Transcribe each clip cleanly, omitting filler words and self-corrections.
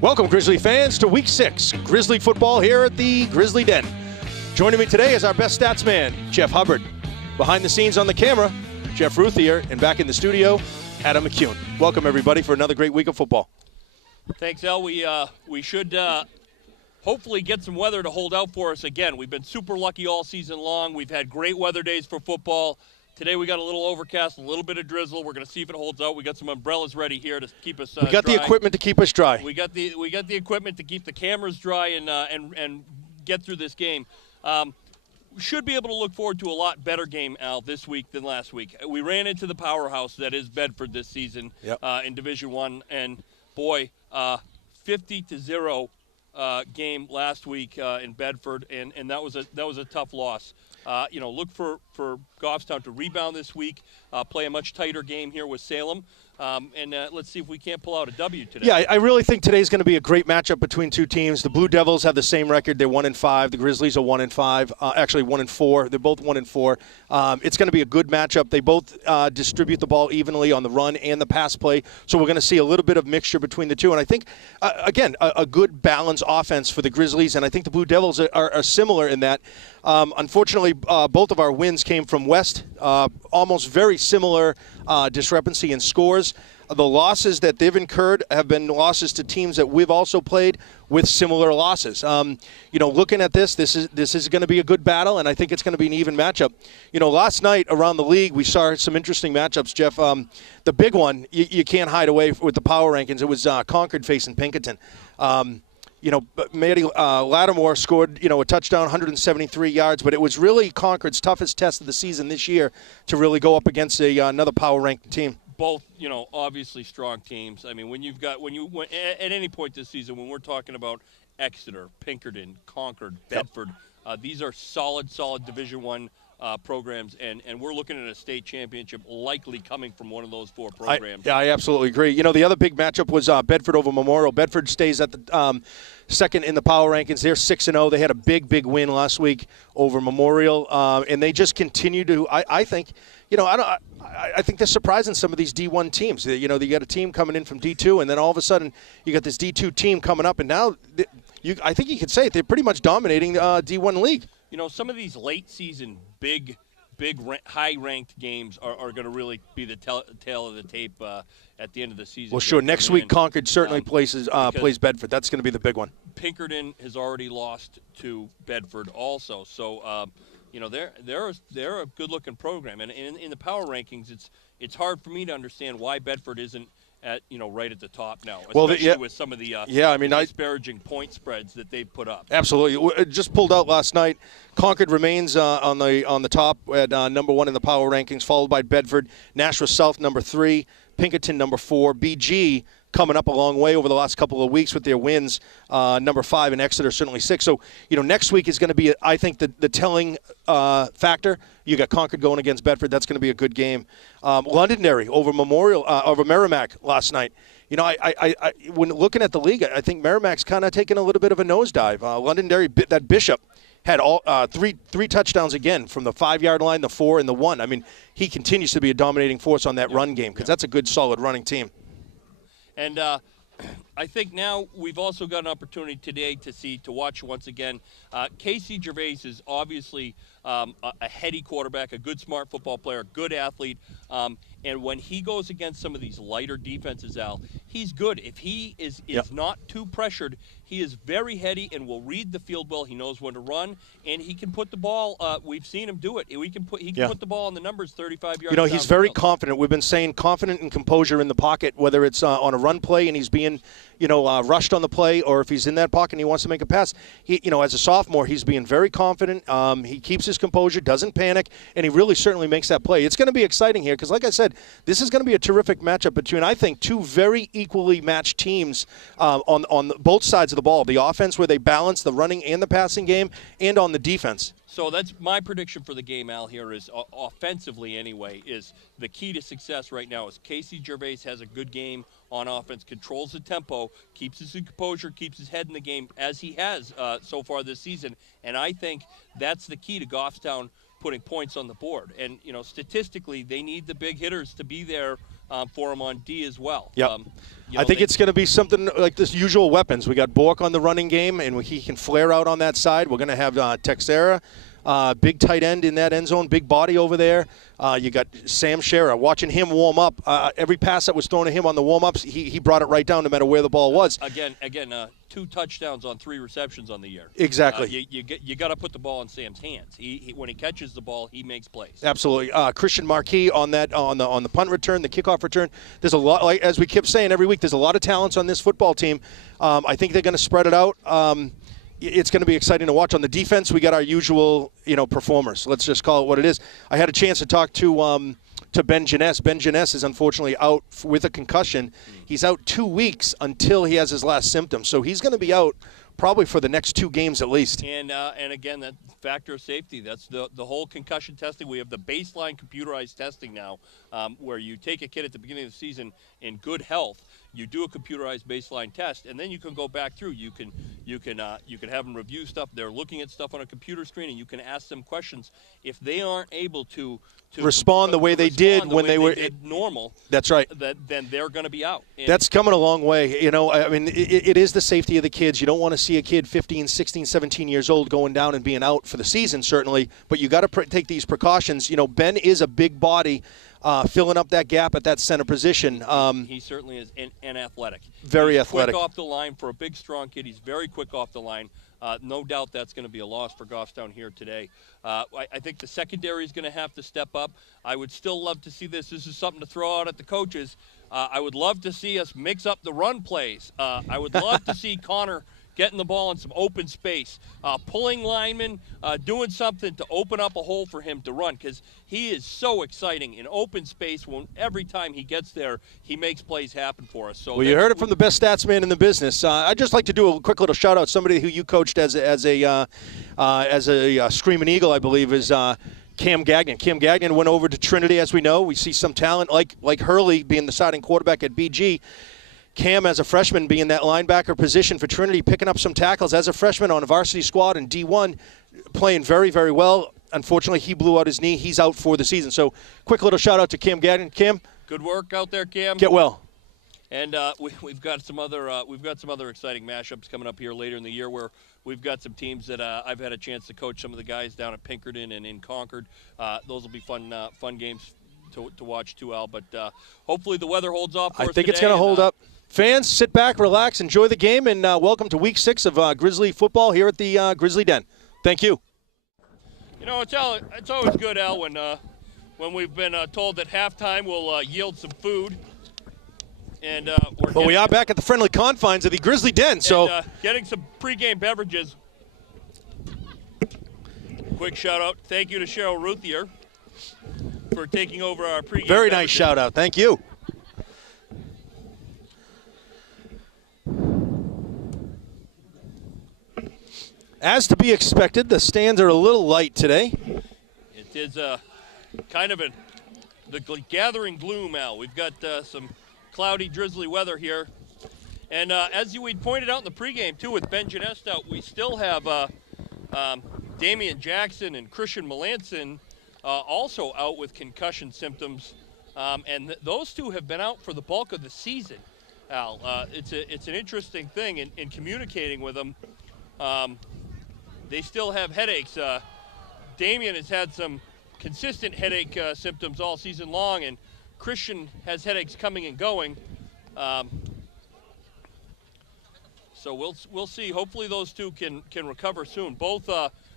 Welcome, Grizzly fans, to Week 6 Grizzly football here at the Grizzly Den. Joining me today is our best stats man, Jeff Hubbard. Behind the scenes on the camera, Jeff Ruthier, and back in the studio, Adam McCune. Welcome, everybody, for another great week of football. Thanks, Al. We should hopefully get some weather to hold out for us again. We've been super lucky all season long. We've had great weather days for football. Today we got a little overcast, a little bit of drizzle. We're going to see if it holds out. We got some umbrellas ready here to keep us We got dry. the equipment to keep us dry. We got the equipment to keep the cameras dry and get through this game. We should be able to look forward to a lot better game, Al, this week than last week. We ran into the powerhouse that is Bedford this season in Division I, and boy, 50-0 game last week in Bedford, and that was a tough loss. Look for Goffstown to rebound this week, play a much tighter game here with Salem, and let's see if we can't pull out a W today. Yeah, I really think today's going to be a great matchup between two teams. The Blue Devils have the same record. They're 1-5. The Grizzlies are 1-5. Actually, 1-4. They're both 1-4. It's going to be a good matchup. They both distribute the ball evenly on the run and the pass play, so we're going to see a little bit of mixture between the two. And I think, again, a good balanced offense for the Grizzlies, and I think the Blue Devils are similar in that. Unfortunately, both of our wins came from West, almost very similar discrepancy in scores. The losses that they've incurred have been losses to teams that we've also played with similar losses. Looking at this is going to be a good battle, and I think it's going to be an even matchup. Last night around the league, we saw some interesting matchups, Jeff. The big one, you can't hide away with the power rankings. It was Concord facing Pinkerton. Maddie Lattimore scored, a touchdown, 173 yards, but it was really Concord's toughest test of the season this year to really go up against another power-ranked team. Both, obviously strong teams. I mean, at any point this season, when we're talking about Exeter, Pinkerton, Concord, Bedford, these are solid Division I programs, and we're looking at a state championship likely coming from one of those four programs. I absolutely agree. The other big matchup was Bedford over Memorial. Bedford stays at the second in the power rankings. They're 6-0. They had a big win last week over Memorial, and they just continue to. I think. I think they're surprising some of these D1 teams. You got a team coming in from D2, and then all of a sudden you got this D2 team coming up, and now I think you could say they're pretty much dominating the D1 league. Some of these late season big high-ranked games are going to really be the tail of the tape at the end of the season. Well, sure. Next week, Concord certainly plays Bedford. That's going to be the big one. Pinkerton has already lost to Bedford also, so they're a good-looking program. And in the power rankings, it's hard for me to understand why Bedford isn't at right at the top now, especially with some of the disparaging point spreads that they've put up. Absolutely, it just pulled out last night. Concord remains on the top at number 1 in the power rankings, followed by Bedford, Nashua South number 3, Pinkerton number 4, BG coming up a long way over the last couple of weeks with their wins, number 5, and Exeter certainly 6. So, next week is going to be, I think, the telling factor. You got Concord going against Bedford. That's going to be a good game. Londonderry over Merrimack last night. I when looking at the league, I think Merrimack's kind of taking a little bit of a nosedive. Londonderry, that Bishop, had all three touchdowns again from the 5-yard line, the 4, and the 1. I mean, he continues to be a dominating force on that run game because that's a good, solid running team. And I think now we've also got an opportunity today to watch once again. Casey Gervais is obviously a heady quarterback, a good, smart football player, good athlete. And when he goes against some of these lighter defenses, Al, he's good. If he is not too pressured, he is very heady and will read the field well. He knows when to run, and he can put the ball. We've seen him do it. He can put the ball on the numbers 35 yards. He's very confident. We've been saying confident and composure in the pocket, whether it's on a run play and he's being rushed on the play, or if he's in that pocket and he wants to make a pass. As a sophomore, he's being very confident. He keeps his composure, doesn't panic, and he really certainly makes that play. It's going to be exciting here because, like I said, this is going to be a terrific matchup between, I think, two very equally matched teams on both sides of the ball. The offense, where they balance the running and the passing game, and on the defense. So that's my prediction for the game, Al, here is offensively anyway, is the key to success right now is Casey Gervais has a good game on offense, controls the tempo, keeps his composure, keeps his head in the game as he has so far this season. And I think that's the key to Goffstown putting points on the board. And, statistically, they need the big hitters to be there for them on D as well. Yep. I think it's going to be something like this usual weapons. We got Bork on the running game, and he can flare out on that side. We're going to have Texera, big tight end in that end zone, big body over there. You got Sam Shera. Watching him warm up, every pass that was thrown to him on the warm-ups, he brought it right down no matter where the ball was. Again, 2 touchdowns on 3 receptions on the year. Exactly. You got to put the ball in Sam's hands. He when he catches the ball, he makes plays. Absolutely. Christian Marquis on the punt return, the kickoff return. There's a lot, like as we keep saying every week, there's a lot of talents on this football team. I think they're going to spread it out. It's going to be exciting to watch. On the defense, we got our usual, performers. Let's just call it what it is. I had a chance to talk to Ben Jeunesse. Ben Jeunesse is unfortunately out with a concussion. He's out 2 weeks until he has his last symptom. So he's going to be out probably for the next 2 games at least. And again, that factor of safety. That's the whole concussion testing. We have the baseline computerized testing now, where you take a kid at the beginning of the season in good health. You do a computerized baseline test, and then you can go back through. You can have them review stuff. They're looking at stuff on a computer screen, and you can ask them questions. If they aren't able to respond the way they did when they were normal, that's right. Then they're going to be out. And that's coming a long way. I mean, it is the safety of the kids. You don't want to see a kid 15, 16, 17 years old going down and being out for the season, certainly. But you got to take these precautions. Ben is a big body. Filling up that gap at that center position. He certainly is, and athletic. Very he's athletic. Quick off the line for a big, strong kid. He's very quick off the line. No doubt that's going to be a loss for Goffstown here today. I think the secondary is going to have to step up. I would still love to see this. This is something to throw out at the coaches. I would love to see us mix up the run plays. I would love to see Connor getting the ball in some open space, pulling linemen, doing something to open up a hole for him to run, because he is so exciting in open space. When every time he gets there, he makes plays happen for us. So well, you heard it from the best stats man in the business. I'd just like to do a quick little shout out. Somebody who you coached as a Screaming Eagle, I believe, is Cam Gagnon. Cam Gagnon went over to Trinity, as we know. We see some talent like Hurley being the starting quarterback at BG. Cam, as a freshman, being that linebacker position for Trinity, picking up some tackles as a freshman on a varsity squad in D1, playing very, very well. Unfortunately, he blew out his knee. He's out for the season. So, quick little shout out to Cam Gagnon. Cam, good work out there, Cam. Get well. And we've got some other exciting mashups coming up here later in the year, where we've got some teams that I've had a chance to coach some of the guys down at Pinkerton and in Concord. Those will be fun games to watch too, Al. But hopefully the weather holds off for us I think today, it's going to hold up. Fans, sit back, relax, enjoy the game, and welcome to Week 6 of Grizzly football here at the Grizzly Den. Thank you. It's always good, Al, when we've been told that halftime will yield some food. And we are back at the friendly confines of the Grizzly Den, so getting some pregame beverages. Quick shout out, thank you to Cheryl Ruthier for taking over our pregame. Very nice shout out, thank you. As to be expected, the stands are a little light today. It is kind of the gathering gloom, Al. We've got some cloudy, drizzly weather here. And as we'd pointed out in the pregame, too, with Ben Jeunesse out, we still have Damian Jackson and Christian Melanson also out with concussion symptoms. And those two have been out for the bulk of the season, Al. It's an interesting thing in communicating with them. They still have headaches. Damian has had some consistent headache symptoms all season long, and Christian has headaches coming and going. So we'll see. Hopefully those two can recover soon. Both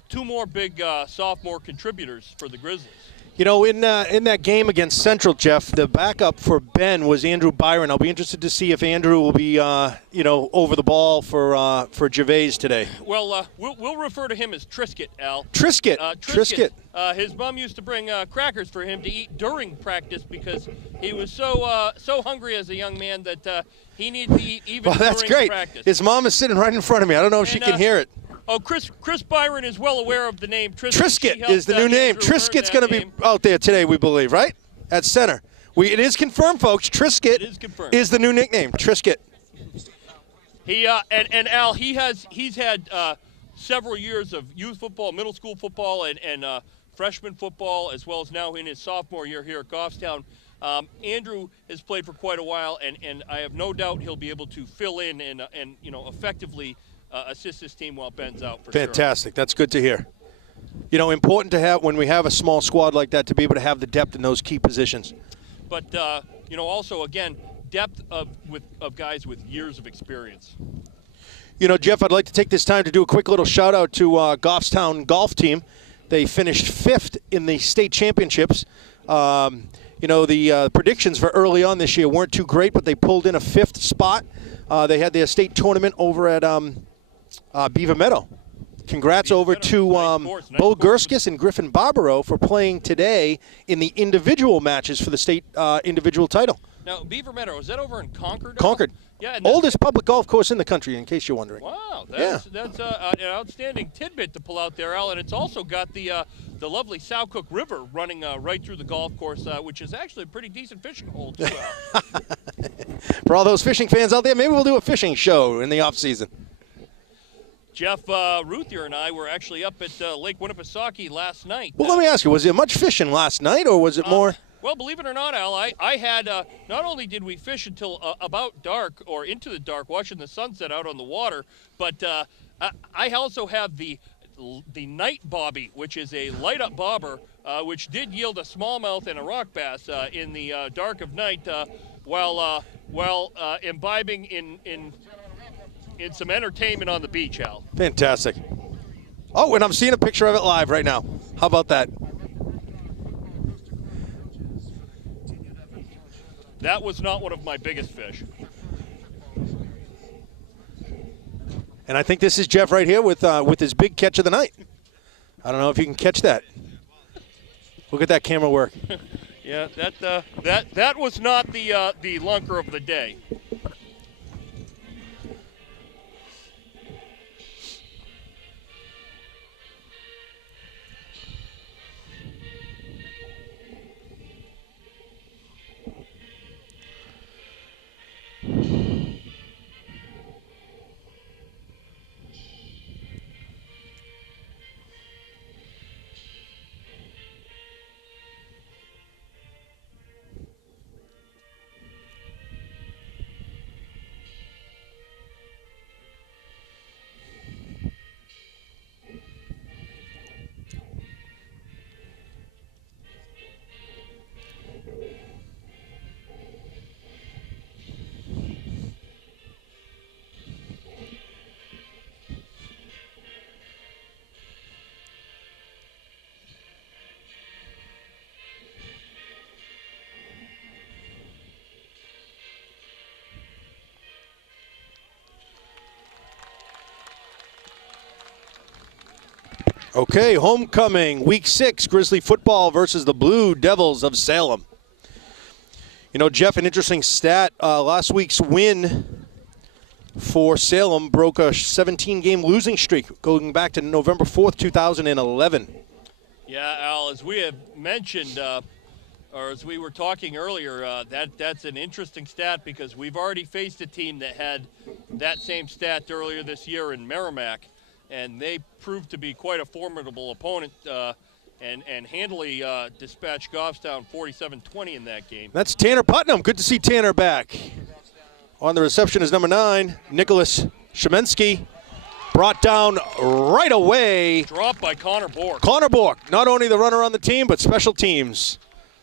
2 more big sophomore contributors for the Grizzlies. You know, in that game against Central, Jeff, the backup for Ben was Andrew Byron. I'll be interested to see if Andrew will be, over the ball for Gervais today. Well, we'll refer to him as Trisket, Al. Trisket. Trisket. His mom used to bring crackers for him to eat during practice because he was so hungry as a young man that he needed to eat even that's during great. Practice. His mom is sitting right in front of me. I don't know if she can hear it. Oh, Chris Byron is well aware of the name Trisket. Trisket is the new name. Trisket's going to be out there today, we believe, right? At center. It is confirmed, folks. Trisket is the new nickname. Trisket. He and Al, he's had several years of youth football, middle school football, and freshman football as well as now in his sophomore year here at Goffstown. Andrew has played for quite a while, and I have no doubt he'll be able to fill in and effectively assist this team while Ben's out. Fantastic. That's good to hear. Important to have when we have a small squad like that to be able to have the depth in those key positions. But also again, depth of guys with years of experience. Jeff, I'd like to take this time to do a quick little shout out to Goffstown golf team. They finished 5th in the state championships. The predictions for early on this year weren't too great, but they pulled in a 5th spot. They had their state tournament over at Beaver Meadow. Congrats over to Bo Gerskis and Griffin Barbaro for playing today in the individual matches for the state individual title. Now, Beaver Meadow, is that over in Concord? Concord. Yeah. Oldest public golf course in the country, in case you're wondering. Wow, that's an outstanding tidbit to pull out there, Al. And it's also got the lovely Sowcook River running right through the golf course, which is actually a pretty decent fishing hole, too, Al. For all those fishing fans out there, maybe we'll do a fishing show in the off-season. Jeff Ruthier and I were actually up at Lake Winnipesaukee last night. Well, let me ask you, was there much fishing last night, or was it more? Well, believe it or not, Al, I had not only did we fish until about dark or into the dark, watching the sunset out on the water, but I also have the night bobby, which is a light-up bobber, which did yield a smallmouth and a rock bass in the dark of night, while imbibing in some entertainment on the beach, Al. Fantastic. Oh, and I'm seeing a picture of it live right now. How about that? That was not one of my biggest fish. And I think this is Jeff right here with his big catch of the night. I don't know if you can catch that. Look at that camera work. Yeah, that was not the lunker of the day. Okay, homecoming, week 6, Grizzly football versus the Blue Devils of Salem. Jeff, an interesting stat. Last week's win for Salem broke a 17-game losing streak going back to November 4th, 2011. Yeah, Al, as we have mentioned, or as we were talking earlier, that's an interesting stat because we've already faced a team that had that same stat earlier this year in Merrimack. And they proved to be quite a formidable opponent and handily dispatched Goffstown 47-20 in that game. That's Tanner Putnam. Good to see Tanner back. On the reception is number 9, Nicholas Shemensky. Brought down right away. Dropped by Connor Bork. Connor Bork, not only the runner on the team, but special teams.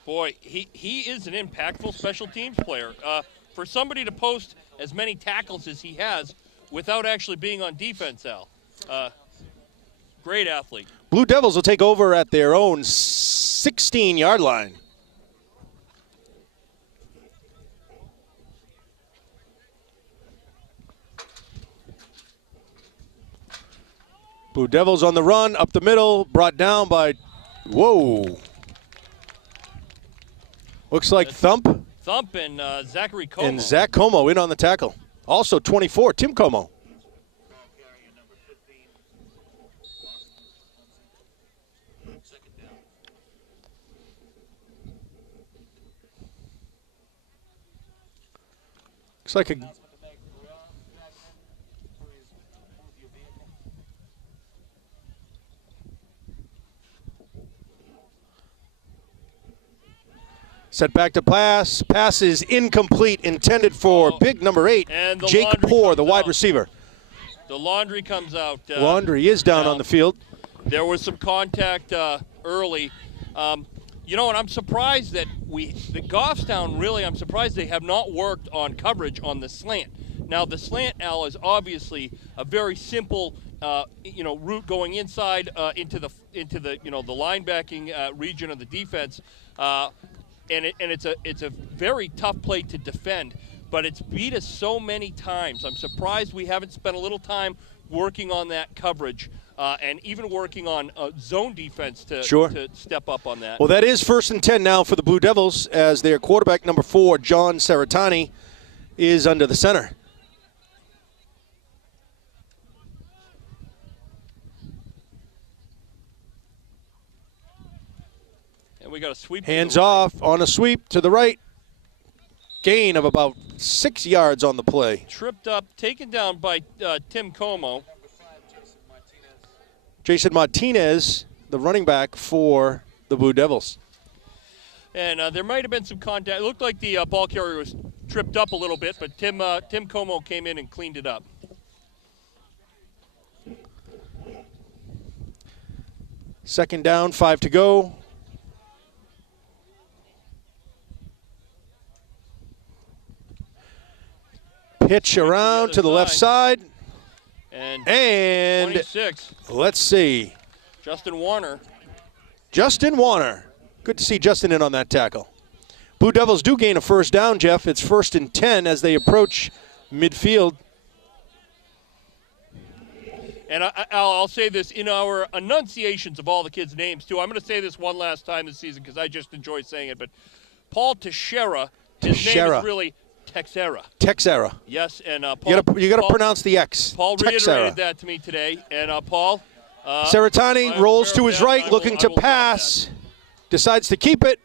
Boy, he is an impactful special teams player. For somebody to post as many tackles as he has without actually being on defense, Al. Great athlete. Blue Devils will take over at their own 16-yard line. Blue Devils on the run, up the middle, brought down by, whoa. Looks like Thump. Thump and Zachary Como. And Zach Como in on the tackle. Also 24, Tim Como. Looks like a Set back to pass. Pass is incomplete, intended for big number 8, And the Jake laundry Poor, the comes wide out. receiver. The laundry comes out. Laundry is down now. on the field. There was some contact early. You know, and I'm surprised that the Goffstown, really, I'm surprised they have not worked on coverage on the slant. Now, the slant, Al, is obviously a very simple, route going inside into the the linebacking region of the defense, and it's a very tough play to defend. But it's beat us so many times. I'm surprised we haven't spent a little time working on that coverage and even working on zone defense to step up on that. Well, that is 1st and 10 now for the Blue Devils as their quarterback, number 4, John Saratani, is under the center. And we got a sweep. Hands off on a sweep to the right. Gain of about 6 yards on the play. Tripped up, taken down by Tim Como. Jason Martinez, the running back for the Blue Devils. And there might have been some contact. It looked like the ball carrier was tripped up a little bit, but Tim Como came in and cleaned it up. Second down, 5 to go. Pitch around to the left side. And 26. Let's see. Justin Warner. Justin Warner. Good to see Justin in on that tackle. Blue Devils do gain a first down, Jeff. It's 1st and 10 as they approach midfield. And I'll say this in our enunciations of all the kids' names, too. I'm going to say this one last time this season because I just enjoy saying it. But Paul Teixeira, his name is really Texera. Texera. Yes, and Paul. You got to pronounce the X. Paul reiterated that to me today, and Paul. Saratani rolls to his right, looking to pass. Decides to keep it.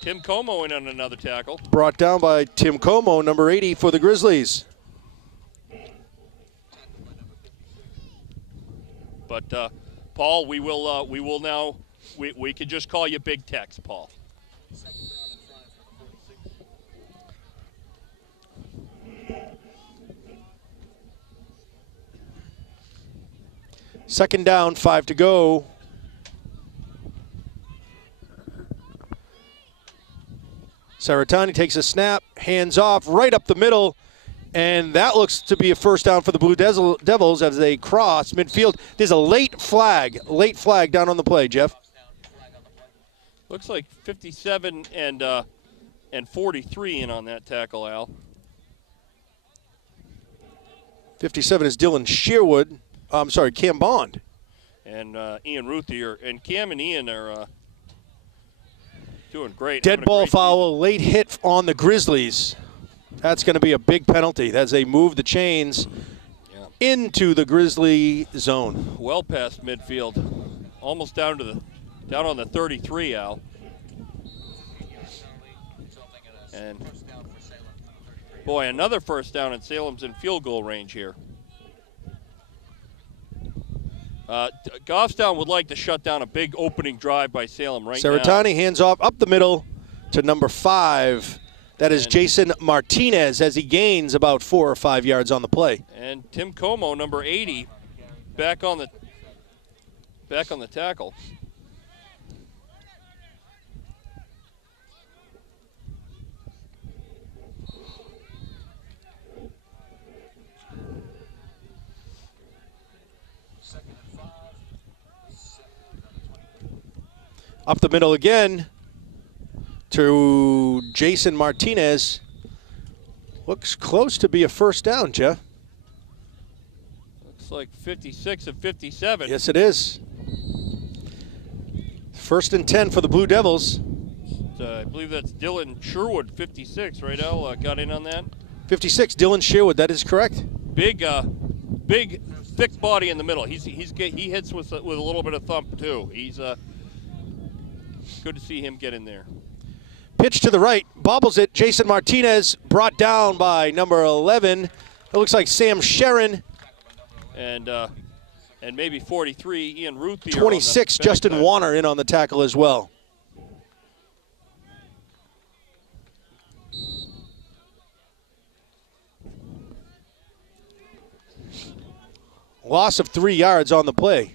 Tim Como in on another tackle. Brought down by Tim Como, number 80 for the Grizzlies. But Paul, we will now. We can just call you Big Tex, Paul. Second down, 5 to go. Saratani takes a snap, hands off, right up the middle, and that looks to be a first down for the Blue Devils as they cross midfield. There's a late flag down on the play, Jeff. Looks like 57 and 43 in on that tackle, Al. 57 is Dylan Sherwood. I'm sorry, Cam Bond. And Ian Ruthier. And Cam and Ian are doing great. Dead ball foul, late hit on the Grizzlies. That's going to be a big penalty as they move the chains into the Grizzly zone. Well past midfield. Almost down on the 33, Al. And boy, another first down, and Salem's in field goal range here. Goffstown would like to shut down a big opening drive by Salem right now. Saratani hands off up the middle to number 5. That is Jason Martinez as he gains about 4 or 5 yards on the play. And Tim Como, number 80, back on the tackle. Up the middle again to Jason Martinez. Looks close to be a first down, Jeff. Looks like 56 and 57. Yes, it is. 1st and 10 for the Blue Devils. I believe that's Dylan Sherwood, 56, right, Al? Got in on that? 56, Dylan Sherwood, that is correct. Big, thick body in the middle. He hits with a little bit of thump, too. He's good to see him get in there. Pitch to the right, bobbles it. Jason Martinez brought down by number 11. It looks like Sam Sharon. And maybe 43, Ian Ruth. 26, Justin Warner in on the tackle as well. Loss of 3 yards on the play.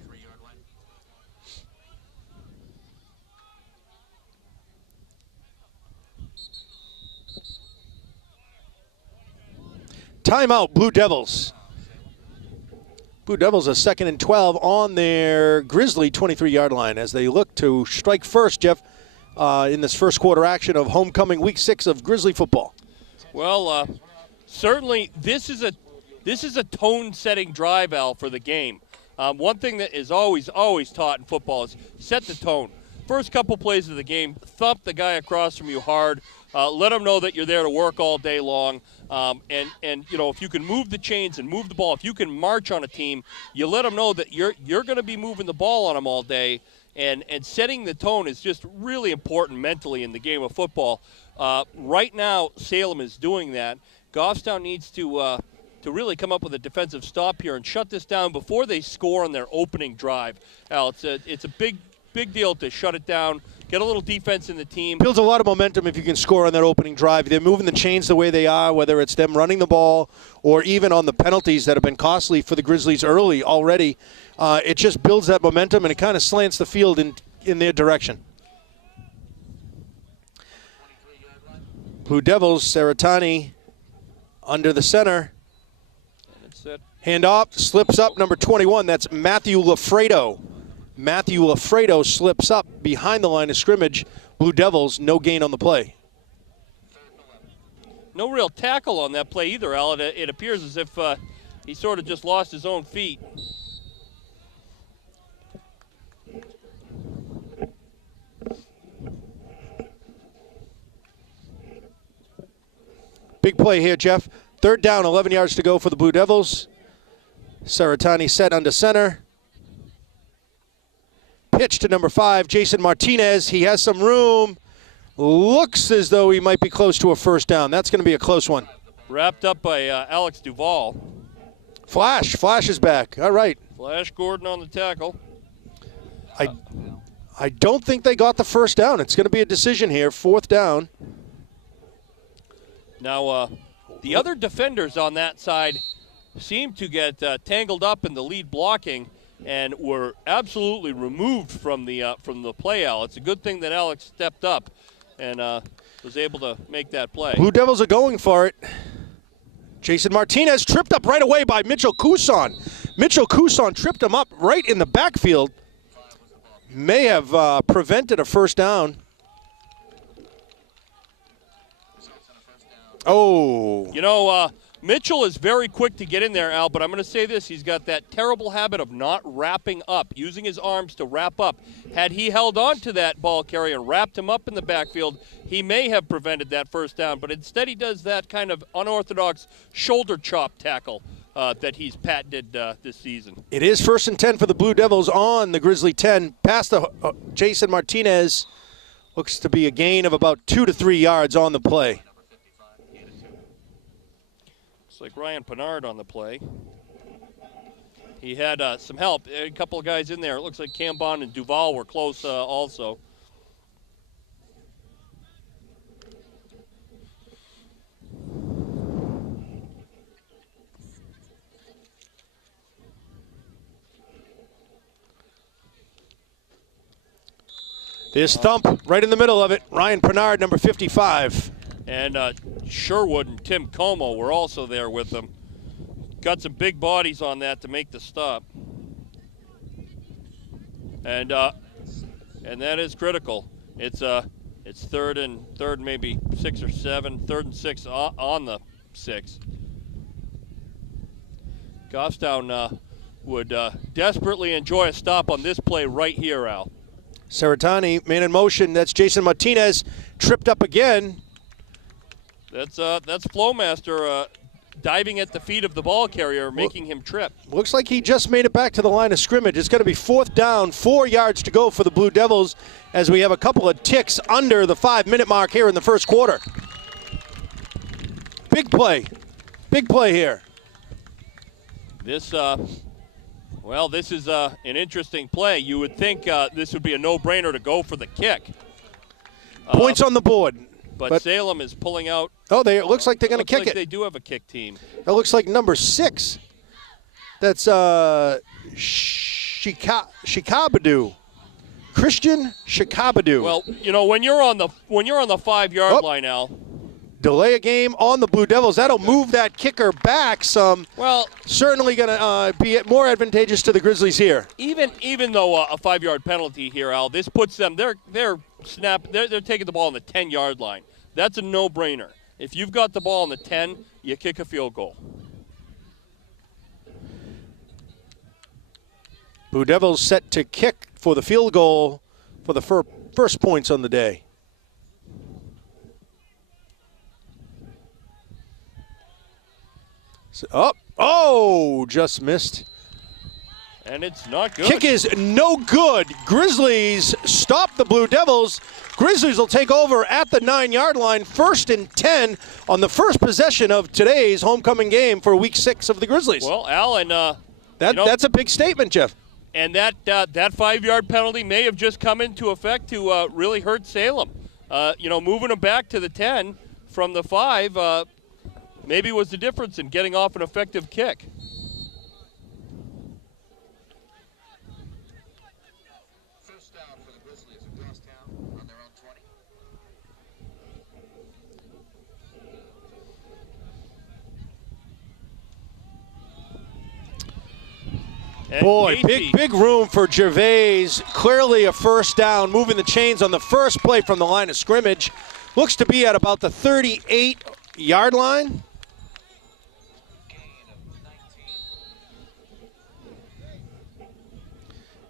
Timeout, Blue Devils. Blue Devils a 2nd and 12 on their Grizzly 23-yard line as they look to strike first, Jeff, in this first quarter action of homecoming week 6 of Grizzly football. Well, certainly this is a tone-setting drive, Al, for the game. One thing that is always taught in football is set the tone. First couple plays of the game, thump the guy across from you hard. Let him know that you're there to work all day long. And you know, if you can move the chains and move the ball, if you can march on a team, you let them know that you're going to be moving the ball on them all day. And setting the tone is just really important mentally in the game of football. Right now, Salem is doing that. Goffstown needs to really come up with a defensive stop here and shut this down before they score on their opening drive. Al, it's a big deal to shut it down. Get a little defense in the team. Builds a lot of momentum if you can score on that opening drive. They're moving the chains the way they are, whether it's them running the ball or even on the penalties that have been costly for the Grizzlies early already. It just builds that momentum, and it kind of slants the field in their direction. Blue Devils, Saratani under the center. Hand off, slips up, number 21. That's Matthew Lafredo. Matthew Lafredo slips up behind the line of scrimmage. Blue Devils, no gain on the play. No real tackle on that play either, Al. It appears as if he sort of just lost his own feet. Big play here, Jeff. 3rd down, 11 yards to go for the Blue Devils. Saratani set under center. Pitch to number 5, Jason Martinez. He has some room. Looks as though he might be close to a first down. That's going to be a close one. Wrapped up by Alex Duvall. Flash is back. All right. Flash Gordon on the tackle. I don't think they got the first down. It's going to be a decision here. 4th down. Now, the other defenders on that side seem to get tangled up in the lead blocking and were absolutely removed from the play, Al. It's a good thing that Alex stepped up and was able to make that play. Blue Devils are going for it. Jason Martinez tripped up right away by Mitchell Couson. Mitchell Couson tripped him up right in the backfield. May have prevented a first down. Oh. You know, Mitchell is very quick to get in there, Al, but I'm going to say this. He's got that terrible habit of not wrapping up, using his arms to wrap up. Had he held on to that ball carrier and wrapped him up in the backfield, he may have prevented that first down, but instead he does that kind of unorthodox shoulder chop tackle that he's patented this season. It is 1st and 10 for the Blue Devils on the Grizzly 10. Past the Jason Martinez. Looks to be a gain of about 2 to 3 yards on the play. Like Ryan Pennard on the play. He had some help. A couple of guys in there. It looks like Cambon and Duval were close also. There's Thump right in the middle of it. Ryan Pennard, number 55. And Sherwood and Tim Como were also there with them. Got some big bodies on that to make the stop. And that is critical. It's third and maybe 6 or 7, 3rd and 6 on the 6. Goffstown would desperately enjoy a stop on this play right here, Al. Saratani, man in motion. That's Jason Martinez, tripped up again. That's Flowmaster diving at the feet of the ball carrier, making him trip. Looks like he just made it back to the line of scrimmage. It's going to be 4th down, 4 yards to go for the Blue Devils as we have a couple of ticks under the 5-minute mark here in the first quarter. Big play here. This is an interesting play. You would think this would be a no-brainer to go for the kick. Points on the board. But Salem is pulling out. Oh, it looks like they're going to kick it. They do have a kick team. That looks like number 6. That's Shikabadu. Christian Shikabadu. Well, you know, when you're on the 5-yard line, Al. Delay a game on the Blue Devils. That'll move that kicker back some. Well, certainly going to be more advantageous to the Grizzlies here. Even though a 5-yard penalty here, Al, this puts them. They're taking the ball on the 10-yard line. That's a no-brainer. If you've got the ball on the 10, you kick a field goal. Blue Devils set to kick for the field goal for the first points on the day. Just missed. And it's not good. Kick is no good. Grizzlies stop the Blue Devils. Grizzlies will take over at the 9-yard line, 1st and 10 on the first possession of today's homecoming game for Week 6 of the Grizzlies. Well, Al, and that's a big statement, Jeff. And that 5-yard penalty may have just come into effect to really hurt Salem. Moving them back to the 10 from the 5 maybe was the difference in getting off an effective kick. First down for the Grizzlies across town on their own 20. Boy, Casey, big room for Gervais. Clearly a first down, moving the chains on the first play from the line of scrimmage. Looks to be at about the 38-yard line.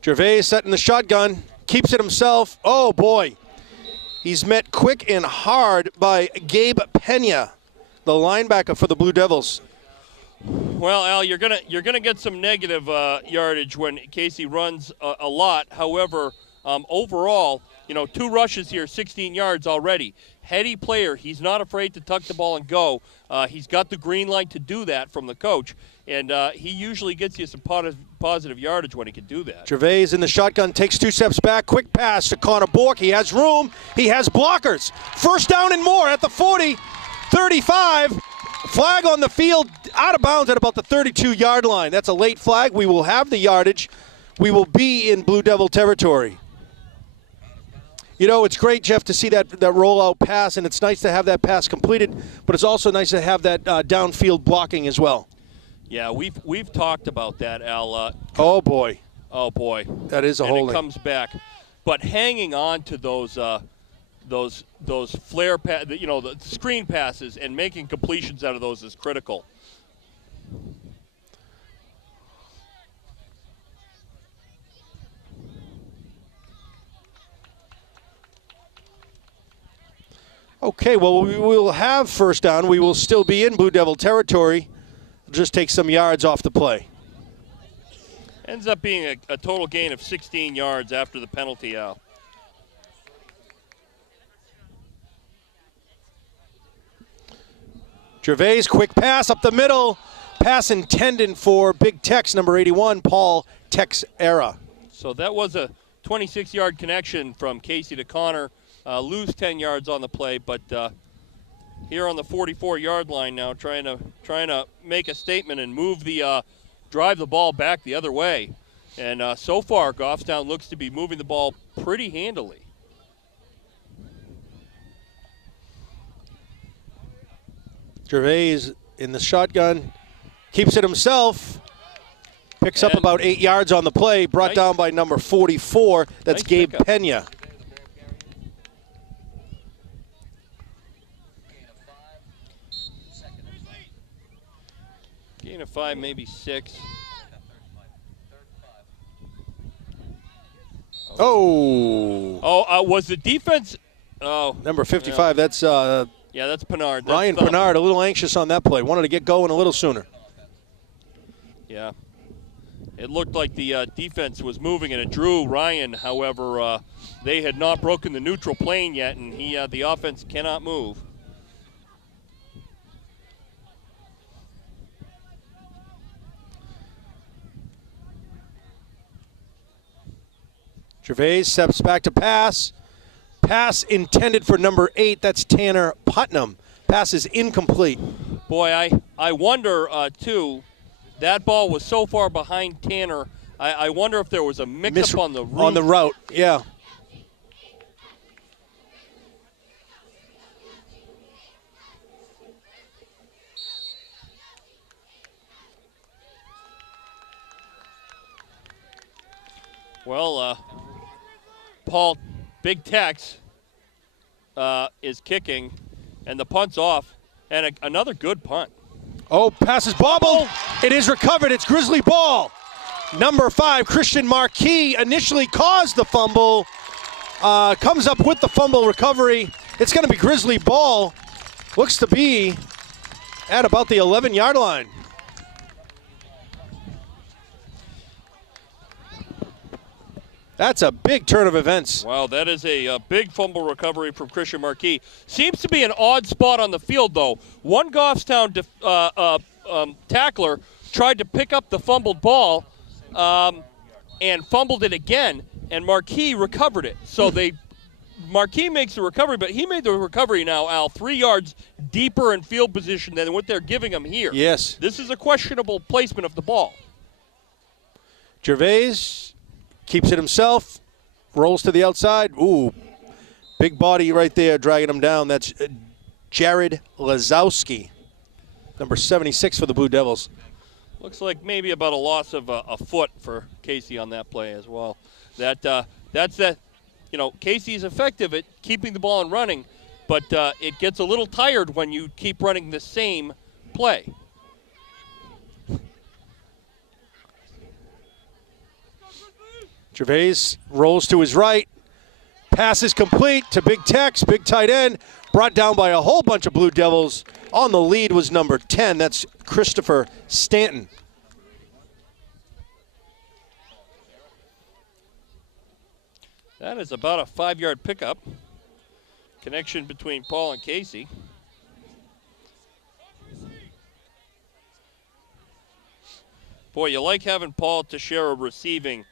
Gervais setting the shotgun, keeps it himself. Oh boy, he's met quick and hard by Gabe Pena, the linebacker for the Blue Devils. Well, Al, you're gonna get some negative yardage when Casey runs a lot. However, overall, 2 rushes here, 16 yards already. Heady player. He's not afraid to tuck the ball and go. He's got the green light to do that from the coach, and he usually gets you some positive yardage when he can do that. Gervais in the shotgun, takes 2 steps back, quick pass to Connor Bork. He has room. He has blockers. First down and more at the 40, 35. Flag on the field, out of bounds at about the 32-yard line. That's a late flag. We will have the yardage. We will be in Blue Devil territory. It's great, Jeff, to see that rollout pass, and it's nice to have that pass completed, but it's also nice to have that downfield blocking as well. Yeah, we've talked about that, Al. Oh, boy. That is a holding. And it comes back. But hanging on to those flare the screen passes and making completions out of those is critical. Okay, well, we will have first down. We will still be in Blue Devil territory. Just take some yards off the play. Ends up being a total gain of 16 yards after the penalty, Al. Gervais, quick pass up the middle. Pass intended for Big Tex, number 81, Paul Texera. So that was a 26-yard connection from Casey to Connor. Lose 10 yards on the play, but here on the 44-yard line now, trying to make a statement and move drive the ball back the other way. And so far, Goffstown looks to be moving the ball pretty handily. Gervais in the shotgun, keeps it himself, picks up about 8 yards on the play, brought down by number 44. That's Gabe Pena. Gain of 5, maybe 6. Was the defense? Oh, number 55. Yeah. That's that's Pennard. Ryan Pennard. A little anxious on that play. Wanted to get going a little sooner. Yeah, it looked like the defense was moving, and it drew Ryan. However, they had not broken the neutral plane yet, and the offense cannot move. Gervais steps back to pass. Pass intended for number 8. That's Tanner Putnam. Pass is incomplete. Boy, I wonder, too, that ball was so far behind Tanner. I wonder if there was a mix-up on the route. On the route, yeah. Well, Paul, Big Tex is kicking, and the punt's off, and another good punt. Oh, pass is bobbled. It is recovered. It's Grizzly ball. Number 5, Christian Marquis, initially caused the fumble. Comes up with the fumble recovery. It's going to be Grizzly ball. Looks to be at about the 11-yard line. That's a big turn of events. Wow, that is a big fumble recovery from Christian Marquis. Seems to be an odd spot on the field, though. One Goffstown tackler tried to pick up the fumbled ball and fumbled it again, and Marquis recovered it. So Marquis makes the recovery, but he made the recovery now, Al, 3 yards deeper in field position than what they're giving him here. Yes. This is a questionable placement of the ball. Gervais keeps it himself, rolls to the outside. Ooh, big body right there dragging him down. That's Jared Lazowski, number 76 for the Blue Devils. Looks like maybe about a loss of a foot for Casey on that play as well. That's that. You know, Casey's effective at keeping the ball and running, but it gets a little tired when you keep running the same play. Gervais rolls to his right. Pass is complete to Big Tex, big tight end, brought down by a whole bunch of Blue Devils. On the lead was number 10. That's Christopher Stanton. That is about a 5-yard pickup. Connection between Paul and Casey. Boy, you like having Paul Teixeira receiving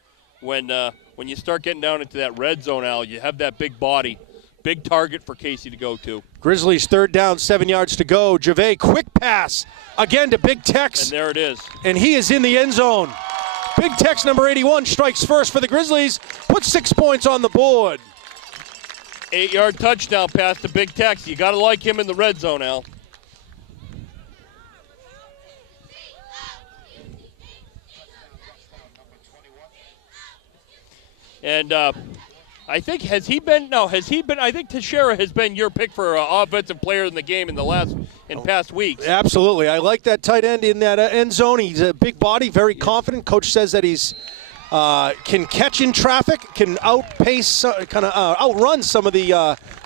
when you start getting down into that red zone, Al. You have that big body, big target for Casey to go to. Grizzlies 3rd down, 7 yards to go. Gervais, quick pass again to Big Tex. And there it is. And he is in the end zone. Big Tex, number 81, strikes first for the Grizzlies, puts 6 points on the board. 8-yard touchdown pass to Big Tex. You got to like him in the red zone, Al. And I think I think Teixeira has been your pick for offensive player in the game in past weeks. Absolutely. I like that tight end in that end zone. He's a big body, very confident. Coach says that he's can catch in traffic, can outpace, outrun some of the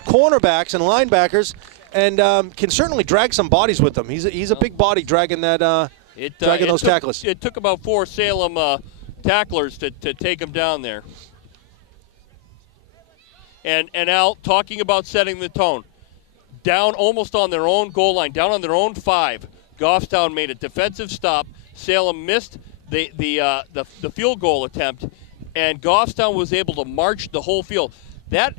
cornerbacks and linebackers, and can certainly drag some bodies with him. He's a big body dragging that those tackles. It took about 4 Salem tacklers to take him down there. And Al, talking about setting the tone, down almost on their own goal line, down on their own 5. Goffstown made a defensive stop. Salem missed the field goal attempt, and Goffstown was able to march the whole field. That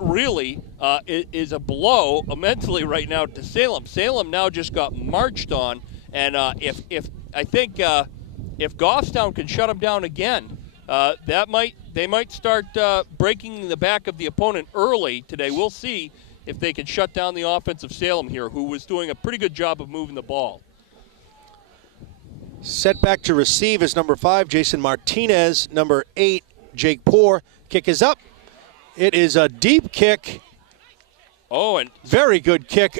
really is a blow mentally right now to Salem. Salem now just got marched on, and if Goffstown can shut them down again, they might start breaking the back of the opponent early today. We'll see if they can shut down the offense of Salem here, who was doing a pretty good job of moving the ball. Set back to receive is number 5, Jason Martinez. Number 8, Jake Poor. Kick is up. It is a deep kick. Oh, and very good kick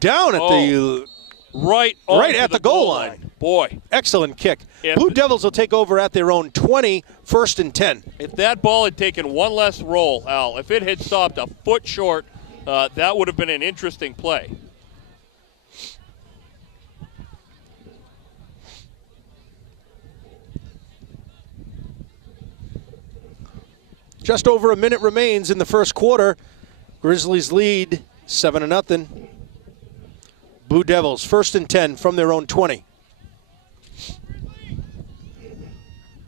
down at the right at the goal line. Boy, excellent kick. Blue Devils will take over at their own 20, 1st and 10. If that ball had taken one less roll, Al, if it had stopped a foot short, that would have been an interesting play. Just over a minute remains in the first quarter. Grizzlies lead 7-0. Blue Devils 1st and 10 from their own 20.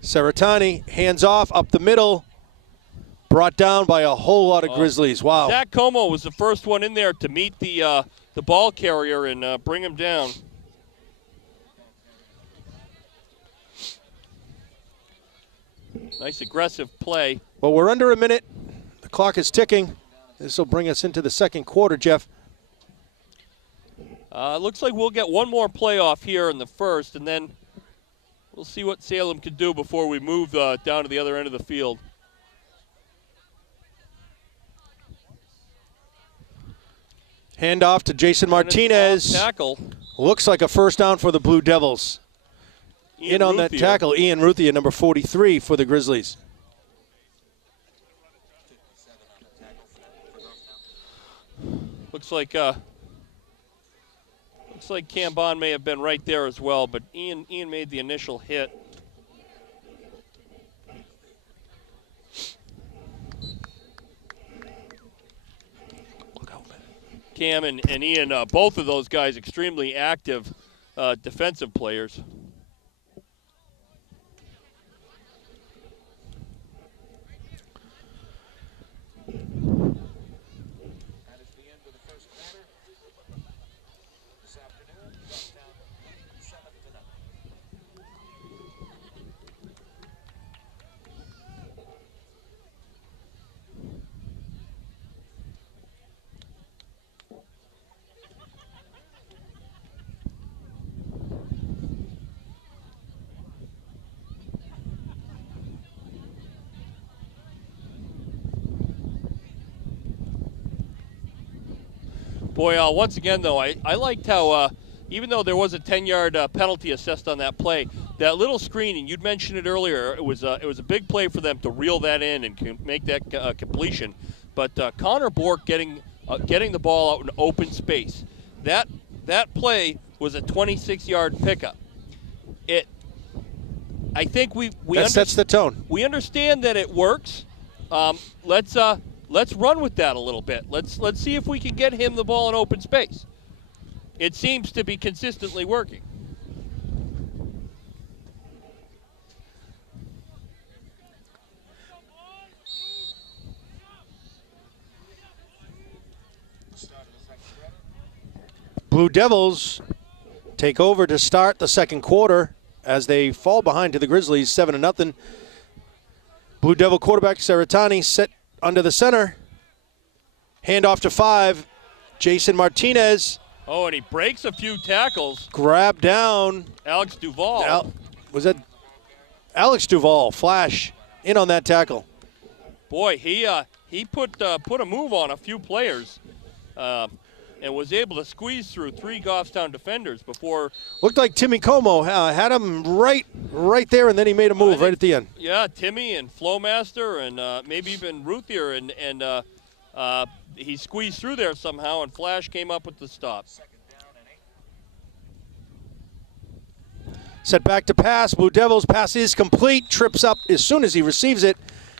Saratani hands off up the middle. Brought down by a whole lot of Grizzlies. Wow. Zach Como was the first one in there to meet the ball carrier and bring him down. Nice aggressive play. Well, we're under a minute. The clock is ticking. This will bring us into the second quarter, Jeff. Looks like we'll get one more playoff here in the first, and then we'll see what Salem can do before we move down to the other end of the field. Handoff to Jason Martinez. Tackle. Looks like a first down for the Blue Devils. In on that tackle, Ian Ruthia, number 43 for the Grizzlies. Looks like Cam Bond may have been right there as well, but Ian made the initial hit. Cam and Ian, both of those guys extremely active defensive players. Boy, once again, though, I liked how, even though there was a 10-yard penalty assessed on that play, that little screening, you'd mentioned it earlier, it was a big play for them to reel that in and make that completion. But Connor Bork getting the ball out in open space, that play was a 26-yard pickup. I think that sets the tone. We understand that it works. Let's run with that a little bit. Let's see if we can get him the ball in open space. It seems to be consistently working. Blue Devils take over to start the second quarter as they fall behind to the Grizzlies 7-0. Blue Devil quarterback Saratani set under the center. Handoff to 5. Jason Martinez. Oh, and he breaks a few tackles. Grab down. Alex Duvall. Was that Alex Duvall? Flash in on that tackle. Boy, he put a move on a few players and was able to squeeze through 3 Goffstown defenders before. Looked like Timmy Como had him right there, and then he made a move right at the end. Yeah, Timmy and Flowmaster and maybe even Ruthier, and he squeezed through there somehow, and Flash came up with the stop. Set back to pass. Blue Devils pass is complete. Trips up as soon as he receives it.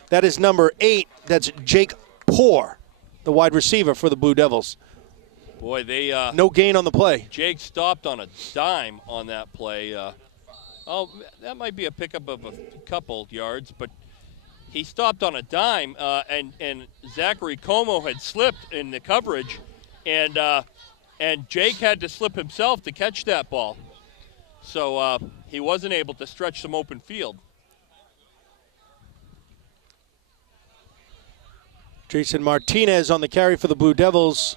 That is number 8. That's Jake Poor, the wide receiver for the Blue Devils. Boy, they no gain on the play. Jake stopped on a dime on that play. That might be a pickup of a couple yards, but he stopped on a dime, and Zachary Como had slipped in the coverage, and Jake had to slip himself to catch that ball. So he wasn't able to stretch some open field. Jason Martinez on the carry for the Blue Devils.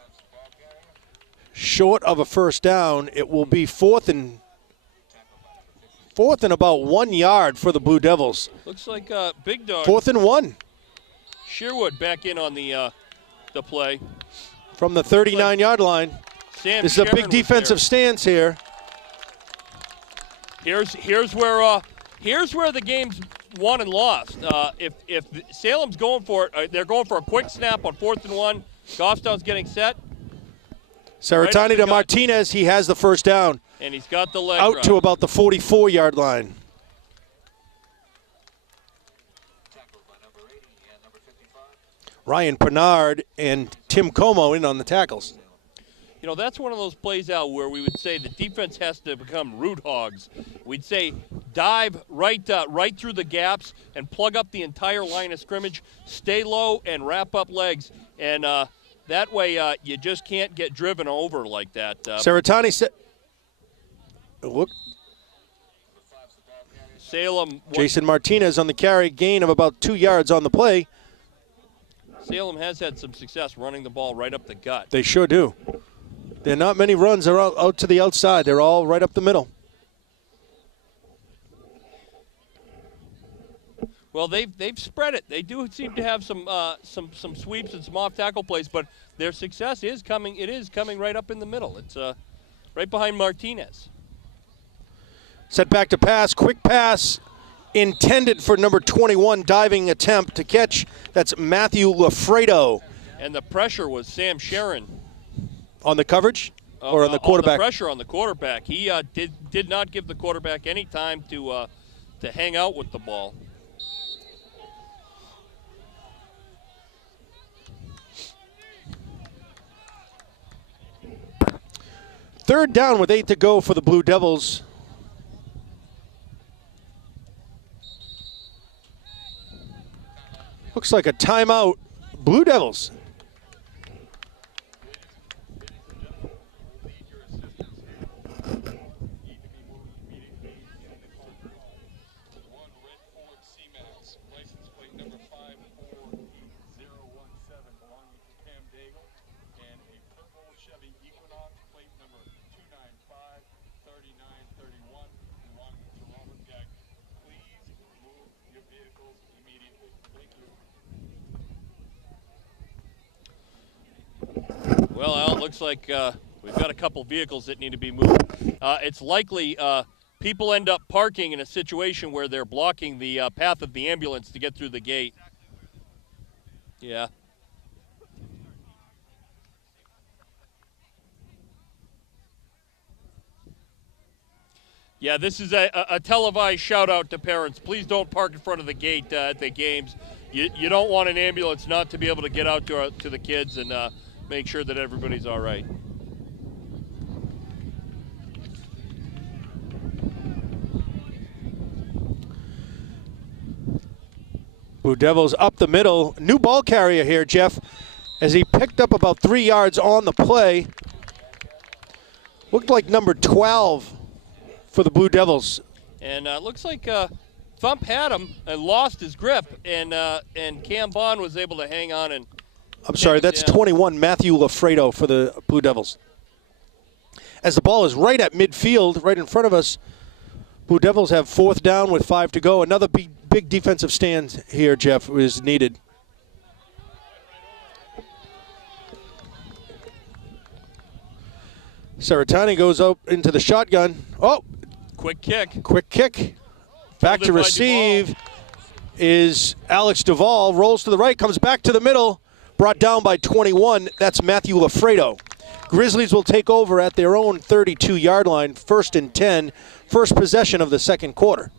Short of a first down. It will be fourth and about 1 yard for the Blue Devils. Looks like Big Dog. 4th and 1. Sherwood back in on the play. From the 39-yard line. Sam this is a big defensive stance here. Here's where the game's won and lost. If Salem's going for it, they're going for a quick snap on 4th and 1. Goffstown's getting set. Saratani to Martinez. He has the first down. And he's got the leg out run. To about the 44-yard line. Ryan Bernard and Tim Como in on the tackles. You know, that's one of those plays out where we would say the defense has to become root hogs. We'd say dive right through the gaps and plug up the entire line of scrimmage, stay low and wrap up legs. And that way you just can't get driven over like that. Saratani said, look. Salem. Jason Martinez on the carry, gain of about 2 yards on the play. Salem has had some success running the ball right up the gut. They sure do. There are not many runs that are out to the outside. They're all right up the middle. Well, they've spread it. They do seem to have some sweeps and some off tackle plays, but their success is coming. It is coming right up in the middle. It's right behind Martinez. Set back to pass, quick pass, intended for number 21, diving attempt to catch. That's Matthew Lafredo. And the pressure was Sam Sharon. On the coverage or on the quarterback? On the pressure on the quarterback. He did not give the quarterback any time to hang out with the ball. Third down with 8 to go for the Blue Devils. Looks like a timeout. Blue Devils. Well, Al, it looks like we've got a couple vehicles that need to be moved. It's likely people end up parking in a situation where they're blocking the path of the ambulance to get through the gate. Yeah. Yeah, this is a televised shout out to parents. Please don't park in front of the gate at the games. You don't want an ambulance not to be able to get out to the kids and make sure that everybody's all right. Blue Devils up the middle. New ball carrier here, Jeff, as he picked up about 3 yards on the play. Looked like number 12 for the Blue Devils. And looks like Thump had him and lost his grip, and Cam Bond was able to hang on and. I'm sorry, that's 21, Matthew Lafredo for the Blue Devils. As the ball is right at midfield, right in front of us, Blue Devils have fourth down with 5 to go. Another big defensive stand here, Jeff, is needed. Saratani goes up into the shotgun. Oh! Quick kick. Quick kick. Back to receive is Alex Duvall. Rolls to the right, comes back to the middle. Brought down by 21. That's Matthew Lafredo. Grizzlies will take over at their own 32-yard line, 1st and 10, first possession of the second quarter.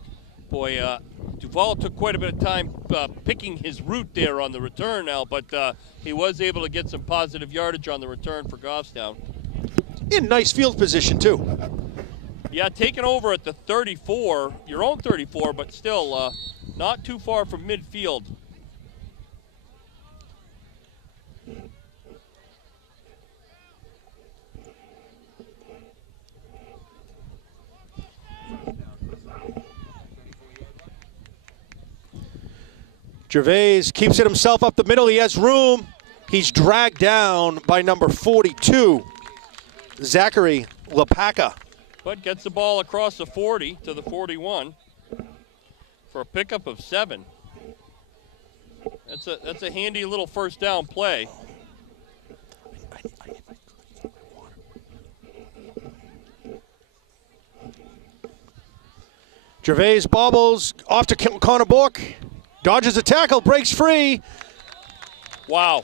Boy, Duvall took quite a bit of time picking his route there on the return now, but he was able to get some positive yardage on the return for Goffstown. In nice field position, too. Yeah, taken over at the 34, your own 34, but still not too far from midfield. Gervais keeps it himself up the middle. He has room. He's dragged down by number 42, Zachary Lapaka. But gets the ball across the 40 to the 41 for a pickup of 7. That's a handy little first down play. Gervais bobbles off to Connor Bourque. Dodges a tackle, breaks free. Wow.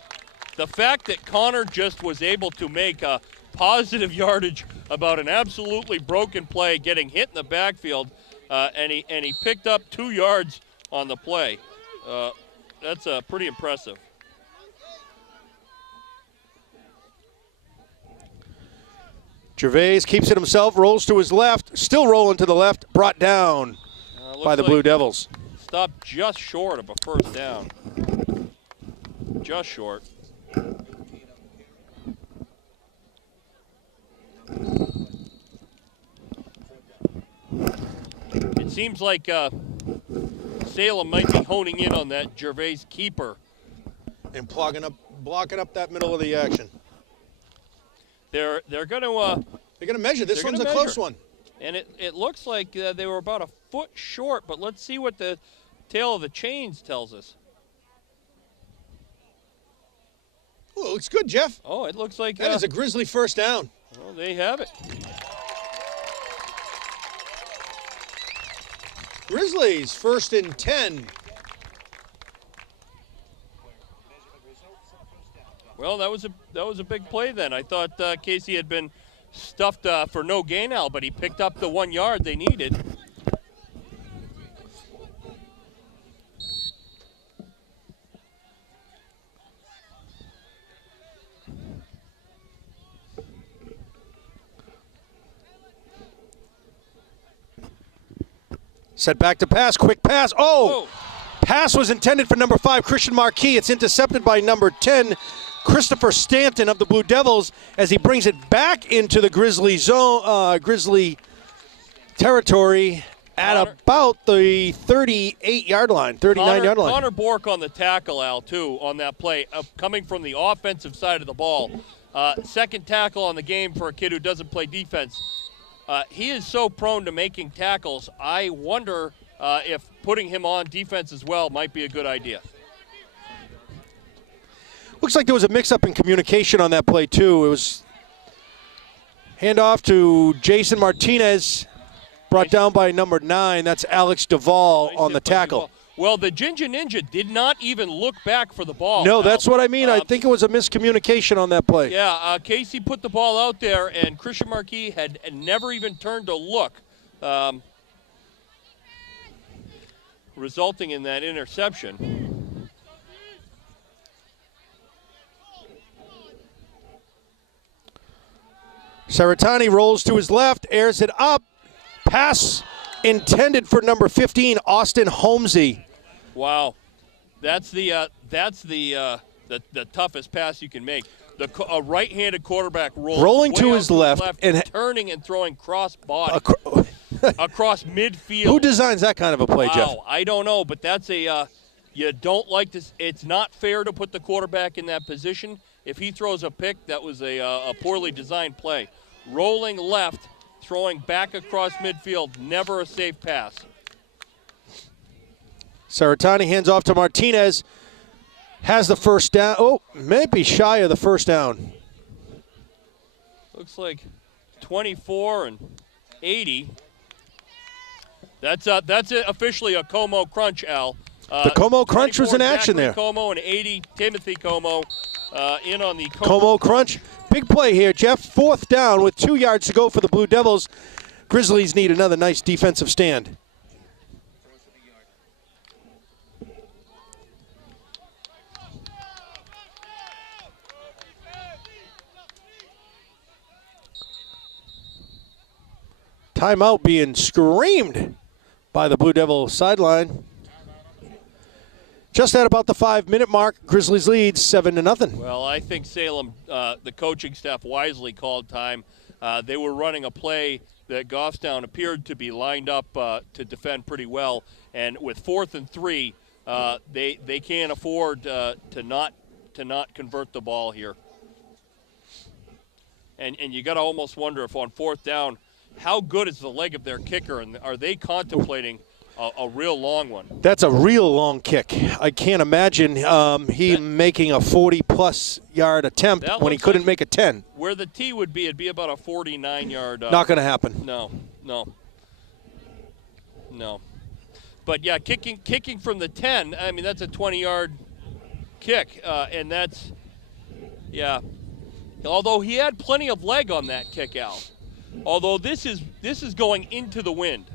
The fact that Connor just was able to make a positive yardage about an absolutely broken play, getting hit in the backfield, and he picked up 2 yards on the play. That's pretty impressive. Gervais keeps it himself, rolls to his left, still rolling to the left, brought down by the Blue Devils. Stopped just short of a first down. Just short. It seems like Salem might be honing in on that Gervais keeper. And blocking up that middle of the action. They're going to measure. This one's a close one. And it looks like they were about a foot short, but let's see what the tail of the chains tells us. Oh, it looks good, Jeff. Oh, it looks like that is a Grizzly first down. Well, they have it. Grizzlies 1st and 10. Well, that was a big play then. I thought Casey had been stuffed for no gain, Al, but he picked up the 1 yard they needed. Set back to pass, quick pass. Oh! Pass was intended for number 5, Christian Marquis. It's intercepted by number 10, Christopher Stanton of the Blue Devils, as he brings it back into the Grizzly zone, Grizzly territory at about the 38-yard line, 39-yard line. Connor Bork on the tackle, Al, too, on that play, coming from the offensive side of the ball. Second tackle on the game for a kid who doesn't play defense. He is so prone to making tackles, I wonder if putting him on defense as well might be a good idea. Looks like there was a mix-up in communication on that play, too. It was handoff to Jason Martinez, brought down by number 9. That's Alex Duvall on the tackle. Well, the Ginger Ninja did not even look back for the ball. No, that's what I mean. I think it was a miscommunication on that play. Yeah, Casey put the ball out there, and Christian Marquis had never even turned to look, resulting in that interception. Saratani rolls to his left, airs it up. Pass intended for number 15, Austin Holmesy. Wow, that's the toughest pass you can make. A right-handed quarterback rolling to his left and turning and throwing cross body across midfield. Who designs that kind of a play, Jeff? I don't know, but that's you don't like this. It's not fair to put the quarterback in that position. If he throws a pick, that was a poorly designed play. Rolling left, throwing back across midfield, never a safe pass. Saratani hands off to Martinez. Has the first down. Oh, maybe shy of the first down. Looks like 24 and 80. That's officially a Como crunch, Al. The Como crunch was in action there. Como and 80, Timothy Como in on the Como crunch. Big play here, Jeff. 4th down with 2 yards to go for the Blue Devils. Grizzlies need another nice defensive stand. Timeout being screamed by the Blue Devil sideline. Just at about the 5-minute mark, Grizzlies lead 7-0. Well, I think Salem, the coaching staff, wisely called time. They were running a play that Goffstown appeared to be lined up to defend pretty well, and with 4th and 3, they can't afford to not convert the ball here. And you got to almost wonder if on 4th down, how good is the leg of their kicker, and are they contemplating a real long one? That's a real long kick. I can't imagine making a 40-plus yard attempt when he couldn't make a 10. Where the T would be, it'd be about a 49-yard. Not going to happen. No. But yeah, kicking from the 10. I mean, that's a 20-yard kick, and that's Although he had plenty of leg on that kick out. Although this is going into the wind.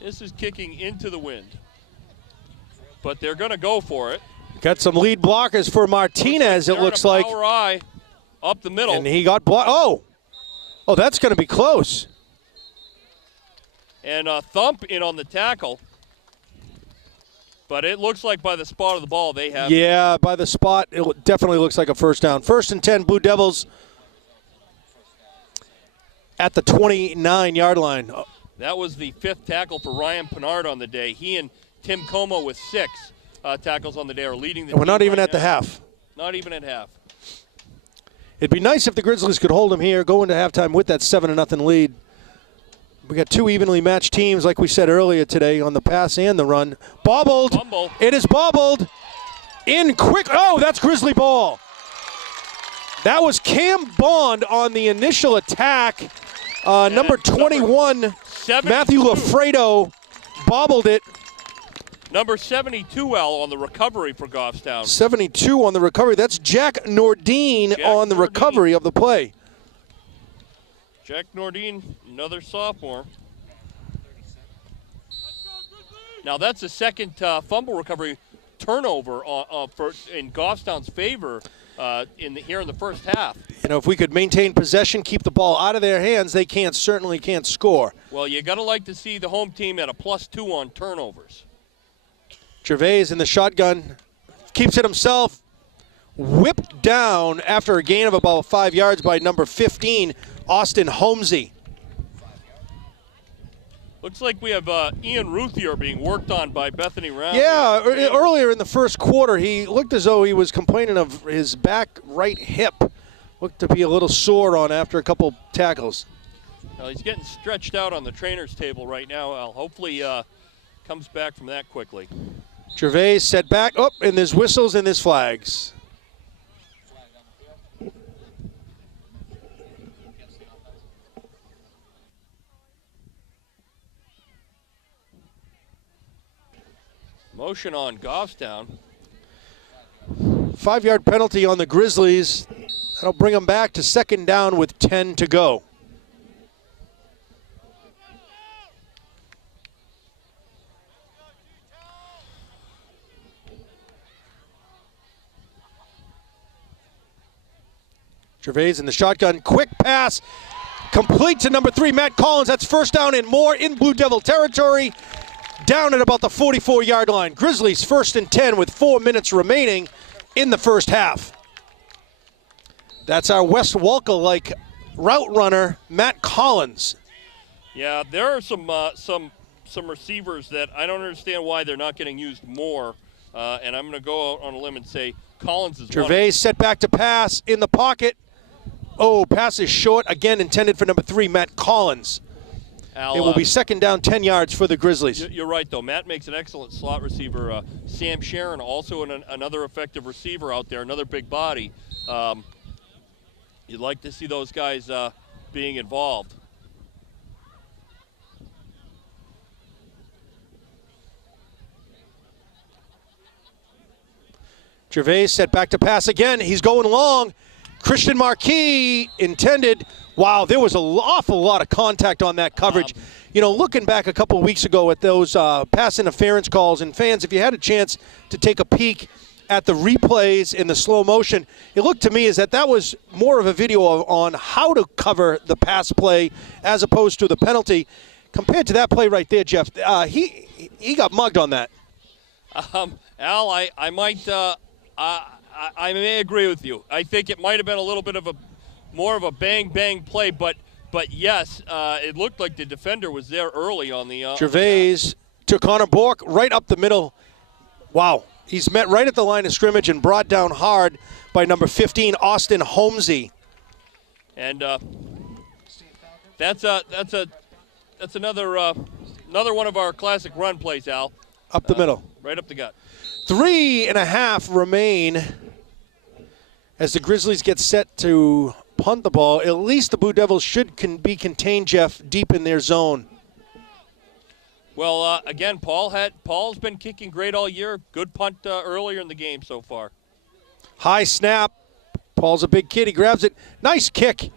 This is kicking into the wind. But they're going to go for it. Got some lead blockers for Martinez, it looks like. Power eye up the middle. And he got blocked. Oh, that's going to be close. And a thump in on the tackle. But it looks like by the spot of the ball they have. Yeah, by the spot, it definitely looks like a first down. 1st and 10, Blue Devils at the 29-yard line. That was the 5th tackle for Ryan Pinard on the day. He and Tim Como with 6 tackles on the day are leading the And we're team not even right at the now. half. Not even at half. It'd be nice if the Grizzlies could hold them here, go into halftime with that 7-0 lead. We got two evenly matched teams, like we said earlier today, on the pass and the run. Bobbled. Fumble. It is bobbled. In quick. Oh, that's Grizzly ball. That was Cam Bond on the initial attack. Number 21, 72. Matthew Lafredo, bobbled it. Number 72, Al, on the recovery for Goffstown. 72 on the recovery. That's Jack Nordine on the recovery of the play. Jack Nordine, another sophomore. Now that's the second fumble recovery turnover in Goffstown's favor here in the first half. You know, if we could maintain possession, keep the ball out of their hands, they certainly can't score. Well, you got to like to see the home team at a +2 on turnovers. Gervais in the shotgun, keeps it himself, whipped down after a gain of about 5 yards by number 15, Austin Holmesy. Looks like we have Ian Ruthier being worked on by Bethany Round. Yeah, earlier in the first quarter, he looked as though he was complaining of his back right hip. Looked to be a little sore on after a couple tackles. Well, he's getting stretched out on the trainer's table right now, Al. Hopefully comes back from that quickly. Gervais set back, and there's whistles and there's flags. Motion on Goffstown. 5-yard penalty on the Grizzlies. That'll bring them back to second down with 10 to go. Gervais in the shotgun, quick pass, complete to number 3, Matt Collins. That's first down and more in Blue Devil territory. Down at about the 44-yard line. Grizzlies 1st and 10 with 4 minutes remaining in the first half. That's our West Walker-like route runner, Matt Collins. Yeah, there are some receivers that I don't understand why they're not getting used more. And I'm going to go out on a limb and say Collins is Gervais set back to pass in the pocket. Oh, pass is short, again intended for number 3, Matt Collins. Al, it will be second down, 10 yards for the Grizzlies. You're right, though. Matt makes an excellent slot receiver. Sam Sharon, also another effective receiver out there, another big body. You'd like to see those guys being involved. Gervais set back to pass again. He's going long. Christian Marquis intended. Wow, there was an awful lot of contact on that coverage. You know, looking back a couple of weeks ago at those pass interference calls, and fans, if you had a chance to take a peek at the replays in the slow motion, it looked to me as that was more of a video on how to cover the pass play as opposed to the penalty. Compared to that play right there, Jeff, he got mugged on that. Al, I might I may agree with you. I think it might have been a little bit of more of a bang play, but yes, it looked like the defender was there early on the. Gervais to Connor Bork right up the middle. Wow, he's met right at the line of scrimmage and brought down hard by number 15, Austin Holmesy. And that's another one of our classic run plays, Al. Up the middle. Right up the gut. 3.5 remain as the Grizzlies get set to punt the ball. At least the Blue Devils should be contained, Jeff, deep in their zone. Well, again, Paul's been kicking great all year. Good punt earlier in the game so far. High snap. Paul's a big kid. He grabs it. Nice kick.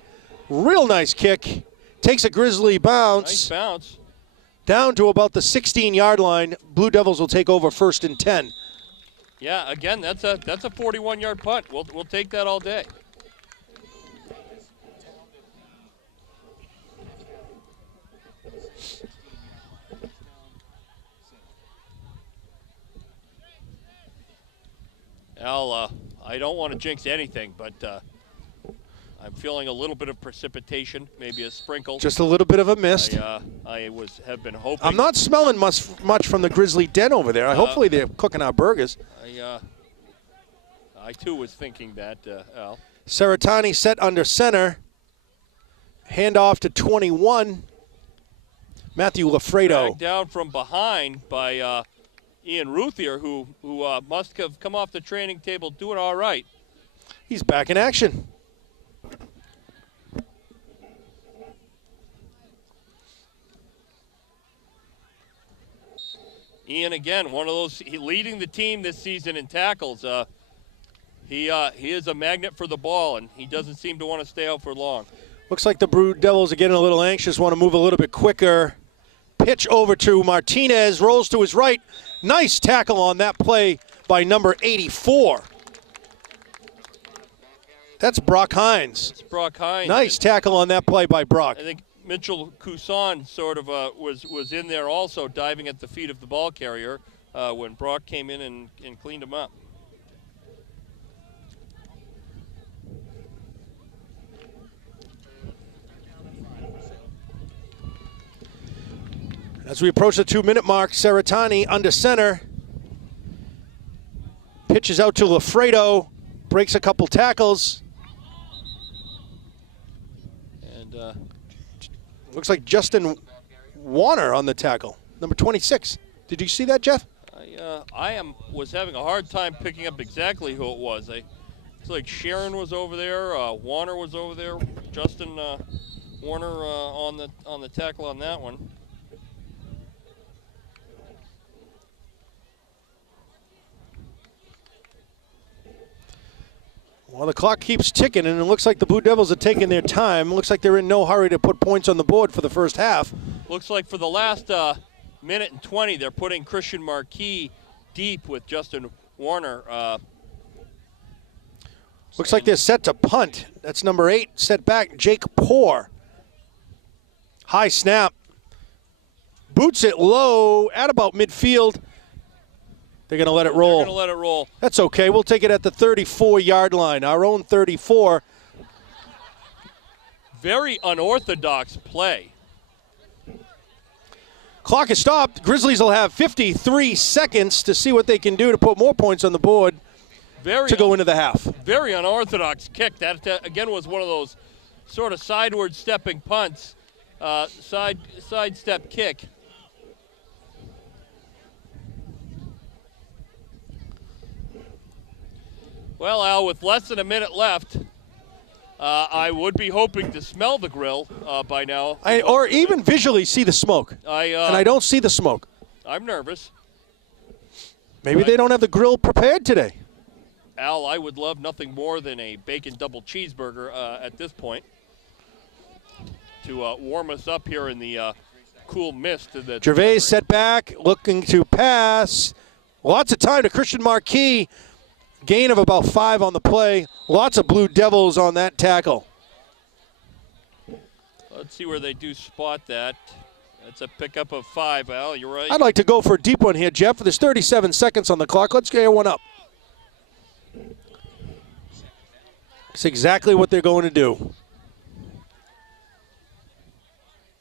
Real nice kick. Takes a Grizzly bounce. Nice bounce. Down to about the 16-yard line. Blue Devils will take over 1st and 10. Yeah, again, that's a 41-yard punt. We'll take that all day. Al, I don't want to jinx anything, but I'm feeling a little bit of precipitation, maybe a sprinkle. Just a little bit of a mist. I have been hoping. I'm not smelling much from the Grizzly Den over there. Hopefully they're cooking our burgers. I too was thinking that, Al. Saratani set under center. Handoff to 21. Matthew Lafredo. Dragged down from behind by Ian Ruthier, who must have come off the training table doing all right. He's back in action. Ian, again, one of those, leading the team this season in tackles. He is a magnet for the ball, and he doesn't seem to want to stay out for long. Looks like the Blue Devils are getting a little anxious, want to move a little bit quicker. Pitch over to Martinez, rolls to his right. Nice tackle on that play by number 84. That's Brock Hines. It's Brock Hines. Nice tackle on that play by Brock. I think Mitchell Couson sort of was in there also, diving at the feet of the ball carrier when Brock came in and cleaned him up. As we approach the 2-minute mark, Saratani under center. Pitches out to Lafredo. Breaks a couple tackles. And looks like Justin Warner on the tackle, number 26. Did you see that, Jeff? was having a hard time picking up exactly who it was. It's like Sharon was over there, Warner was over there, Justin Warner on the tackle on that one. Well, the clock keeps ticking, and it looks like the Blue Devils are taking their time. Looks like they're in no hurry to put points on the board for the first half. Looks like for the last minute and 20, they're putting Christian Marquis deep with Justin Warner. Looks like they're set to punt. That's number 8, set back, Jake Poor. High snap. Boots it low at about midfield. They're going to let it roll. They're going to let it roll. That's okay. We'll take it at the 34-yard line, our own 34. Very unorthodox play. Clock is stopped. Grizzlies will have 53 seconds to see what they can do to put more points on the board to go into the half. Very unorthodox kick. That, again, was one of those sort of sideward stepping punts, sidestep kick. Well, Al, with less than a minute left, I would be hoping to smell the grill by now. Or even visually see the smoke. And I don't see the smoke. I'm nervous. Maybe they don't have the grill prepared today. Al, I would love nothing more than a bacon double cheeseburger at this point to warm us up here in the cool mist. Gervais set back, looking to pass. Lots of time to Christian Marquis. Gain of about 5 on the play. Lots of Blue Devils on that tackle. Let's see where they do spot that. That's a pickup of 5, Al. You're right. I'd like to go for a deep one here, Jeff. There's 37 seconds on the clock. Let's get one up. It's exactly what they're going to do.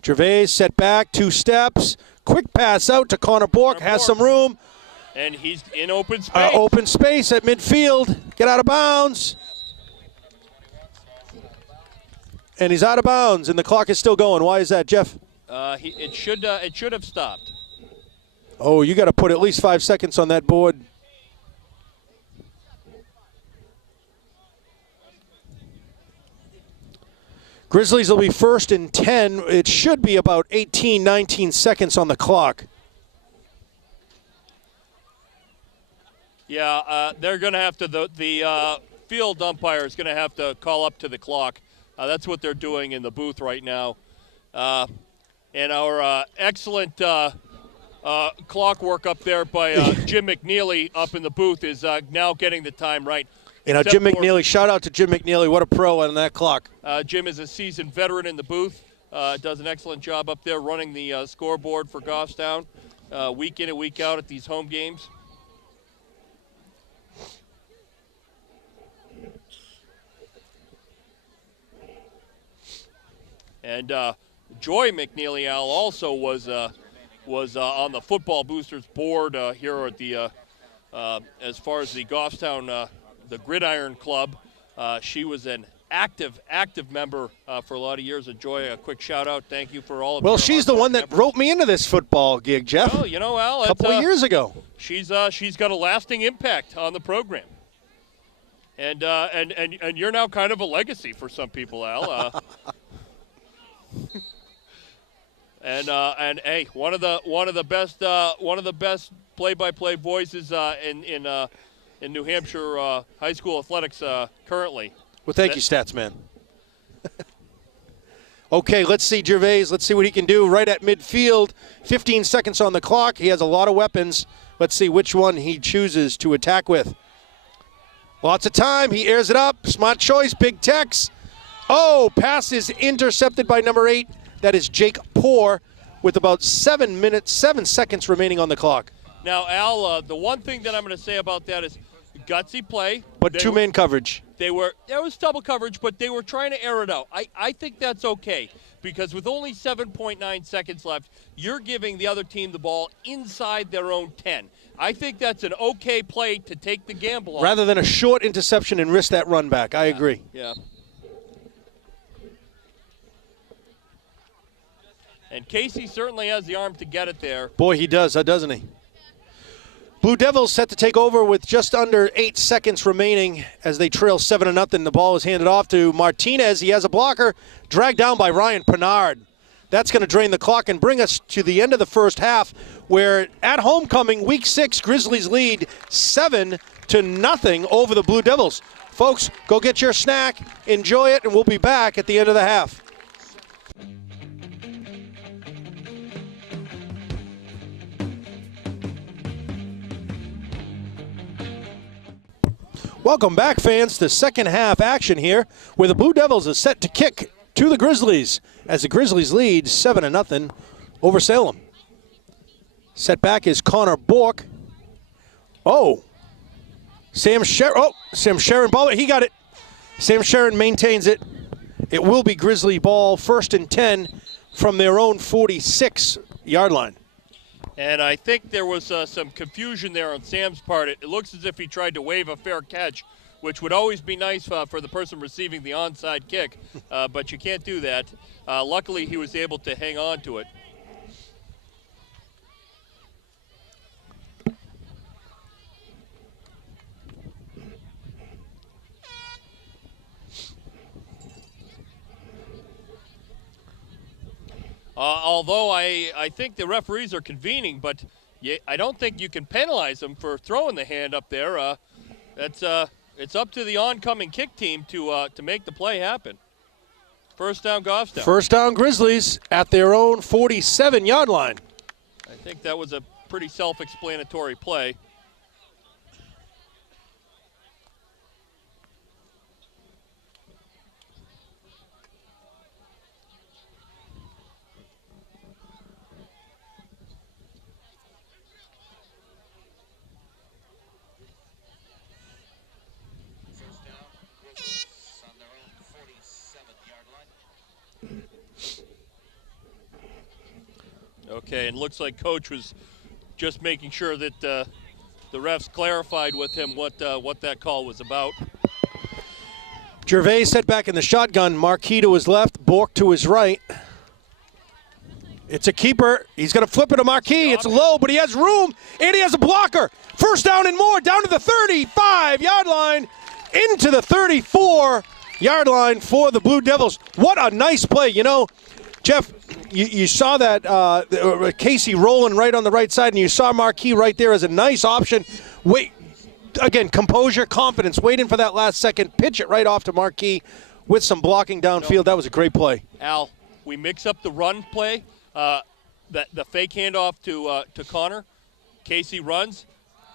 Gervais set back, 2 steps. Quick pass out to Connor Bork. Has some room. And he's in open space. Open space at midfield. Get out of bounds. And he's out of bounds, and the clock is still going. Why is that, Jeff? It should have stopped. Oh, you got to put at least 5 seconds on that board. Grizzlies will be first and 10. It should be about 18, 19 seconds on the clock. Yeah, they're going to have to, the field umpire is going to have to call up to the clock. That's what they're doing in the booth right now. And our excellent clockwork up there by Jim McNeely up in the booth is now getting the time right. You know, Jim McNeely, shout out to Jim McNeely. What a pro on that clock. Jim is a seasoned veteran in the booth, does an excellent job up there running the scoreboard for Goffstown week in and week out at these home games. And Joy McNeely, Al, also was on the Football Boosters board here at the as far as the Goffstown the Gridiron Club. She was an active member for a lot of years. Joy, a quick shout out. Thank you for all of. Well, your she's the one that roped me into this football gig, Jeff. Oh, you know, Al, a couple of years ago. She's got a lasting impact on the program. And you're now kind of a legacy for some people, Al. And hey, one of the best play-by-play voices in New Hampshire high school athletics currently. Well, thank you, Stats Man. Okay, let's see Gervais. Let's see what he can do right at midfield. 15 seconds on the clock. He has a lot of weapons. Let's see which one he chooses to attack with. Lots of time. He airs it up. Smart choice. Big Tex. Oh, pass is intercepted by number 8. That is Jake Poor with about 7 seconds remaining on the clock. Now, Al, the one thing that I'm going to say about that is gutsy play. But two-man coverage. There was double coverage, but they were trying to air it out. I think that's okay because with only 7.9 seconds left, you're giving the other team the ball inside their own 10. I think that's an okay play to take the gamble on. Rather than a short interception and risk that run back. I agree. Yeah. And Casey certainly has the arm to get it there. Boy, he does, doesn't he? Blue Devils set to take over with just under 8 seconds remaining as they trail 7-0. The ball is handed off to Martinez. He has a blocker dragged down by Ryan Pernard. That's going to drain the clock and bring us to the end of the first half where at homecoming, week 6, Grizzlies lead 7-0 over the Blue Devils. Folks, go get your snack, enjoy it, and we'll be back at the end of the half. Welcome back, fans, to second half action here, where the Blue Devils are set to kick to the Grizzlies as the Grizzlies lead 7-0 over Salem. Set back is Connor Bork. Oh, Sam Sharon ball. He got it. Sam Sharon maintains it. It will be Grizzly ball, 1st and 10 from their own 46-yard line. And I think there was some confusion there on Sam's part. It looks as if he tried to wave a fair catch, which would always be nice for the person receiving the onside kick, but you can't do that. Luckily, he was able to hang on to it. Although I think the referees are convening, but I don't think you can penalize them for throwing the hand up there. It's up to the oncoming kick team to make the play happen. First down, Goffstown. First down, Grizzlies at their own 47-yard line. I think that was a pretty self-explanatory play. Okay, and looks like Coach was just making sure that the refs clarified with him what that call was about. Gervais set back in the shotgun. Marquis to his left, Bork to his right. It's a keeper. He's going to flip it to Marquis. It's low, but he has room, and he has a blocker. First down and more, down to the 35-yard line, into the 34-yard line for the Blue Devils. What a nice play. You know, Jeff, you saw that Casey rolling right on the right side, and you saw Marquis right there as a nice option. Wait, again, composure, confidence, waiting for that last second, pitch it right off to Marquis with some blocking downfield. That was a great play. Al, we mix up the run play, the fake handoff to Connor. Casey runs,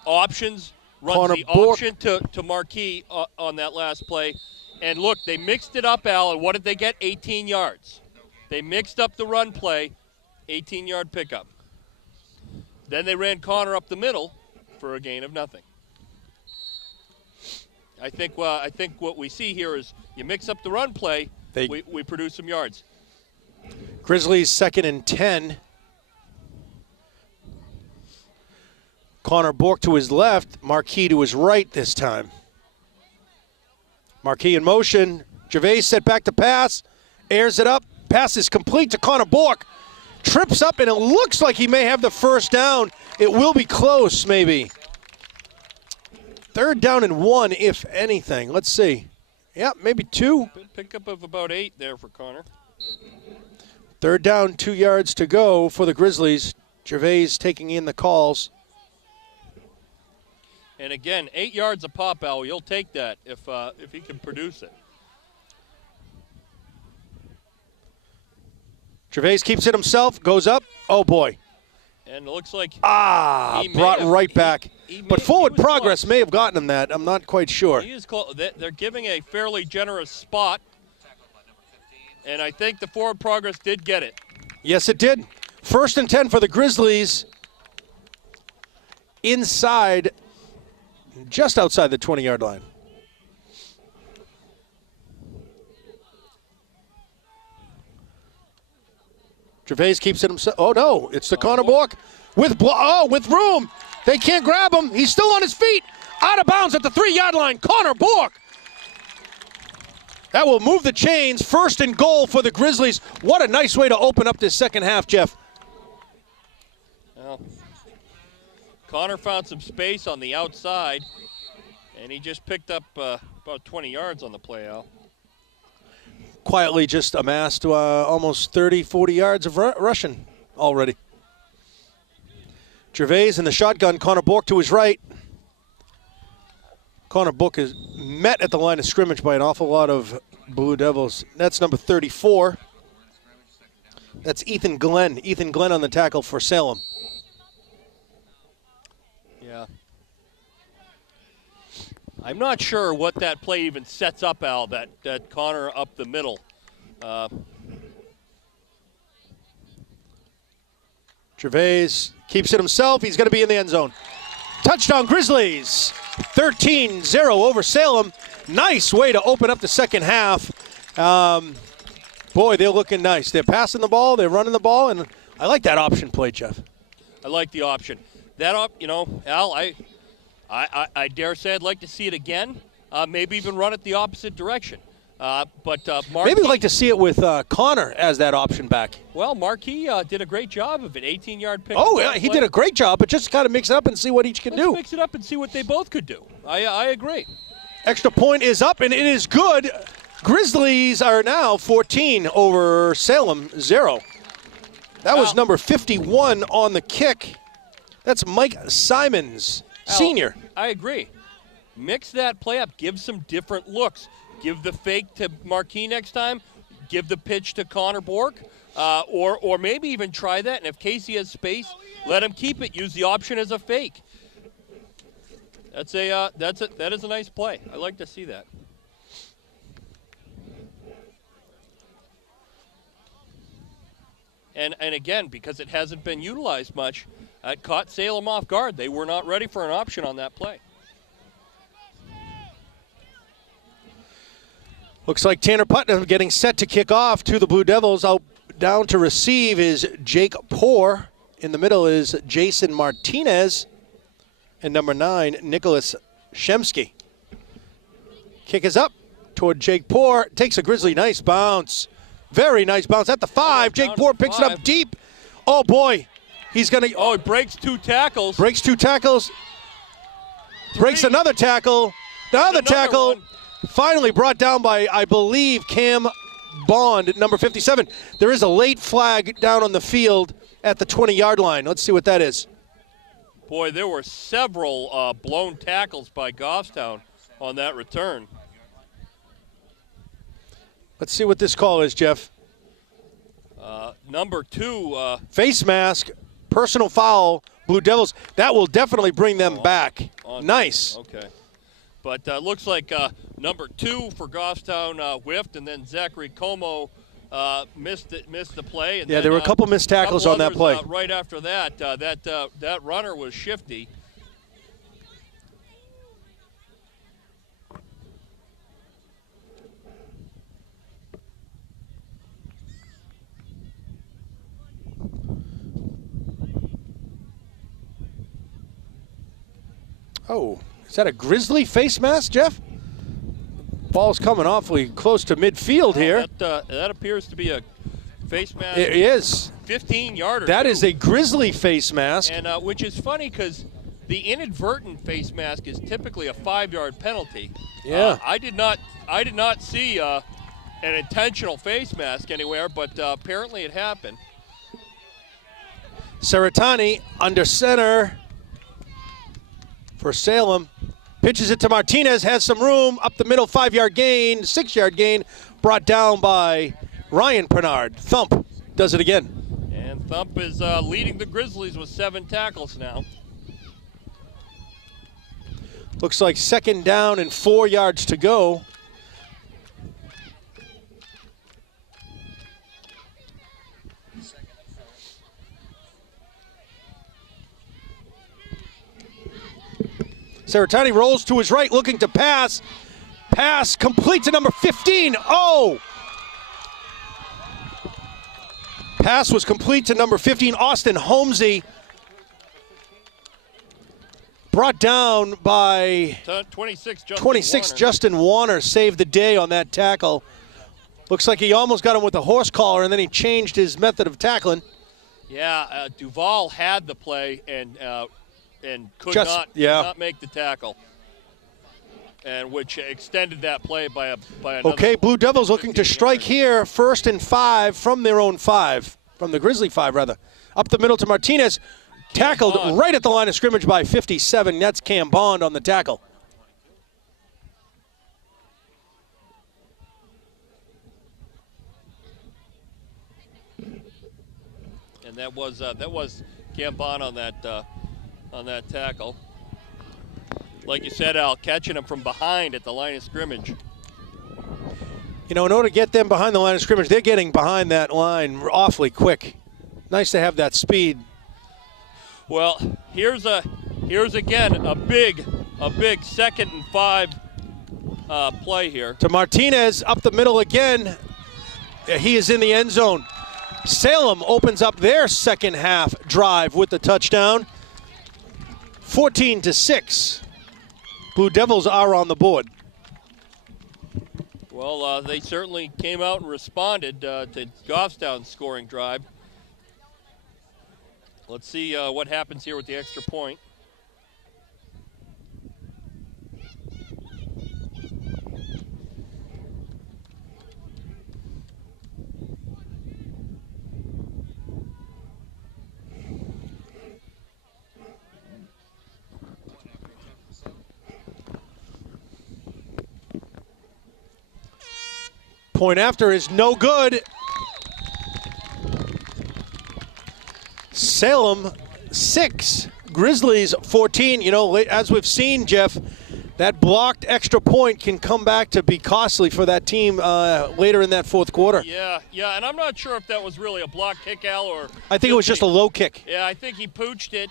options, runs Connor the Bork. option to Marquis on that last play. And look, they mixed it up, Al, and what did they get? 18 yards. They mixed up the run play, 18-yard pickup. Then they ran Connor up the middle for a gain of nothing. I think what we see here is you mix up the run play, we produce some yards. Grizzlies 2nd and 10. Connor Bork to his left, Marquis to his right this time. Marquis in motion. Gervais set back to pass. Airs it up. Pass is complete to Connor Bork. Trips up, and it looks like he may have the first down. It will be close, maybe. 3rd down and 1, if anything. Let's see. Yeah, maybe 2. Pickup of about 8 there for Connor. 3rd down, 2 yards to go for the Grizzlies. Gervais taking in the calls. And again, 8 yards a pop, Al. You'll take that if he can produce it. Gervais keeps it himself, goes up. Oh, boy. And it looks like brought right back. But forward progress close. may have gotten him that. I'm not quite sure. He is close. They're giving a fairly generous spot. And I think the forward progress did get it. Yes, it did. 1st and 10 for the Grizzlies. Inside, just outside the 20-yard line. Gervais keeps it himself. Oh, no, it's the Connor Bork with room. They can't grab him. He's still on his feet. Out of bounds at the 3-yard line. Connor Bork. That will move the chains. 1st and goal for the Grizzlies. What a nice way to open up this second half, Jeff. Well, Connor found some space on the outside, and he just picked up about 20 yards on the play, Al. Quietly just amassed almost 30, 40 yards of rushing already. Gervais in the shotgun, Connor Bork to his right. Connor Bork is met at the line of scrimmage by an awful lot of Blue Devils. That's number 34. That's Ethan Glenn. Ethan Glenn on the tackle for Salem. Yeah. I'm not sure what that play even sets up, Al, that Connor up the middle. Gervais keeps it himself. He's going to be in the end zone. Touchdown Grizzlies. 13-0 over Salem. Nice way to open up the second half. Boy, they're looking nice. They're passing the ball. They're running the ball. And I like that option play, Jeff. I like the option. That, Al, I dare say I'd like to see it again. Maybe even run it the opposite direction. But Marquis, maybe I'd like to see it with Connor as that option back. Well, Marquis did a great job of it. 18-yard pick. Oh, yeah, he did a great job, but just kind of mix it up and see what each can do. Let's mix it up and see what they both could do. I agree. Extra point is up, and it is good. Grizzlies are now 14 over Salem 0. That was number 51 on the kick. That's Mike Simons, senior. I agree. Mix that play up. Give some different looks. Give the fake to Marquis next time. Give the pitch to Connor Bork. Or maybe even try that. And if Casey has space, let him keep it. Use the option as a fake. That is a nice play. I like to see that. And again, because it hasn't been utilized much, it caught Salem off guard. They were not ready for an option on that play. Looks like Tanner Putnam getting set to kick off to the Blue Devils. Out down to receive is Jake Poor. In the middle is Jason Martinez. And number 9, Nicholas Shemsky. Kick is up toward Jake Poor. Takes a Grizzly nice bounce. Very nice bounce at the 5. Jake Poor picks it up deep. Oh, boy. He's going to... Oh, he breaks 2 tackles. Breaks 2 tackles. Breaks another tackle. Another tackle. One. Finally brought down by, I believe, Cam Bond at number 57. There is a late flag down on the field at the 20-yard line. Let's see what that is. Boy, there were several blown tackles by Goffstown on that return. Let's see what this call is, Jeff. Number 2. Face mask, personal foul, Blue Devils. That will definitely bring them back. Nice. Okay. But looks like number 2 for Goffstown whiffed, and then Zachary Como missed the play. And yeah, then, there were a couple missed tackles on that play. Right after that, that runner was shifty. Oh, is that a Grizzly face mask, Jeff? Ball's coming awfully close to midfield here. That appears to be a face mask. It is. 15-yarder. That is a Grizzly face mask. And which is funny because the inadvertent face mask is typically a 5-yard penalty. Yeah. I did not see an intentional face mask anywhere, but apparently it happened. Saratani under center for Salem. Pitches it to Martinez, has some room, up the middle, 5-yard gain, 6-yard gain, brought down by Ryan Pernard. Thump does it again. And Thump is leading the Grizzlies with 7 tackles now. Looks like 2nd down and 4 yards to go. Saratani rolls to his right, looking to pass. Pass complete to number 15. Oh! Pass was complete to number 15, Austin Holmesy. Brought down by 26, Justin Warner saved the day on that tackle. Looks like he almost got him with a horse collar, and then he changed his method of tackling. Yeah, Duval had the play and could not make the tackle, and which extended that play by another. Okay, Blue Devils looking to strike here, 1st and 5 from their own 5, from the Grizzly 5 rather. Up the middle to Martinez, tackled right at the line of scrimmage by 57. That's Cam Bond on the tackle. And that was Cam Bond on that tackle. Like you said, Al, catching him from behind at the line of scrimmage. You know, in order to get them behind the line of scrimmage, they're getting behind that line awfully quick. Nice to have that speed. Well, here's again a big 2nd and 5 play here. To Martinez, up the middle again. He is in the end zone. Salem opens up their second half drive with the touchdown. 14-6. Blue Devils are on the board. Well, they certainly came out and responded to Goffstown's scoring drive. Let's see what happens here with the extra point. Point after is no good. Salem 6, Grizzlies 14. You know, as we've seen, Jeff, that blocked extra point can come back to be costly for that team later in that 4th quarter. Yeah, and I'm not sure if that was really a block kick, Al, or I think it was just a low kick. Yeah, I think he pooched it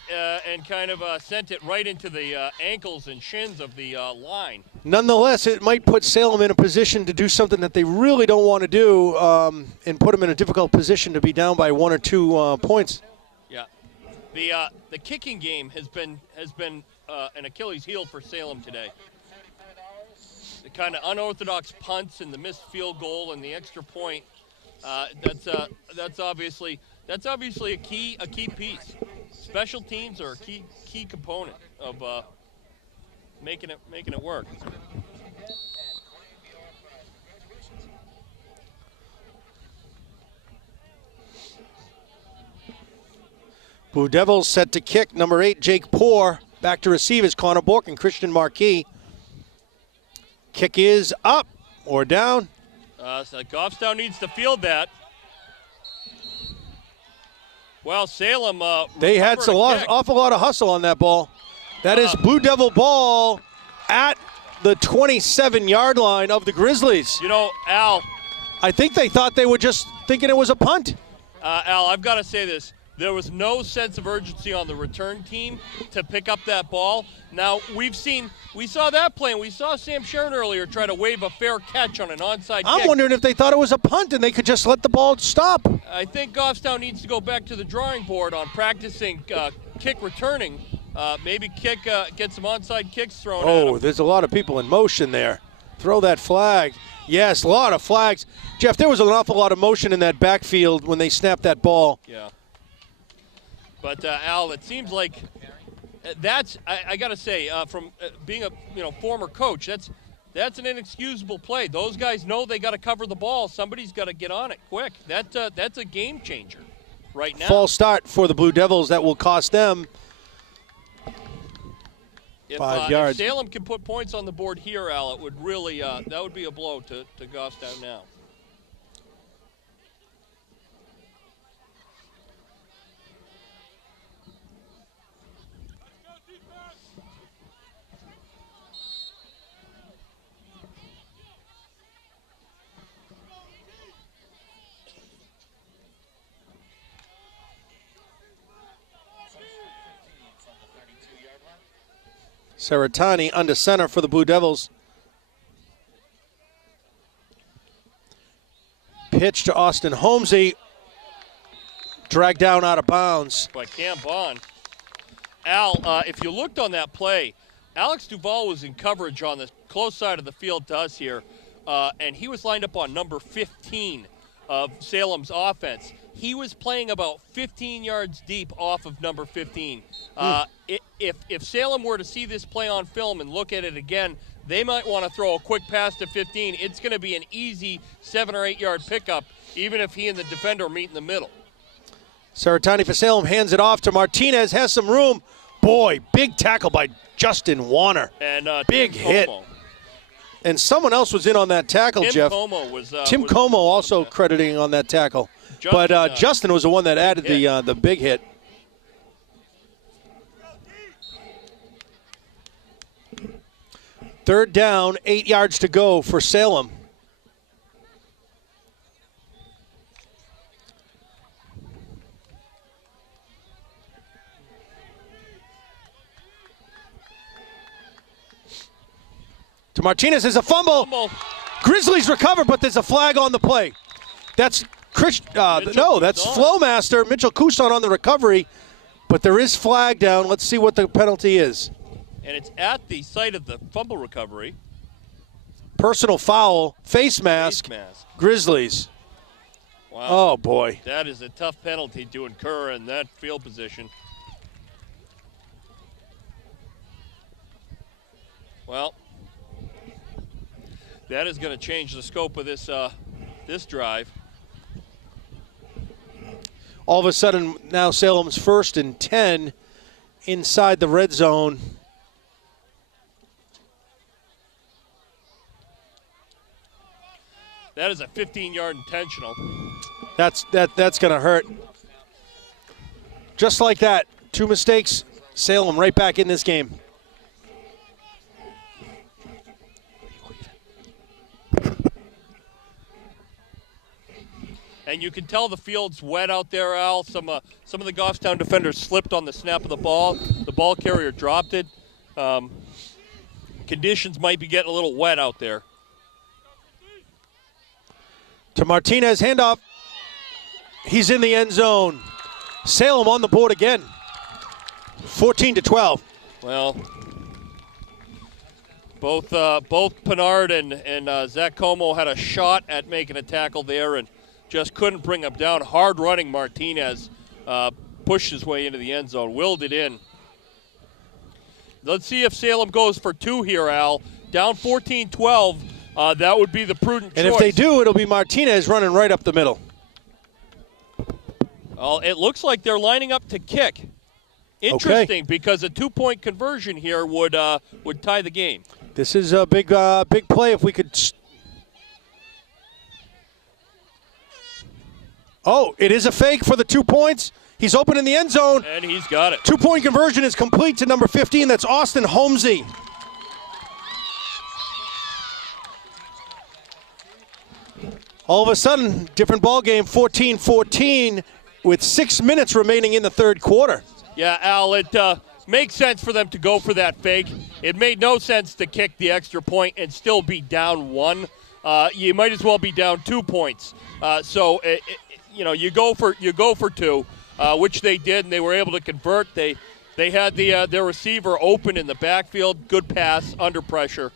and kind of sent it right into the ankles and shins of the line. Nonetheless, it might put Salem in a position to do something that they really don't want to do and put them in a difficult position to be down by 1 or 2 points. Yeah, the kicking game has been an Achilles heel for Salem today. The kind of unorthodox punts and the missed field goal and the extra point. That's obviously a key piece. Special teams are a key component of making it work. Blue Devils set to kick. Number 8, Jake Poor. Back to receive is Connor Bork and Christian Marquis. Kick is up or down. So Goffstown needs to field that. Well, Salem. They had awful lot of hustle on that ball. That is Blue Devil ball at the 27-yard line of the Grizzlies. You know, Al. I think they thought they were just thinking it was a punt. Al, I've got to say this. There was no sense of urgency on the return team to pick up that ball. Now, we saw that play, and we saw Sam Sharon earlier try to wave a fair catch on an onside kick. I'm wondering if they thought it was a punt and they could just let the ball stop. I think Goffstown needs to go back to the drawing board on practicing kick returning maybe get some onside kicks thrown at Oh, him. there's a lot of people in motion there. Throw that flag. Yes, a lot of flags. Jeff, there was an awful lot of motion in that backfield when they snapped that ball. Yeah. But, Al, it seems like that's, I got to say, from being a former coach, that's an inexcusable play. Those guys know they got to cover the ball. Somebody's got to get on it quick. That's a game changer right now. False start for the Blue Devils. That will cost them 5 yards. If Salem can put points on the board here, Al, it would really that would be a blow to Goffstown now. Saratani under center for the Blue Devils. Pitch to Austin Holmesy. Dragged down out of bounds. By Cam Bond. Al, if you looked on that play, Alex Duvall was in coverage on the close side of the field to us here, and he was lined up on number 15 of Salem's offense. He was playing about 15 yards deep off of number 15. If Salem were to see this play on film and look at it again, they might want to throw a quick pass to 15. It's going to be an easy 7 or 8 yard pickup, even if he and the defender meet in the middle. Saratani for Salem hands it off to Martinez, has some room. Boy, big tackle by Justin Warner. And big hit. And someone else was in on that tackle, Tim Jeff. Como was, Tim Como also crediting on that tackle. Justin was the one that added the big hit. Third down, 8 yards to go for Salem. To Martinez, is a fumble. Grizzlies recover, but there's a flag on the play. That's that's Flowmaster, Mitchell Couson on the recovery, but there is flag down. Let's see what the penalty is. And it's at the site of the fumble recovery. Personal foul, face mask. Grizzlies. Wow. Oh, boy. That is a tough penalty to incur in that field position. Well, that is going to change the scope of this this drive. All of a sudden, now Salem's 1st and 10 inside the red zone. That is a 15-yard intentional. That's going to hurt. Just like that, 2 mistakes, Salem right back in this game. And you can tell the field's wet out there, Al. Some of the Goffstown defenders slipped on the snap of the ball. The ball carrier dropped it. Conditions might be getting a little wet out there. To Martinez, handoff. He's in the end zone. Salem on the board again. 14-12. Well, both Pinard and Zach Como had a shot at making a tackle there and just couldn't bring him down. Hard running Martinez pushed his way into the end zone, willed it in. Let's see if Salem goes for 2 here, Al. Down 14-12. That would be the prudent choice. And if they do, it'll be Martinez running right up the middle. Well, it looks like they're lining up to kick. Interesting, because a 2-point conversion here would tie the game. This is a big play if we could. Oh, it is a fake for the 2 points. He's open in the end zone. And he's got it. 2-point conversion is complete to number 15. That's Austin Holmesy. All of a sudden, different ball game, 14-14, with 6 minutes remaining in the third quarter. Yeah, Al, it makes sense for them to go for that fake. It made no sense to kick the extra point and still be down 1. You might as well be down 2 points. You go for 2, which they did, and they were able to convert. They They had their receiver open in the backfield. Good pass under pressure.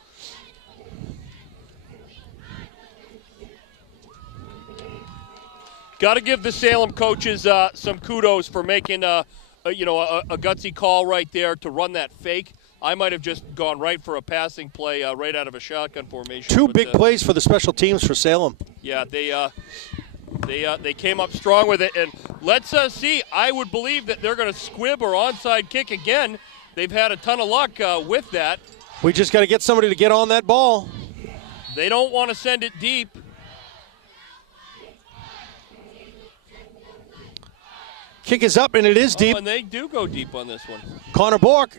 Got to give the Salem coaches some kudos for making a gutsy call right there to run that fake. I might have just gone right for a passing play right out of a shotgun formation. Two big plays for the special teams for Salem. Yeah, they came up strong with it, and let's see. I would believe that they're going to squib or onside kick again. They've had a ton of luck with that. We just got to get somebody to get on that ball. They don't want to send it deep. Kick is up, and it is deep. And they do go deep on this one. Connor Bork.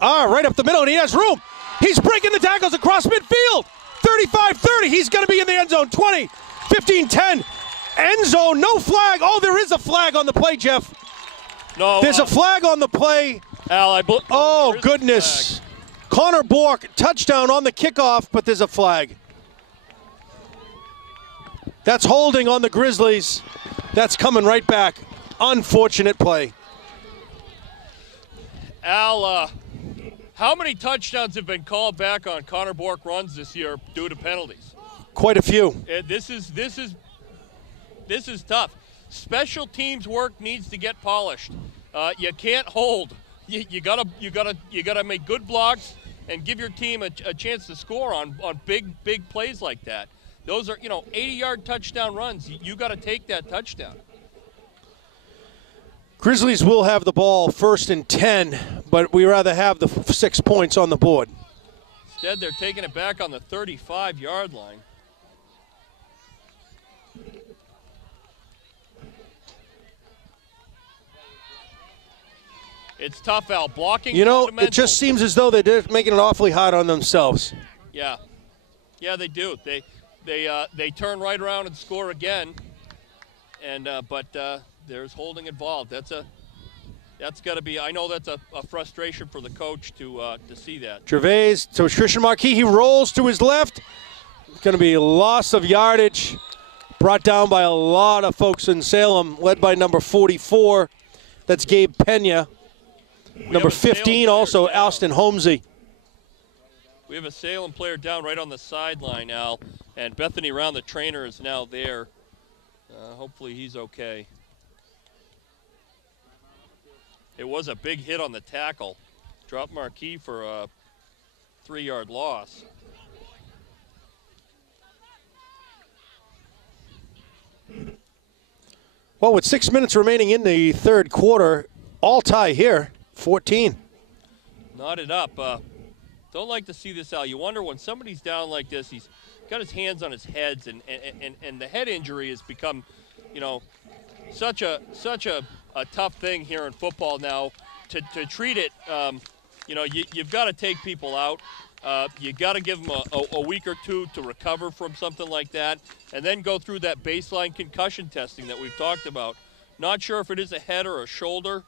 Right up the middle, and he has room. He's breaking the tackles across midfield. 35-30. He's going to be in the end zone. 20, 15, 10. End zone, no flag. Oh, there is a flag on the play, Jeff. No. There's a flag on the play. Al, oh, goodness. Connor Bork, touchdown on the kickoff, but there's a flag. That's holding on the Grizzlies. That's coming right back. Unfortunate play. Al, how many touchdowns have been called back on Connor Bork runs this year due to penalties? Quite a few. This is tough. Special teams work needs to get polished. You can't hold. You gotta make good blocks and give your team a chance to score on big plays like that. Those are 80-yard touchdown runs. You got to take that touchdown. Grizzlies will have the ball 1st and 10, but we rather have the 6 points on the board. Instead, they're taking it back on the 35-yard line. It's tough, Al. Blocking. It just seems as though they're making it awfully hard on themselves. Yeah, they do. They turn right around and score again, and but there's holding involved. That's got to be. I know that's a frustration for the coach to see that. Gervais to Christian Marquis. He rolls to his left. It's going to be a loss of yardage, brought down by a lot of folks in Salem, led by number 44. That's Gabe Pena. Number 15 also Alston Holmesy. We have a Salem player down right on the sideline, Al, and Bethany Round, the trainer, is now there. Hopefully he's okay. It was a big hit on the tackle. Dropped Marquis for a 3-yard loss. Well, with 6 minutes remaining in the third quarter, all tie here, 14. Knotted up. Don't like to see this, Al. You wonder when somebody's down like this, he's got his hands on his heads, and the head injury has become, such a tough thing here in football now. To treat it, you've got to take people out. You got to give them a week or two to recover from something like that, and then go through that baseline concussion testing that we've talked about. Not sure if it is a head or a shoulder.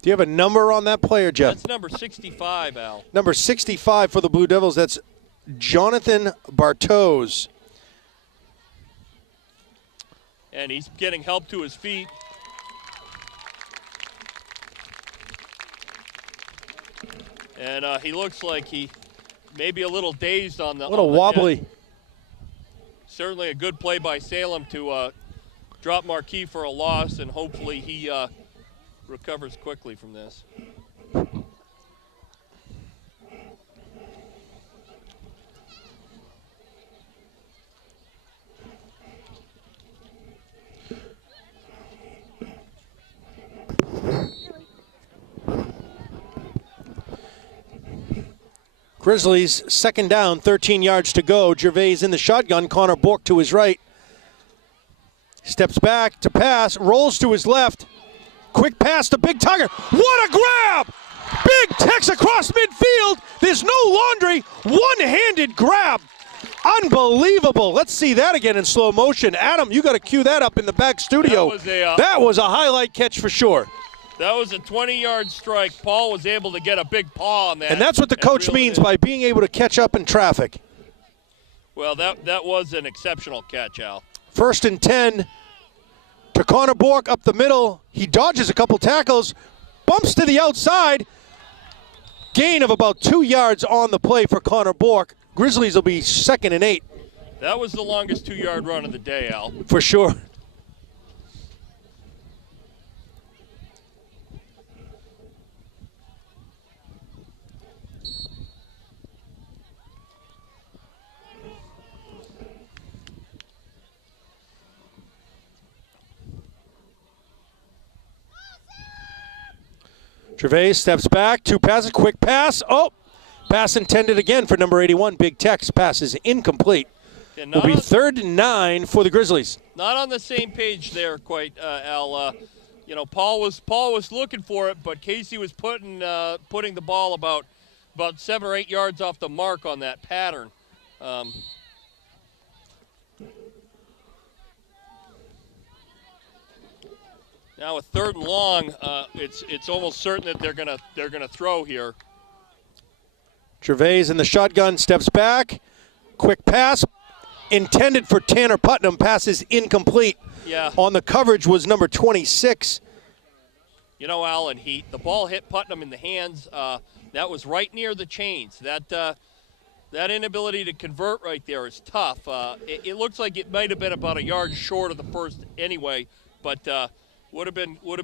Do you have a number on that player, Jeff? That's number 65, Al. Number 65 for the Blue Devils. That's Jonathan Bartos. And he's getting help to his feet. And he looks like he may be a little dazed on the. A little wobbly. Head. Certainly a good play by Salem to drop Marquis for a loss, and hopefully he recovers quickly from this. Grizzlies, second down, 13 yards to go. Gervais in the shotgun. Connor Bork to his right. Steps back to pass, rolls to his left. Quick pass to Big Tiger. What a grab! Big Tex across midfield. There's no laundry. One-handed grab. Unbelievable. Let's see that again in slow motion. Adam, you got to cue that up in the back studio. That was a highlight catch for sure. That was a 20-yard strike. Paul was able to get a big paw on that. And that's what the coach means by being able to catch up in traffic. Well, that was an exceptional catch, Al. 1st and 10 to Connor Bork up the middle. He dodges a couple tackles, bumps to the outside. Gain of about 2 yards on the play for Connor Bork. Grizzlies will be 2nd and 8. That was the longest 2-yard run of the day, Al. For sure. Gervais steps back, 2 passes, quick pass. Oh, pass intended again for number 81. Big Tex pass is incomplete. Will be 3rd and 9 for the Grizzlies. Not on the same page there, quite, Al. Paul was looking for it, but Casey was putting the ball about 7 or 8 yards off the mark on that pattern. Now with 3rd and long, it's almost certain that they're gonna throw here. Gervais in the shotgun, steps back, quick pass, intended for Tanner Putnam. Pass is incomplete. Yeah. On the coverage was number 26. Al, and the ball hit Putnam in the hands. That was right near the chains. That inability to convert right there is tough. It looks like it might have been about a yard short of the first anyway, but. Would have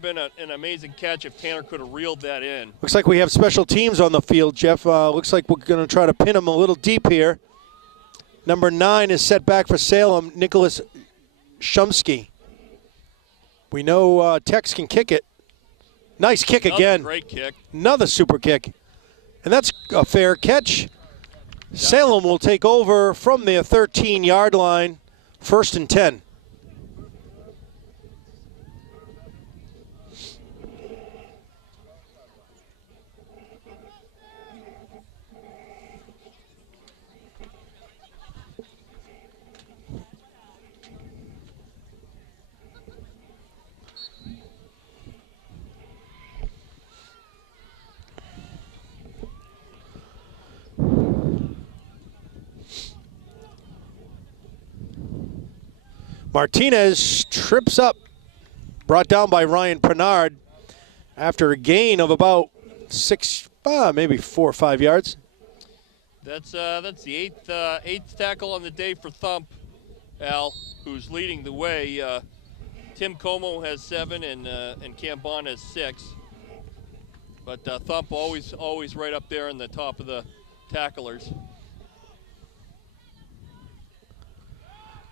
been an amazing catch if Tanner could have reeled that in. Looks like we have special teams on the field, Jeff. Looks like we're going to try to pin him a little deep here. Number 9 is set back for Salem, Nicholas Shumsky. We know Tex can kick it. Nice kick again. Great kick. Another super kick. And that's a fair catch. Salem will take over from their 13-yard line, 1st and 10. Martinez trips up, brought down by Ryan Pernard after a gain of about 6, maybe 4 or 5 yards. That's the eighth tackle on the day for Thump, Al, who's leading the way. Tim Como has 7 and Cam Bond has 6. But Thump always right up there in the top of the tacklers.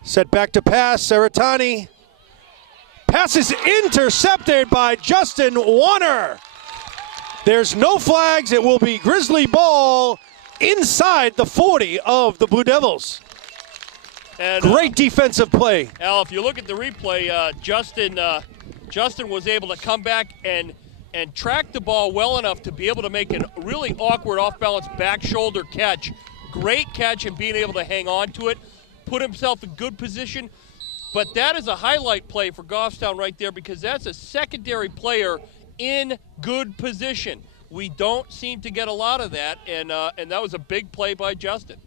Set back to pass, Saratani. Pass is intercepted by Justin Warner. There's no flags. It will be Grizzly ball inside the 40 of the Blue Devils. And, great defensive play. Al, if you look at the replay, Justin was able to come back and track the ball well enough to be able to make a really awkward off-balance back shoulder catch. Great catch and being able to hang on to it. Put himself in good position, but that is a highlight play for Goffstown right there because that's a secondary player in good position. We don't seem to get a lot of that, and that was a big play by Justin.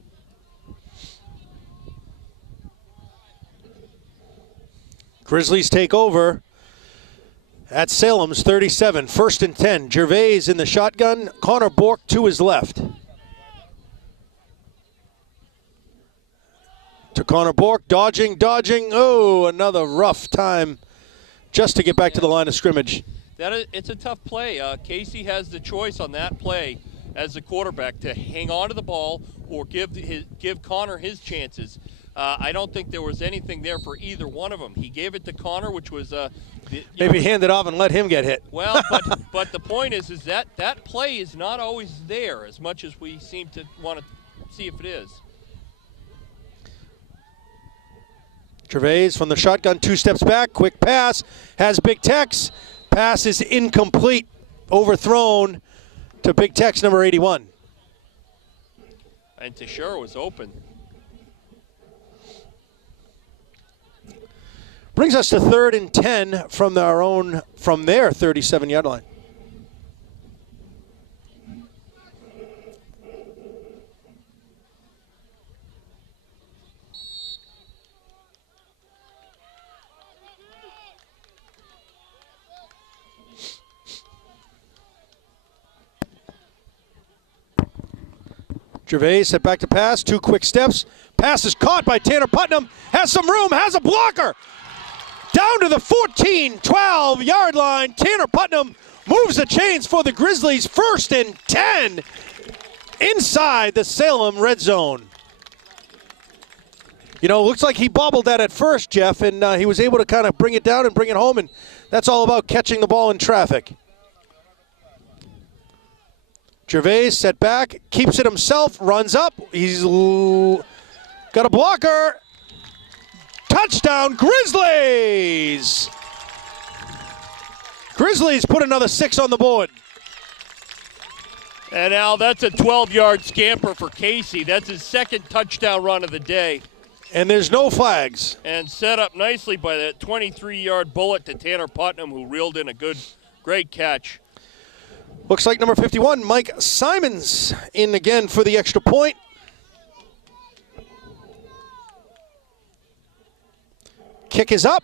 Grizzlies take over at Salem's 37, 1st and 10. Gervais in the shotgun, Connor Bork to his left. To Connor Bork, dodging. Oh, another rough time just to get back to the line of scrimmage. It's a tough play. Casey has the choice on that play as the quarterback to hang on to the ball or give Connor his chances. I don't think there was anything there for either one of them. He gave it to Connor, which was maybe hand it off and let him get hit. Well, but the point is that play is not always there as much as we seem to want to see if it is. Gervais from the shotgun, 2 steps back, quick pass, has Big Tex. Pass is incomplete, overthrown to Big Tex, number 81. And Teixeira was open. Brings us to 3rd and 10 from their 37-yard line. Gervais set back to pass, 2 quick steps. Pass is caught by Tanner Putnam. Has some room, has a blocker. Down to the 14, 12-yard line. Tanner Putnam moves the chains for the Grizzlies. 1st and 10 inside the Salem red zone. You know, looks like he bobbled that at first, Jeff, and he was able to kind of bring it down and bring it home, and that's all about catching the ball in traffic. Gervais set back, keeps it himself, runs up. He's got a blocker. Touchdown, Grizzlies! Grizzlies put another 6 on the board. And Al, that's a 12-yard scamper for Casey. That's his 2nd touchdown run of the day. And there's no flags. And set up nicely by that 23-yard bullet to Tanner Putnam, who reeled in a great catch. Looks like number 51, Mike Simons, in again for the extra point. Kick is up.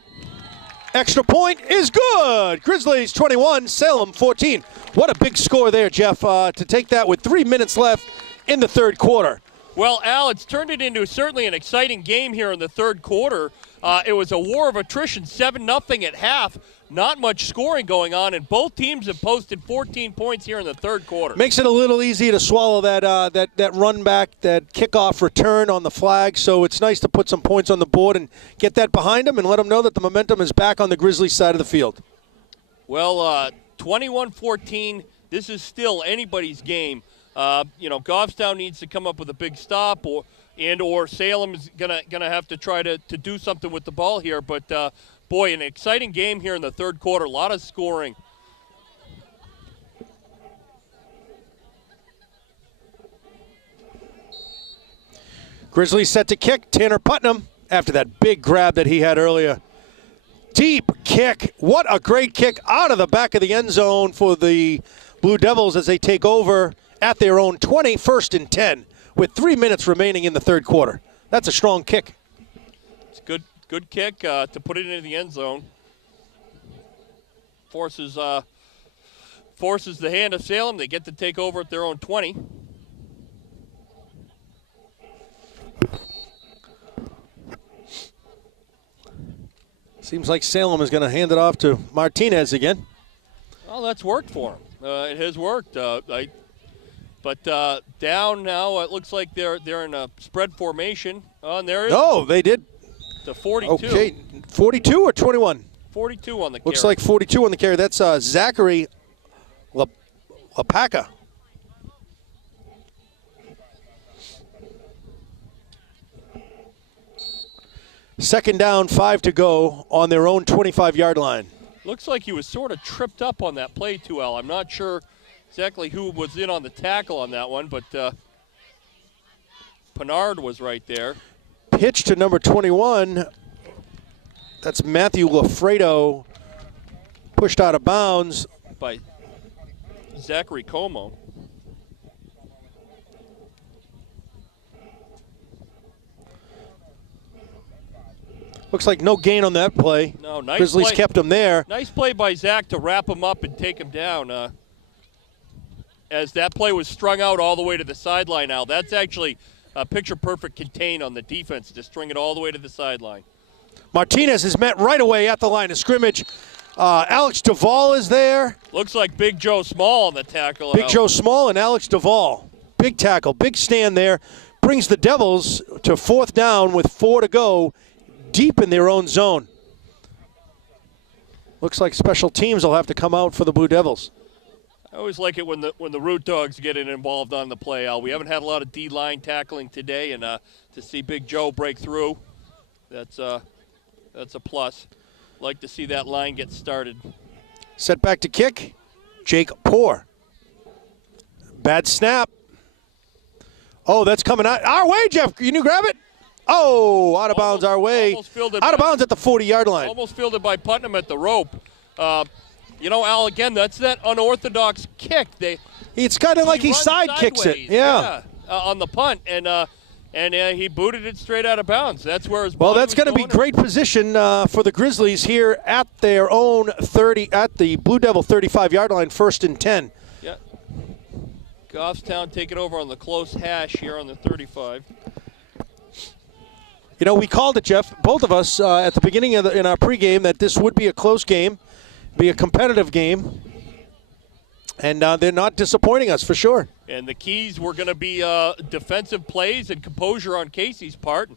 Extra point is good. Grizzlies 21, Salem 14. What a big score there, Jeff, to take that with 3 minutes left in the 3rd quarter. Well, Al, it's turned it into certainly an exciting game here in the 3rd quarter. It was a war of attrition, 7-0 at half. Not much scoring going on, and both teams have posted 14 points here in the 3rd quarter. Makes it a little easier to swallow that run back, that kickoff return on the flag. So it's nice to put some points on the board and get that behind them and let them know that the momentum is back on the Grizzlies side of the field. Well, 21-14, this is still anybody's game. Goffstown needs to come up with a big stop, or Salem is gonna have to try to do something with the ball here. But boy, an exciting game here in the 3rd quarter. A lot of scoring. Grizzlies set to kick. Tanner Putnam, after that big grab that he had earlier. Deep kick. What a great kick out of the back of the end zone for the Blue Devils as they take over at their own 20, 1st and 10, with 3 minutes remaining in the 3rd quarter. That's a strong kick. It's good kick to put it into the end zone. Forces the hand of Salem. They get to take over at their own 20. Seems like Salem is going to hand it off to Martinez again. Well, that's worked for him. It has worked. But down now, it looks like they're in a spread formation. And there is. No, they did. The 42. Okay, 42 or 21? 42 on the carry. Looks like 42 on the carry. That's Zachary Lapaka. Second down, 5 to go on their own 25-yard line. Looks like he was sort of tripped up on that play too, Al. I'm not sure exactly who was in on the tackle on that one, but Pinard was right there. Pitch to number 21. That's Matthew Lafredo, pushed out of bounds by Zachary Como. Looks like no gain on that play. No, nice Grizzlies play. kept him there. Nice play by Zach to wrap him up and take him down. As that play was strung out all the way to the sideline, Al. That's actually a picture-perfect contain on the defense to string it all the way to the sideline. Martinez is met right away at the line of scrimmage. Alex Duvall is there. Looks like Big Joe Small on the tackle. Big Joe Small and Alex Duvall. Big tackle, big stand there. Brings the Devils to 4th down with 4 to go, deep in their own zone. Looks like special teams will have to come out for the Blue Devils. I always like it when the Root Dogs get involved on the play, Al. We haven't had a lot of D-line tackling today, and to see Big Joe break through, that's a plus. Like to see that line get started. Set back to kick. Jake Poor. Bad snap. Oh, that's coming out our way, Jeff. Can you grab it? Oh, out of bounds our way. Almost fielded Out of by- bounds at the 40-yard line. Almost fielded by Putnam at the rope. Al, again, that's that unorthodox kick. It's kind of like he runs side kicks it. sideways, Yeah. on the punt, and he booted it straight out of bounds. That's where his Well, body that's was going to be going. great position for the Grizzlies here at their own 30, at the Blue Devil 35-yard line, 1st and 10. Yeah. Goffstown taking over on the close hash here on the 35. You know, we called it, Jeff, both of us at the beginning of in our pregame that this would be a close game, be a competitive game, and they're not disappointing us for sure. And the keys were going to be defensive plays and composure on Casey's part.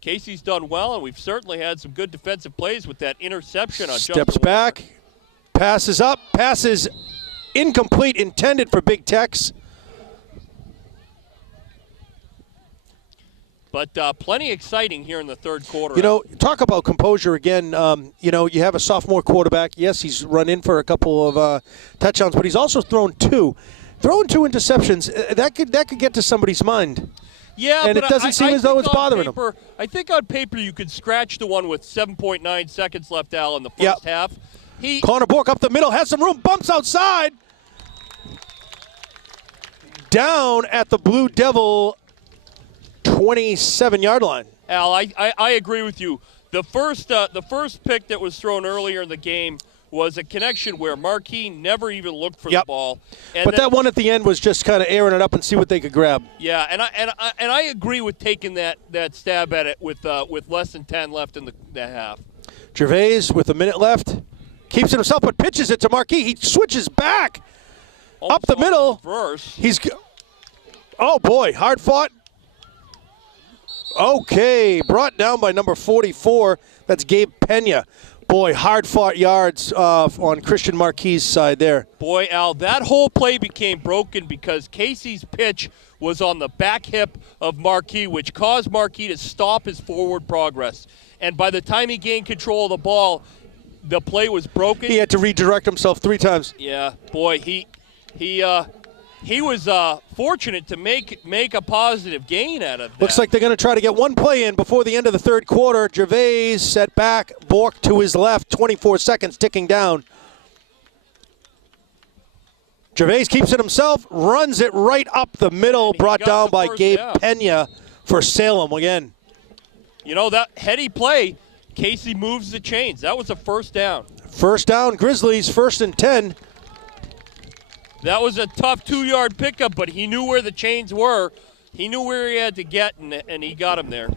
Casey's done well, and we've certainly had some good defensive plays with that interception on Steps Justin back, passes up, passes incomplete, intended for Big Tex. But plenty exciting here in the third quarter. You know, talk about composure again. You have a sophomore quarterback. Yes, he's run in for a couple of touchdowns, but he's also thrown two. Throwing two interceptions, that could get to somebody's mind. Yeah, and but it doesn't seem as though it's bothering him. I think on paper you could scratch the one with 7.9 seconds left, Al, in the first half. Connor Bork up the middle, has some room, bumps outside. Down at the Blue Devil 27-yard line. Al, I agree with you. The first pick that was thrown earlier in the game was a connection where Marquis never even looked for the ball. But that one at the end was just kind of airing it up and see what they could grab. Yeah, and I agree with taking that stab at it with less than 10 left in the half. Gervais with a minute left keeps it himself but pitches it to Marquis. He switches back up the middle. Reverse. Oh boy, hard fought. Okay, brought down by number 44. That's Gabe Pena. Boy, hard-fought yards on Christian Marquis' side there. Boy, Al, that whole play became broken because Casey's pitch was on the back hip of Marquis, which caused Marquis to stop his forward progress. And by the time he gained control of the ball, the play was broken. He had to redirect himself 3 times. Yeah, boy, he was fortunate to make a positive gain out of that. Looks like they're going to try to get one play in before the end of the third quarter. Gervais set back, Bork to his left, 24 seconds ticking down. Gervais keeps it himself, runs it right up the middle, brought down by Gabe Pena for Salem again. You know, that heady play, Casey moves the chains. That was a first down. First down, Grizzlies, 1st and 10. That was a tough 2-yard pickup, but he knew where the chains were. He knew where he had to get, and he got him there.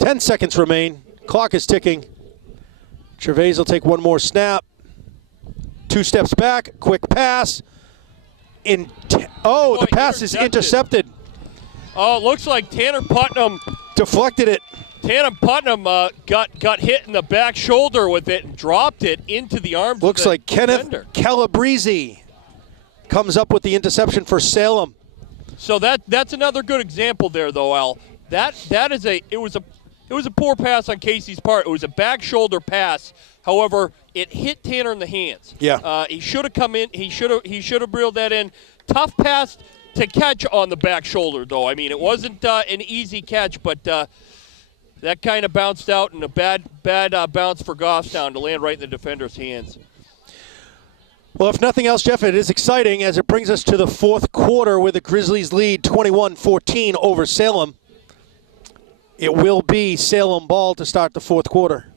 10 seconds remain. Clock is ticking. Gervais will take one more snap. 2 steps back, quick pass. The pass is intercepted. Oh, it looks like Tanner Putnam deflected it. Tanner Putnam got hit in the back shoulder with it and dropped it into the arms Looks of the like Kenneth defender. Calabrese comes up with the interception for Salem. So that's another good example there, though, Al. It was a poor pass on Casey's part. It was a back shoulder pass. However, it hit Tanner in the hands. Yeah. He should have come in. He should have reeled that in. Tough pass to catch on the back shoulder, though. I mean, it wasn't an easy catch, but that kind of bounced out, and a bad bounce for Goffstown to land right in the defender's hands. Well, if nothing else, Jeff, it is exciting as it brings us to the fourth quarter where the Grizzlies lead 21-14 over Salem. It will be Salem ball to start the fourth quarter.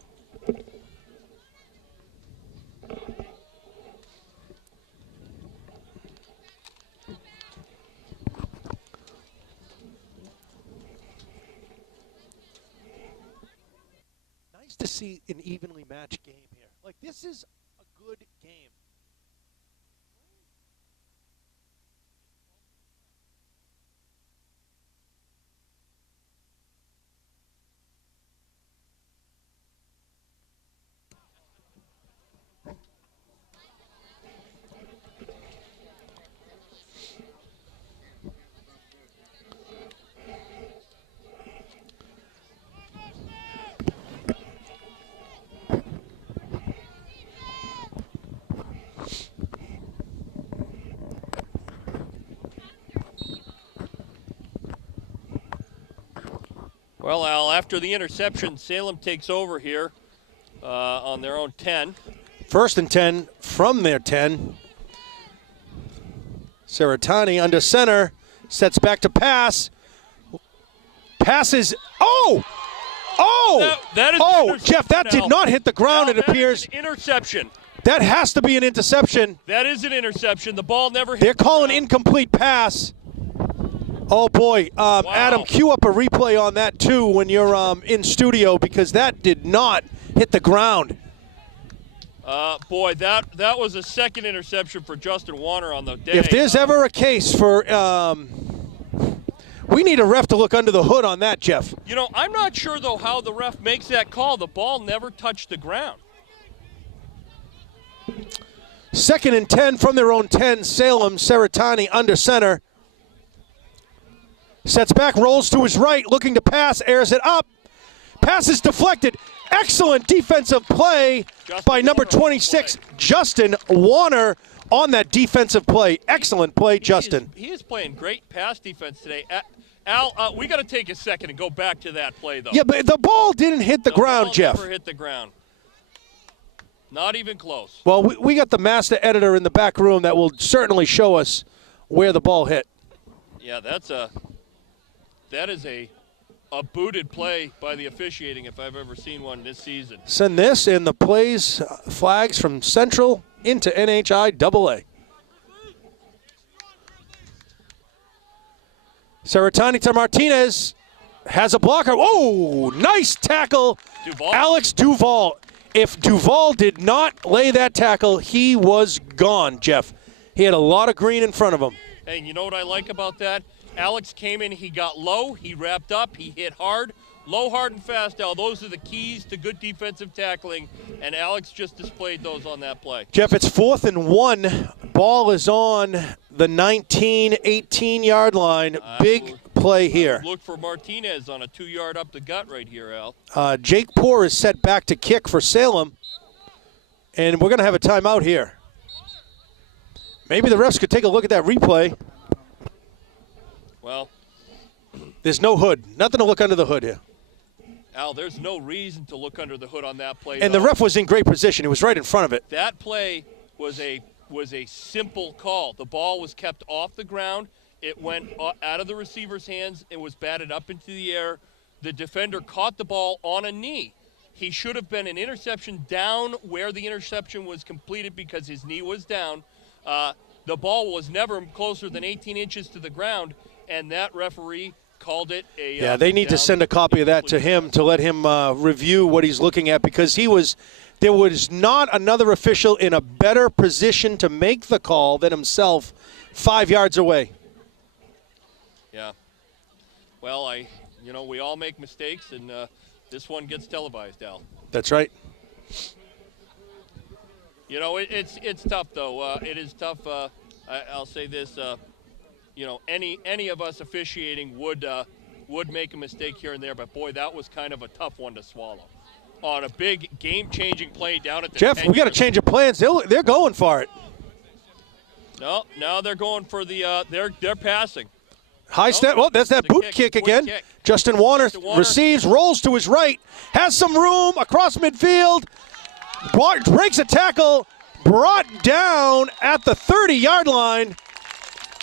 Nice to see an evenly matched game here. Like, this is a good game. Well, Al, after the interception, Salem takes over here on their own 10. 1st and 10 from their 10. Saratani under center, sets back to pass. Passes. Oh! Oh! That is oh, Jeff, that did not hit the ground, Al, it appears. That is an interception. That has to be an interception. That is an interception. The ball never hit. They're calling incomplete pass. Oh, boy. Adam, cue up a replay on that, too, when you're in studio, because that did not hit the ground. Boy, that was a second interception for Justin Warner on the day. If there's ever a case for we need a ref to look under the hood on that, Jeff. You know, I'm not sure, though, how the ref makes that call. The ball never touched the ground. 2nd and 10 from their own 10. Salem, Saratani under center. Sets back, rolls to his right, looking to pass, airs it up. Pass is deflected. Excellent defensive play by number 26, Justin Warner, on that defensive play. Excellent play, Justin. He is playing great pass defense today. Al, we got to take a second and go back to that play, though. Yeah, but the ball didn't hit the ground, Jeff. Never hit the ground. Not even close. Well, we got the master editor in the back room that will certainly show us where the ball hit. Yeah, that is a booted play by the officiating if I've ever seen one this season. Send this and the plays, flags from Central into NHI AA. Saratani to Martinez. Has a blocker. Oh, nice tackle. Duval? Alex Duval. If Duval did not lay that tackle, he was gone, Jeff. He had a lot of green in front of him. Hey, you know what I like about that? Alex came in, he got low, he wrapped up, he hit hard. Low, hard, and fast, Al. Those are the keys to good defensive tackling, and Alex just displayed those on that play. Jeff, it's 4th and 1. Ball is on the 19, 18-yard line. Big play here. Look for Martinez on a 2-yard up the gut right here, Al. Jake Poor is set back to kick for Salem, and we're going to have a timeout here. Maybe the refs could take a look at that replay. Well, there's no hood. Nothing to look under the hood here. Al, there's no reason to look under the hood on that play. And the ref was in great position. He was right in front of it. That play was a simple call. The ball was kept off the ground. It went out of the receiver's hands. It was batted up into the air. The defender caught the ball on a knee. He should have been an interception down where the interception was completed because his knee was down. The ball was never closer than 18 inches to the ground, and that referee called it a yeah, they need to send a copy of that to him to let him review what he's looking at, because there was not another official in a better position to make the call than himself 5 yards away. Yeah. Well, we all make mistakes, and this one gets televised, Al. That's right. You know, it's tough, though. It is tough. I'll say this. Any of us officiating would make a mistake here and there, but boy, that was kind of a tough one to swallow. On a big game-changing play down at the Jeff, we got to change of plans. They're going for it. No, now they're going for the they're passing. High step. Well, there's that boot kick again. Kick. Justin Warner receives, rolls to his right, has some room across midfield, breaks a tackle, brought down at the 30-yard line.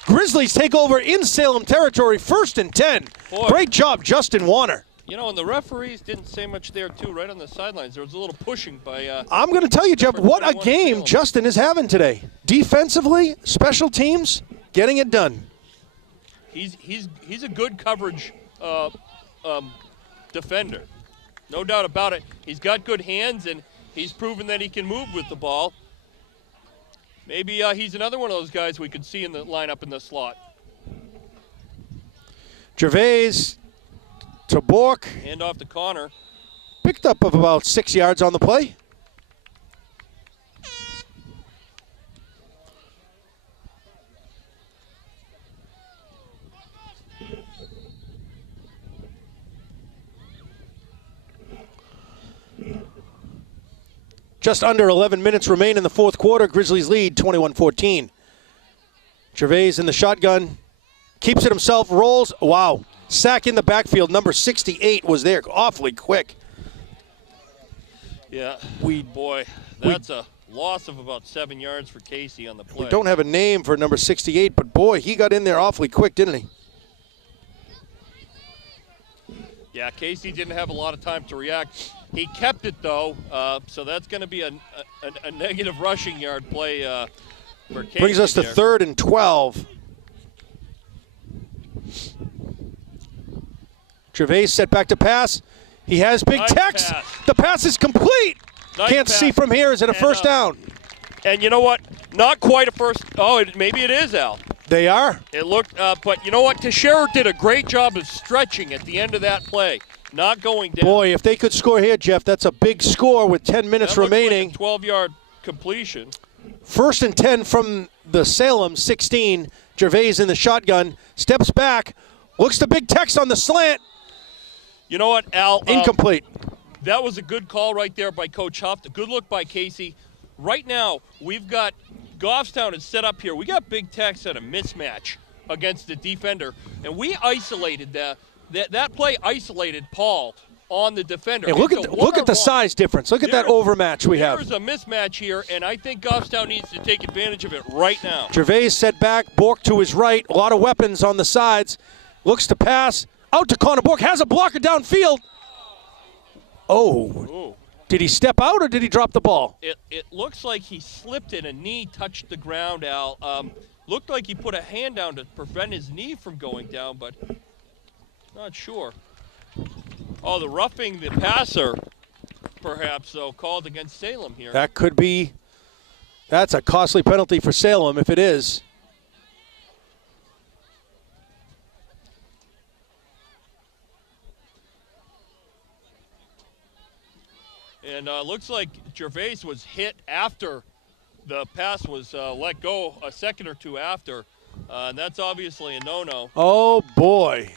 Grizzlies take over in Salem territory, 1st and 10. Boy. Great job, Justin Warner. You know, and the referees didn't say much there, too, right on the sidelines. There was a little pushing by I'm going to tell you, Jeff, what a game Salem. Justin is having today. Defensively, special teams, getting it done. He's a good coverage defender. No doubt about it. He's got good hands, and he's proven that he can move with the ball. Maybe he's another one of those guys we could see in the lineup in the slot. Gervais to Bork. Hand off to Connor. Picked up of about 6 yards on the play. Just under 11 minutes remain in the fourth quarter. Grizzlies lead 21-14. Gervais in the shotgun. Keeps it himself. Rolls. Wow. sack in the backfield. Number 68 was there, awfully quick. Yeah, We that's a loss of about 7 yards for Casey on the play. don't have a name for number 68, but boy, he got in there awfully quick, didn't he? Yeah, Casey didn't have a lot of time to react. He kept it, though, so that's going to be a negative rushing yard play for Casey. Brings us to there. 3rd and 12. Gervais set back to pass. He has Big Nice Tex. pass. The pass is complete. Nice Can't pass. see from here. Is it a And, first down? And you know what? Not quite a first. Oh, maybe it is, Al. They are. It looked, but you know what? Teixeira did a great job of stretching at the end of that play, not going down. Boy, if they could score here, Jeff, that's a big score with 10 minutes That looked like a remaining. 12-yard completion. 1st and 10 from the Salem 16. Gervais in the shotgun. Steps back. Looks to Big Tex on the slant. You know what, Al? Incomplete. That was a good call right there by Coach Huff. A good look by Casey. Right now, we've got Goffstown is set up here. We got Big Tex at a mismatch against the defender, and we isolated that play isolated Paul on the defender. And look at the size difference. Look at that overmatch we have. There's a mismatch here, and I think Goffstown needs to take advantage of it right now. Gervais set back. Bork to his right. A lot of weapons on the sides. Looks to pass. Out to Connor Bork. Has a blocker downfield. Oh. Ooh. Did he step out or did he drop the ball? It looks like he slipped and a knee touched the ground, Al. Looked like he put a hand down to prevent his knee from going down, but not sure. Oh, the roughing the passer, perhaps, though, called against Salem here. That could be. That's a costly penalty for Salem if it is. And looks like Gervais was hit after the pass was let go a second or two after. And that's obviously a no-no. Oh, boy.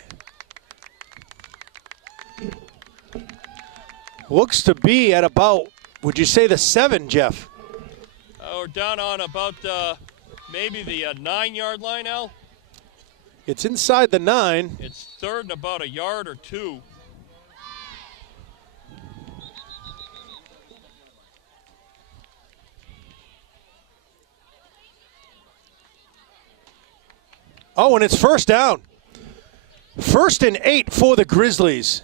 Looks to be at about, would you say the 7, Jeff? We're down on about maybe the 9-yard line, Al. It's inside the 9. It's 3rd and about a yard or 2. Oh, and it's 1st down. 1st and 8 for the Grizzlies.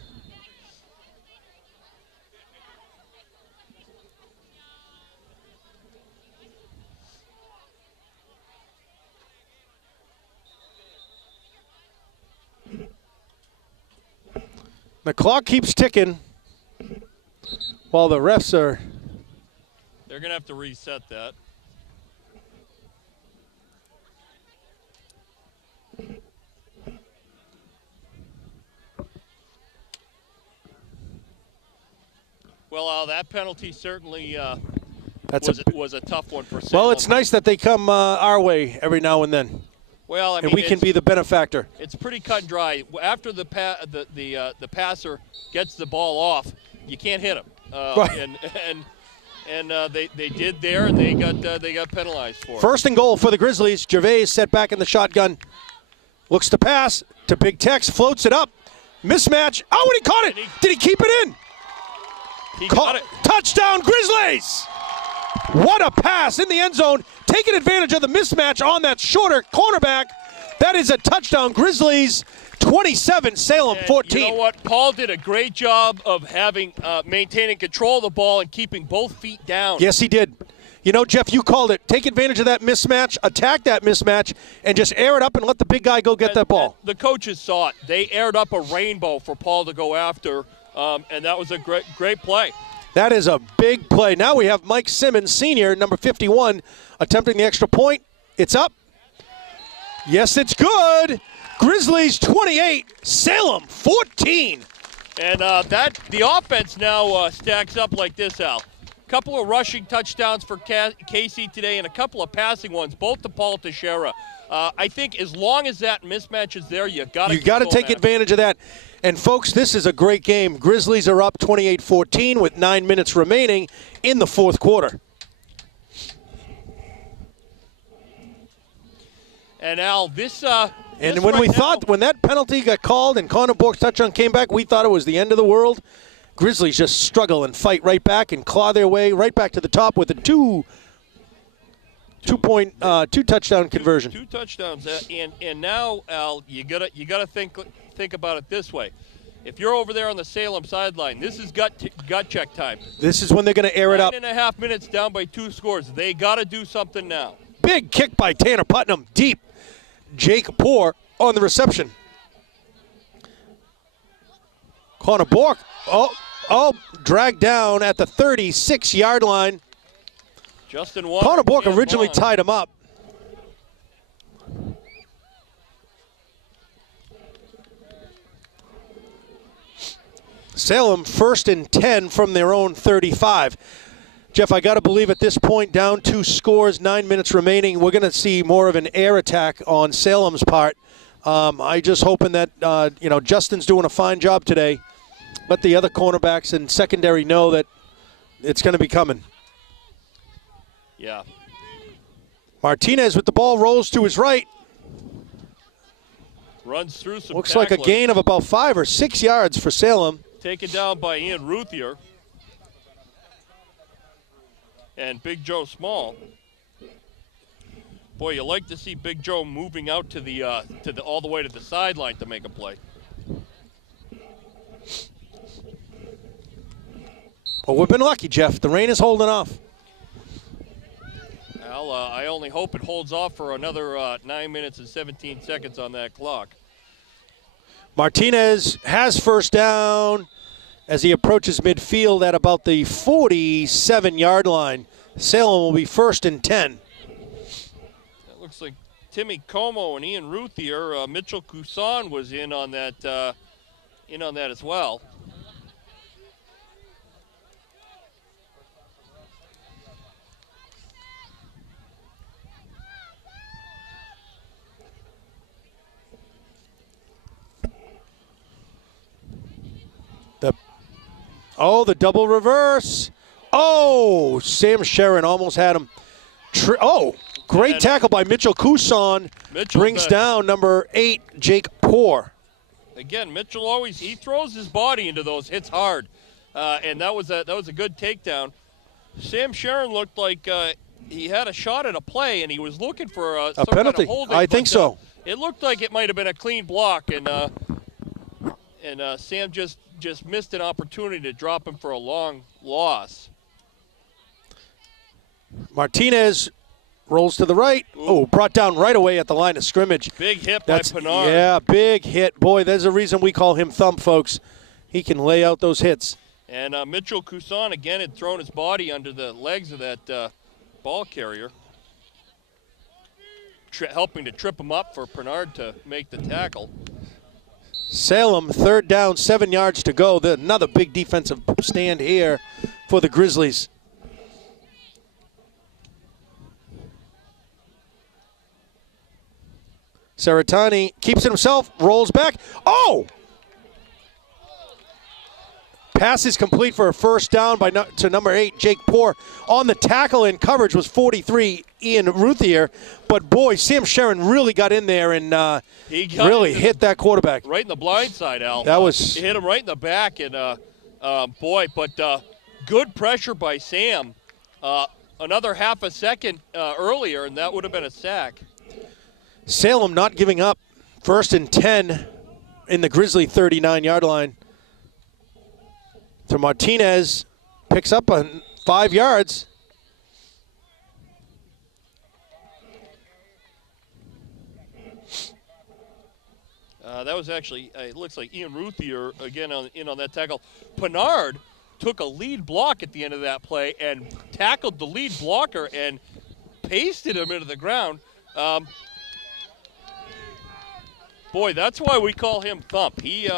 The clock keeps ticking while the refs are. They're going to have to reset that. Well, that penalty certainly was a tough one for Salem. Well, it's nice that they come our way every now and then. Well, I mean, and we can be the benefactor. It's pretty cut and dry. After the passer gets the ball off, you can't hit him. Right. And they did there, and they got penalized for it. 1st and goal for the Grizzlies. Gervais set back in the shotgun. Looks to pass to Big Tex. Floats it up. Mismatch. Oh, and he caught it. Did he keep it in? He got it. Touchdown, Grizzlies! What a pass in the end zone. Taking advantage of the mismatch on that shorter cornerback. That is a touchdown. Grizzlies 27, Salem 14. You know what? Paul did a great job of maintaining control of the ball and keeping both feet down. Yes, he did. You know, Jeff, you called it. Take advantage of that mismatch, attack that mismatch, and just air it up and let the big guy go get that ball. The coaches saw it. They aired up a rainbow for Paul to go after, and that was a great play. That is a big play. Now we have Mike Simmons, senior, number 51, attempting the extra point. It's up. Yes, it's good. Grizzlies 28, Salem 14. And the offense now stacks up like this, Al. A couple of rushing touchdowns for Casey today and a couple of passing ones, both to Paul Teixeira. I think as long as that mismatch is there, you got to take advantage of that. And, folks, this is a great game. Grizzlies are up 28-14 with 9 minutes remaining in the 4th quarter. And, Al, this And This when right we now- thought, when that penalty got called and Connor Bork's touchdown came back, we thought it was the end of the world. Grizzlies just struggle and fight right back and claw their way right back to the top with a two touchdown conversion. Two touchdowns, and now, Al, you gotta think about it this way. If you're over there on the Salem sideline, this is gut check time. This is when they're going to air it up. 9.5 minutes down by 2 scores. They got to do something now. Big kick by Tanner Putnam, deep. Jake Poor on the reception. Connor Bork, dragged down at the 36-yard line. Justin Water. Connor Bork and originally Bond. tied him up. Salem 1st and 10 from their own 35. Jeff, I got to believe at this point, down 2 scores, 9 minutes remaining, we're going to see more of an air attack on Salem's part. I just hoping that, Justin's doing a fine job today. Let the other cornerbacks and secondary know that it's going to be coming. Yeah. Martinez with the ball rolls to his right. Runs through some Looks like a tacklers. gain of about 5 or 6 yards for Salem. Taken down by Ian Ruthier. And Big Joe Small. Boy, you like to see Big Joe moving out to the all the way to the sideline to make a play. Well, we've been lucky, Jeff. The rain is holding off. Al, I only hope it holds off for another 9 minutes and 17 seconds on that clock. Martinez has first down as he approaches midfield at about the 47-yard line. Salem will be 1st and 10. It looks like Timmy Como and Ian Ruthier. Mitchell Cousin was in on that as well. The double reverse. Oh, Sam Sharon almost had him. Great tackle by Mitchell Cousin. Mitchell brings down number 8, Jake Poor. Again, Mitchell he throws his body into those hits hard, and that was a good takedown. Sam Sharon looked like he had a shot at a play, and he was looking for a penalty. Kind of holding, I think so. It looked like it might have been a clean block, and Sam just missed an opportunity to drop him for a long loss. Martinez rolls to the right. Brought down right away at the line of scrimmage. Big hit by Pinard. Yeah, big hit. Boy, there's a reason we call him Thump, folks. He can lay out those hits. And Mitchell Cousin, again, had thrown his body under the legs of that ball carrier, helping to trip him up for Pinard to make the tackle. Salem, 3rd down, 7 yards to go. Another big defensive stand here for the Grizzlies. Saratani keeps it himself, rolls back. Pass is complete for a first down to number 8, Jake Poor. On the tackle and coverage was 43, Ian Ruthier. But, boy, Sam Sharon really got in there and really hit that quarterback. Right in the blind side, Al. He hit him right in the back. And, good pressure by Sam. Another half a second earlier, and that would have been a sack. Salem not giving up. 1st and 10 in the Grizzly 39-yard line. To Martinez, picks up 5 yards. That was actually, it looks like Ian Ruthier again in on that tackle. Pinard took a lead block at the end of that play and tackled the lead blocker and pasted him into the ground. Boy, that's why we call him Thump. He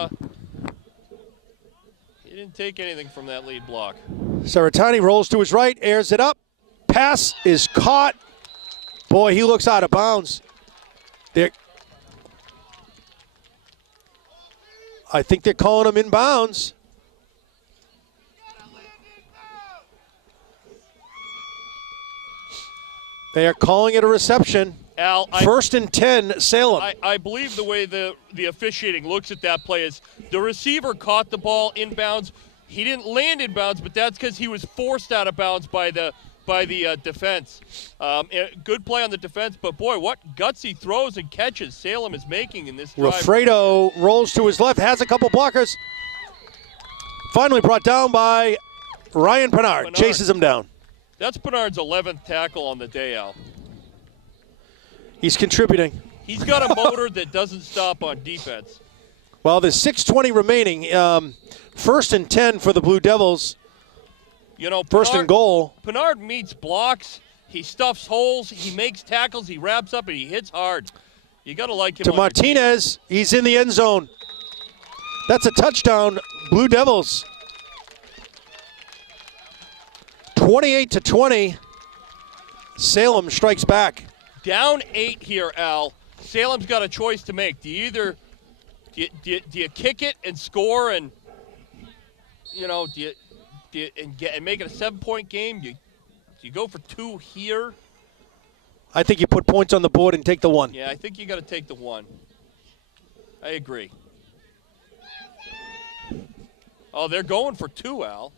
didn't take anything from that lead block. Saratani rolls to his right, airs it up. Pass is caught. Boy, he looks out of bounds. I think they're calling him in bounds. They are calling it a reception. Al, First and 10, Salem. I believe the way the officiating looks at that play is the receiver caught the ball inbounds. He didn't land inbounds, but that's because he was forced out of bounds by the defense. Good play on the defense, but boy, what gutsy throws and catches Salem is making in this drive. Rafredo rolls to his left, has a couple blockers. Finally brought down by Ryan Bernard. Chases him down. That's Bernard's 11th tackle on the day, Al. He's contributing. He's got a motor that doesn't stop on defense. Well, there's 6:20 remaining. First and 10 for the Blue Devils. You know, First and goal. Bernard meets blocks. He stuffs holes. He makes tackles. He wraps up, and he hits hard. You got to like him. To Martinez. He's in the end zone. That's a touchdown, Blue Devils. 28-20. Salem strikes back. Down 8 here, Al. Salem's got a choice to make. Do you kick it and score, and and make it a 7-point game? Do you go for 2 here? I think you put points on the board and take the 1. Yeah, I think you got to take the 1. I agree. Oh, they're going for 2, Al.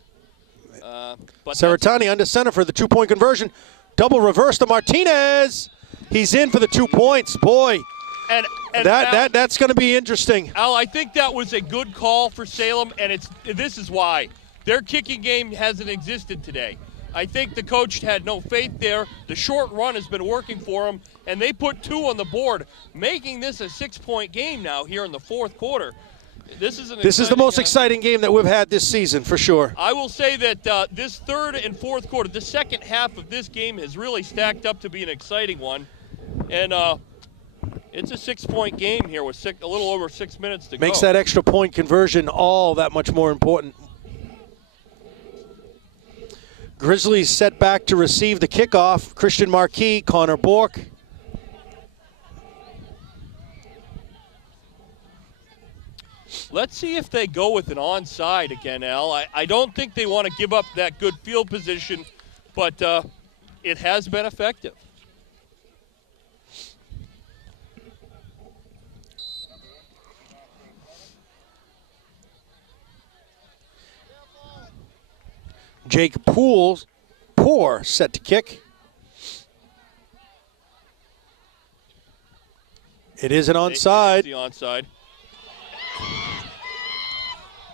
But Saratani under center for the 2-point conversion. Double reverse to Martinez. He's in for the 2 points. Boy, and that's going to be interesting. Al, I think that was a good call for Salem, and this is why. Their kicking game hasn't existed today. I think the coach had no faith there. The short run has been working for him, and they put 2 on the board, making this a 6-point game now here in the fourth quarter. This is the most exciting game that we've had this season, for sure. I will say that this third and fourth quarter, the second half of this game has really stacked up to be an exciting one. And it's a 6-point game here with a little over 6 minutes to go. Makes that extra point conversion all that much more important. Grizzlies set back to receive the kickoff. Christian Marquis, Connor Bork. Let's see if they go with an onside again, Al. I don't think they want to give up that good field position, but it has been effective. Jake Poor set to kick. It is an onside. The onside.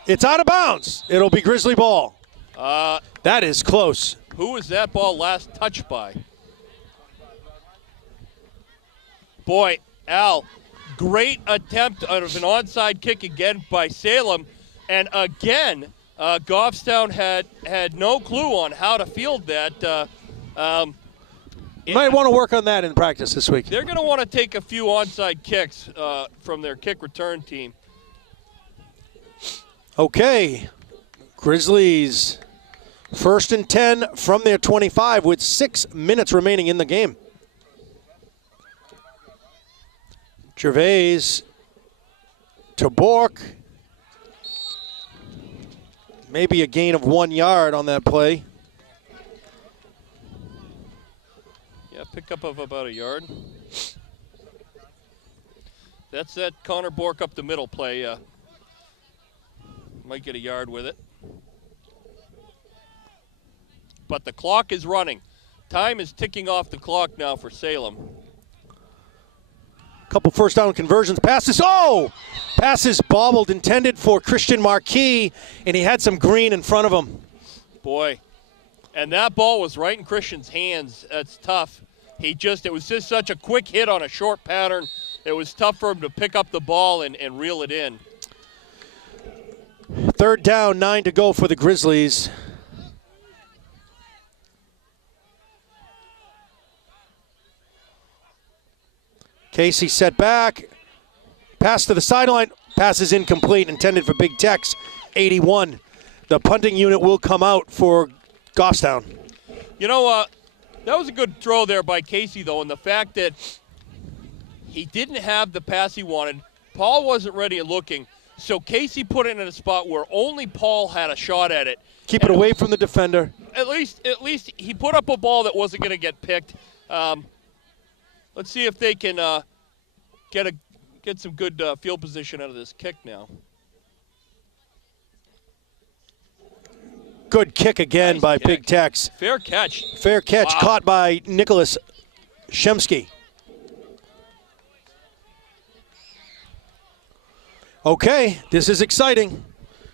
It's out of bounds. It'll be Grizzly ball. That is close. Who was that ball last touched by? Boy, Al, great attempt of an onside kick again by Salem. And again, Goffstown had no clue on how to field that. You might want to work on that in practice this week. They're going to want to take a few onside kicks from their kick return team. Okay, Grizzlies first and 10 from their 25 with 6 minutes remaining in the game. Gervais to Bork. Maybe a gain of 1 yard on that play. Yeah, pickup of about a yard. That's that Connor Bork up the middle play. Might get a yard with it. But the clock is running. Time is ticking off the clock now for Salem. Couple first down conversions. Passes. Oh! Passes bobbled, intended for Christian Marquis, and he had some green in front of him. Boy. And that ball was right in Christian's hands. That's tough. It was just such a quick hit on a short pattern. It was tough for him to pick up the ball and reel it in. Third down, 9 to go for the Grizzlies. Casey set back. Pass to the sideline. Pass is incomplete, intended for Big Tex. 81. The punting unit will come out for Goffstown. You know, that was a good throw there by Casey, though, and the fact that he didn't have the pass he wanted. Paul wasn't ready and looking. So Casey put it in a spot where only Paul had a shot at it. Keep it away from the defender. At least he put up a ball that wasn't going to get picked. Let's see if they can get some good field position out of this kick now. Good kick again Nice by kick. Big Tex. Fair catch. Fair catch Wow. caught by Nicholas Shemsky. Okay, this is exciting.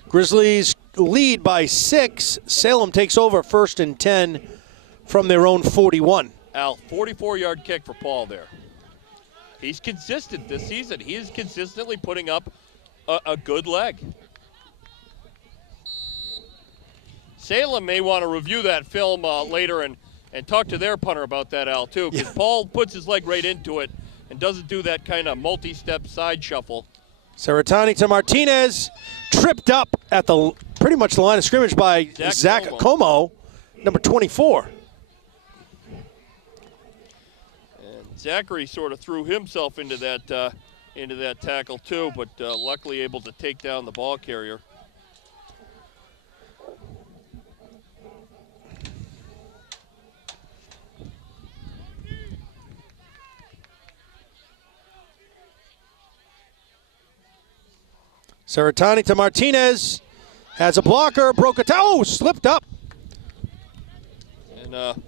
Grizzlies lead by 6. Salem takes over 1st and 10 from their own 41. Al, 44-yard kick for Paul there. He's consistent this season. He is consistently putting up a good leg. Salem may want to review that film later and talk to their punter about that, Al, too, because Paul puts his leg right into it and doesn't do that kind of multi-step side shuffle. Saratani to Martinez, tripped up at the pretty much the line of scrimmage by Zach Como, number 24. And Zachary sort of threw himself into that tackle too, but luckily able to take down the ball carrier. Saratani to Martinez, has a blocker, broke a toe, slipped up. And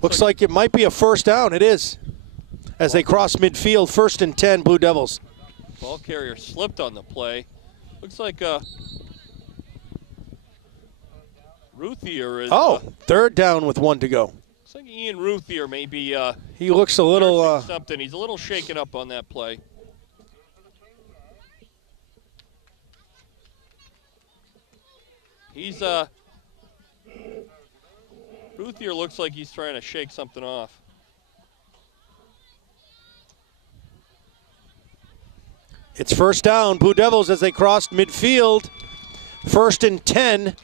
looks like it might be a first down. It is. As they cross midfield, 1st and 10, Blue Devils. Ball carrier slipped on the play. Looks like Ruthier is. Oh, 3rd down with 1 to go. Looks like Ian Ruthier may be. He looks a little. Something. He's a little shaken up on that play. He's Ruthier looks like he's trying to shake something off. It's 1st down, Blue Devils as they crossed midfield. 1st and 10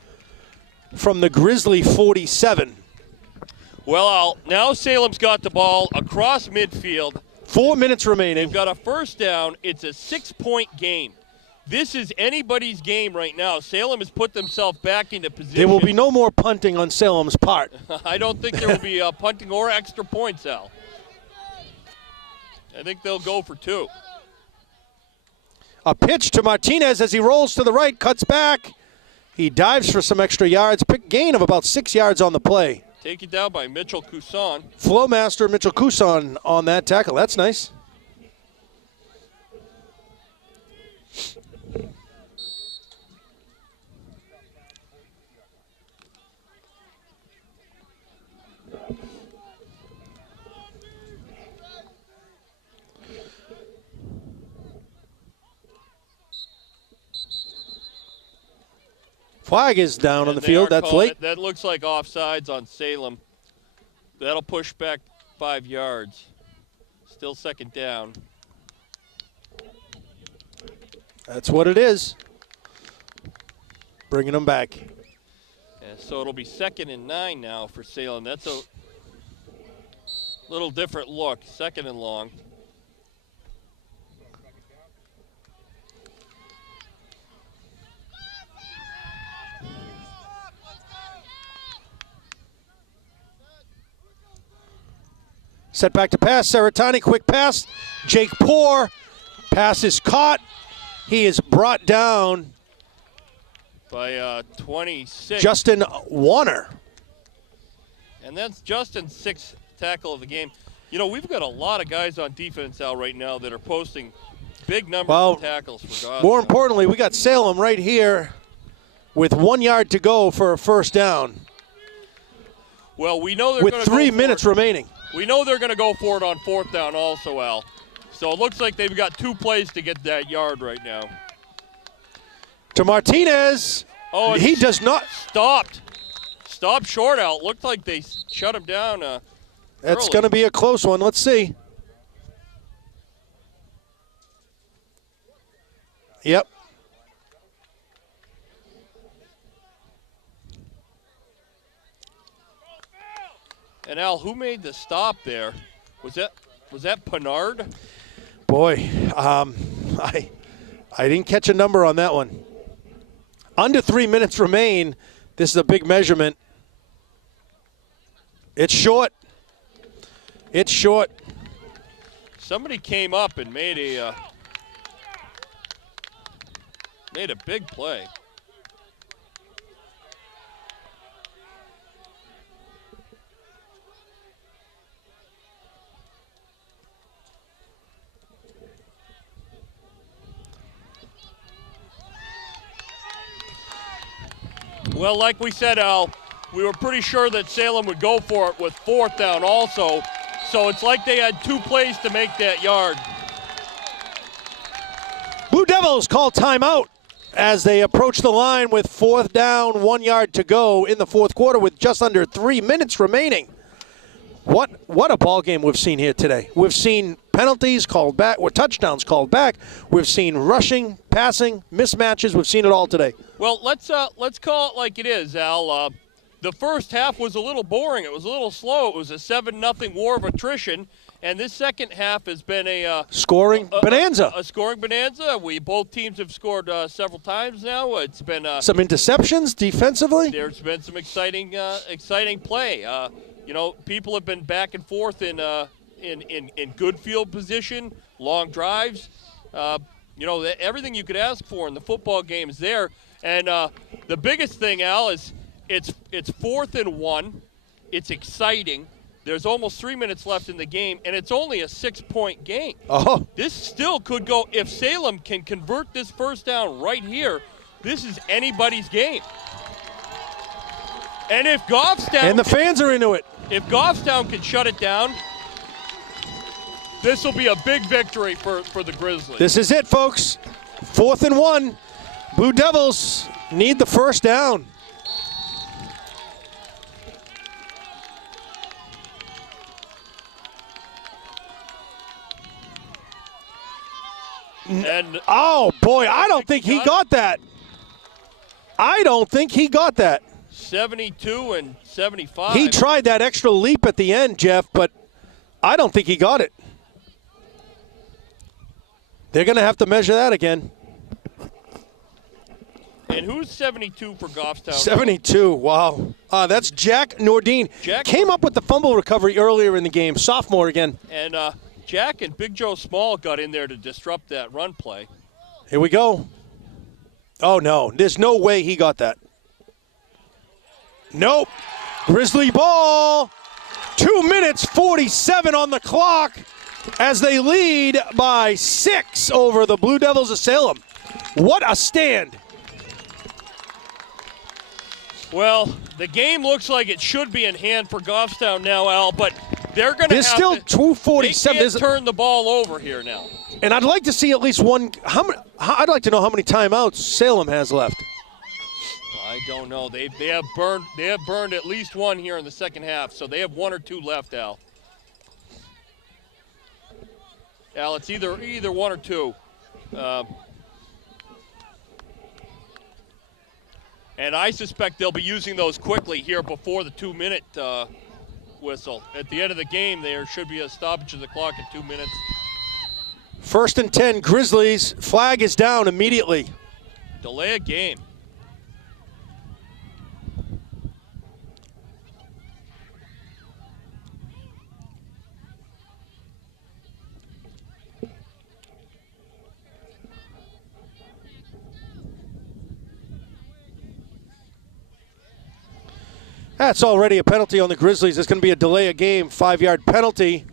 from the Grizzly 47. Well, now Salem's got the ball across midfield. 4 minutes remaining. They've got a first down. It's a 6-point game. This is anybody's game right now. Salem has put themselves back into position. There will be no more punting on Salem's part. I don't think there will be punting or extra points, Al. I think they'll go for 2. A pitch to Martinez as he rolls to the right, cuts back. He dives for some extra yards. Gain of about 6 yards on the play. Taken down by Mitchell Couson. Flowmaster Mitchell Couson on that tackle. That's nice. Flag is down on the field. That's late. That looks like offsides on Salem. That'll push back 5 yards. Still 2nd down. That's what it is. Bringing them back. And so it'll be 2nd and 9 now for Salem. That's a little different look. 2nd and long. Set back to pass. Saratani, quick pass. Jake Poor. Pass is caught. He is brought down by 26. Justin Warner. And that's Justin's 6th tackle of the game. You know, we've got a lot of guys on defense out right now that are posting big numbers of tackles for God. More importantly, we got Salem right here with 1 yard to go for a first down. Well, we know they're with going to 3 minutes remaining. We know they're going to go for it on 4th down also, Al. So it looks like they've got 2 plays to get that yard right now. To Martinez. Oh, he does not. Stopped short, Al. It looked like they shut him down. That's going to be a close one. Let's see. Yep. And Al, who made the stop there? Was that Pinard? Boy, I didn't catch a number on that one. Under 3 minutes remain. This is a big measurement. It's short. It's short. Somebody came up and made a big play. Well, like we said, Al, we were pretty sure that Salem would go for it with 4th down also. So it's like they had 2 plays to make that yard. Blue Devils call timeout as they approach the line with 4th down, 1 yard to go in the 4th quarter with just under 3 minutes remaining. What a ball game we've seen here today. We've seen penalties called back, or touchdowns called back. We've seen rushing, passing, mismatches. We've seen it all today. Well, let's call it like it is, Al. The first half was a little boring. It was a little slow. It was a 7-0 war of attrition. And this second half has been a scoring bonanza. A scoring bonanza. Both teams have scored several times now. It's been some interceptions defensively. There's been some exciting play. People have been back and forth in good field position, long drives. Everything you could ask for in the football game is there. And the biggest thing, Al, is it's 4th and 1. It's exciting. There's almost 3 minutes left in the game, and it's only a 6-point game. Oh. This still could go. If Salem can convert this first down right here, this is anybody's game. And if Goffstown... And the fans are into it. If Goffstown can shut it down, this will be a big victory for the Grizzlies. This is it, folks. 4th and 1. Blue Devils need the first down. And oh, boy, I don't think he got that. I don't think he got that. 72 and 75. He tried that extra leap at the end, Jeff, but I don't think he got it. They're going to have to measure that again. And who's 72 for Goffstown? 72, wow. That's Jack Nordine. Jack came up with the fumble recovery earlier in the game, sophomore again. And Jack and Big Joe Small got in there to disrupt that run play. Here we go. Oh, no. There's no way he got that. Nope. Grizzly ball. 2 minutes, 47 on the clock as they lead by 6 over the Blue Devils of Salem. What a stand. Well, the game looks like it should be in hand for Goffstown now, Al, but they're going to have still to, 2:47. They can't turn the ball over here now. And I'd like to see at least one. I'd like to know how many timeouts Salem has left. I don't know. They have burned at least one here in the second half, so they have 1 or 2 left, Al. Al, it's either 1 or 2. And I suspect they'll be using those quickly here before the 2-minute whistle. At the end of the game, there should be a stoppage of the clock at 2 minutes. 1st and 10, Grizzlies. Flag is down immediately. Delay a game. That's already a penalty on the Grizzlies. It's going to be a delay of game, 5-yard penalty.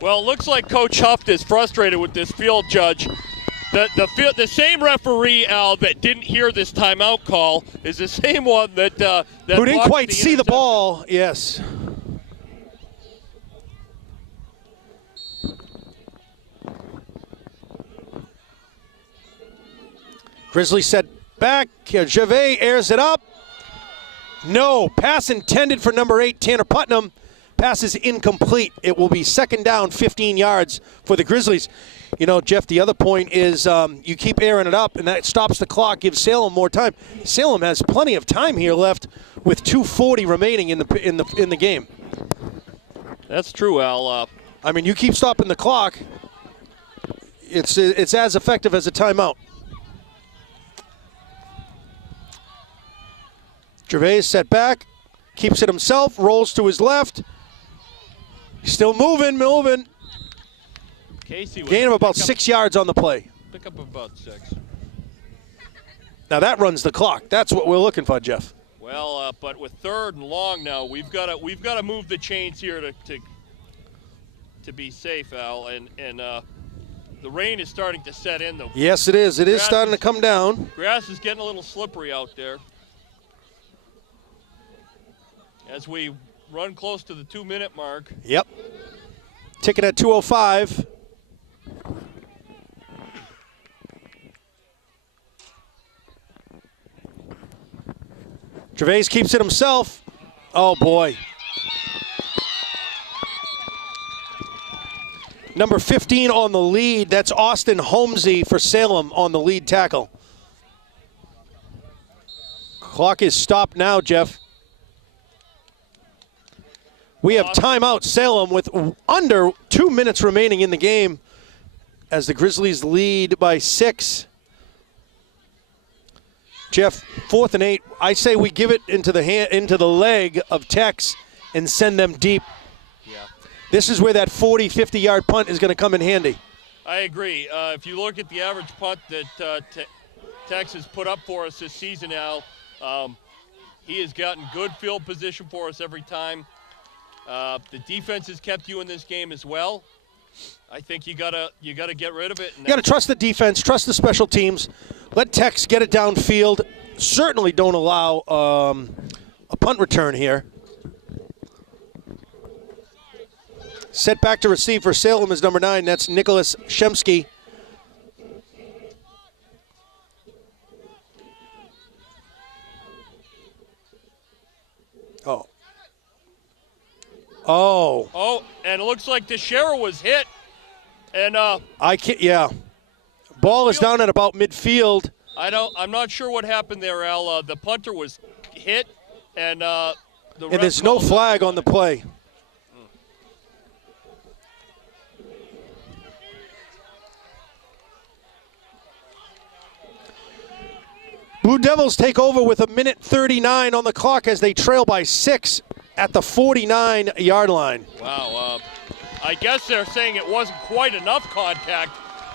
Well, it looks like Coach Huft is frustrated with this field judge. The same referee, Al, that didn't hear this timeout call is the same one that who didn't quite see the interception. ball. Yes. Grizzlies set back. Gervais airs it up. No. Pass intended for number 8, Tanner Putnam. Pass is incomplete. It will be 2nd down, 15 yards for the Grizzlies. You know, Jeff, the other point is you keep airing it up, and that stops the clock, gives Salem more time. Salem has plenty of time here left with 2:40 remaining in the game. That's true, Al. I mean, you keep stopping the clock, it's as effective as a timeout. Gervais set back, keeps it himself, rolls to his left. He's still moving. Casey Gain of about 6 yards on the play. Pick up about 6. Now that runs the clock. That's what we're looking for, Jeff. Well, but with 3rd and long now, we've got to move the chains here to be safe, Al. And the rain is starting to set in, though. Yes, it is. It is starting to come down. Grass is getting a little slippery out there. As we run close to the 2-minute mark. Yep. Ticket at 2:05. Gervais keeps it himself. Oh, boy. Number 15 on the lead. That's Austin Holmesy for Salem on the lead tackle. Clock is stopped now, Jeff. We have timeout Salem with under 2 minutes remaining in the game as the Grizzlies lead by 6. Jeff, 4th and 8. I say we give it into the leg of Tex and send them deep. Yeah. This is where that 40, 50-yard punt is going to come in handy. I agree. If you look at the average punt that Tex has put up for us this season now, he has gotten good field position for us every time. The defense has kept you in this game as well. I think you gotta get rid of it. You gotta trust the defense, trust the special teams. Let Tex get it downfield. Certainly don't allow a punt return here. Set back to receive for Salem is number 9. That's Nicholas Shemsky. Oh, and it looks like Teixeira was hit. And ball is down at about midfield. I'm not sure what happened there, Al. The punter was hit, and there's no flag on the play. Blue Devils take over with 1:39 on the clock as they trail by 6 at the 49-yard line. Wow. I guess they're saying it wasn't quite enough contact,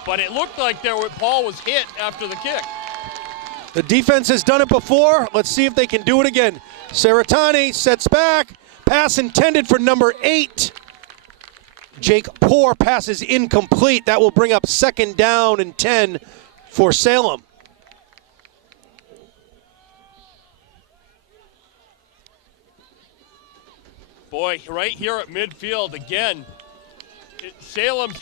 but it looked like Paul was hit after the kick. The defense has done it before. Let's see if they can do it again. Saratani sets back. Pass intended for number 8. Jake Poor passes incomplete. That will bring up 2nd down and 10 for Salem. Boy, right here at midfield again, Salem's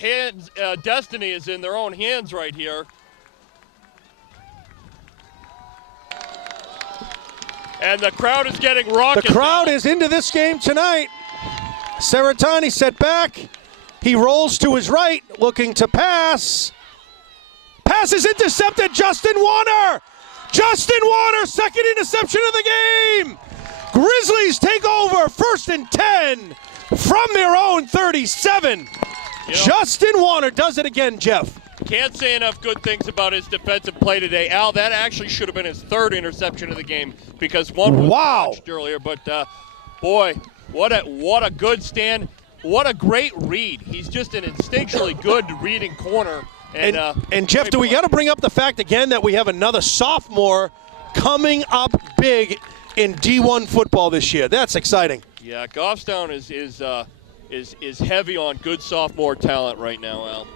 destiny is in their own hands right here. And the crowd is getting raucous. The crowd is into this game tonight. Saratani set back. He rolls to his right, looking to pass. Pass is intercepted. Justin Warner, 2nd interception of the game. Grizzlies take over 1st and 10 from their own 37. Justin Warner does it again, Jeff. Can't say enough good things about his defensive play today. Al, that actually should have been his 3rd interception of the game because one was watched earlier. But, boy, what a good stand. What a great read. He's just an instinctually good reading corner. And Jeff, do we got to bring up the fact again that we have another sophomore coming up big in D1 football this year? That's exciting. Yeah, Goffstown is heavy on good sophomore talent right now, Al.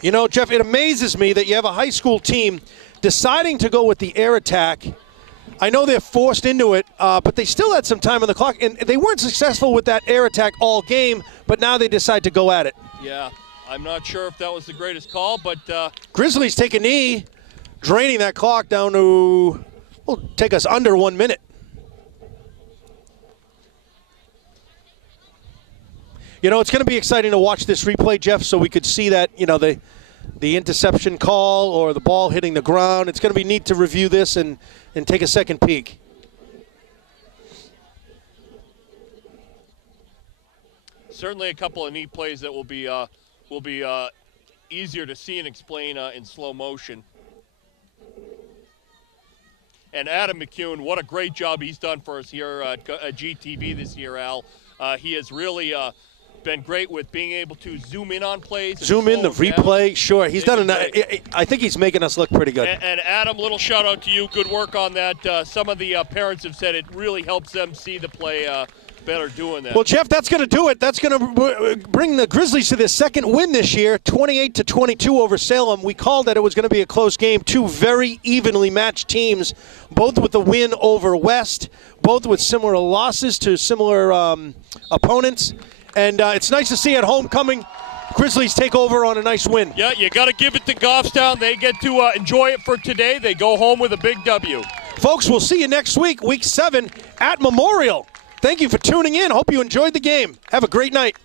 You know, Jeff, it amazes me that you have a high school team deciding to go with the air attack. I know they're forced into it, but they still had some time on the clock, and they weren't successful with that air attack all game, but now they decide to go at it. Yeah, I'm not sure if that was the greatest call, but Grizzlies take a knee, draining that clock down to, will take us under 1 minute. You know, it's going to be exciting to watch this replay, Jeff, so we could see that, you know, the interception call or the ball hitting the ground. It's going to be neat to review this and take a second peek. Certainly a couple of neat plays that will be easier to see and explain in slow motion. And Adam McCune, what a great job he's done for us here at GTV this year, Al. He has really been great with being able to zoom in on plays. Zoom in, the replay. Sure, he's done enough. I think he's making us look pretty good. And Adam, little shout out to you. Good work on that. Some of the parents have said it really helps them see the play better doing that. Well, Jeff, that's going to do it. That's going to bring the Grizzlies to their second win this year, 28-22 over Salem. We called that it was going to be a close game. Two very evenly matched teams, both with a win over West, both with similar losses to similar opponents. And it's nice to see at homecoming Grizzlies take over on a nice win. Yeah, you got to give it to Goffstown. They get to enjoy it for today. They go home with a big W. Folks, we'll see you next week, Week 7, at Memorial. Thank you for tuning in. Hope you enjoyed the game. Have a great night.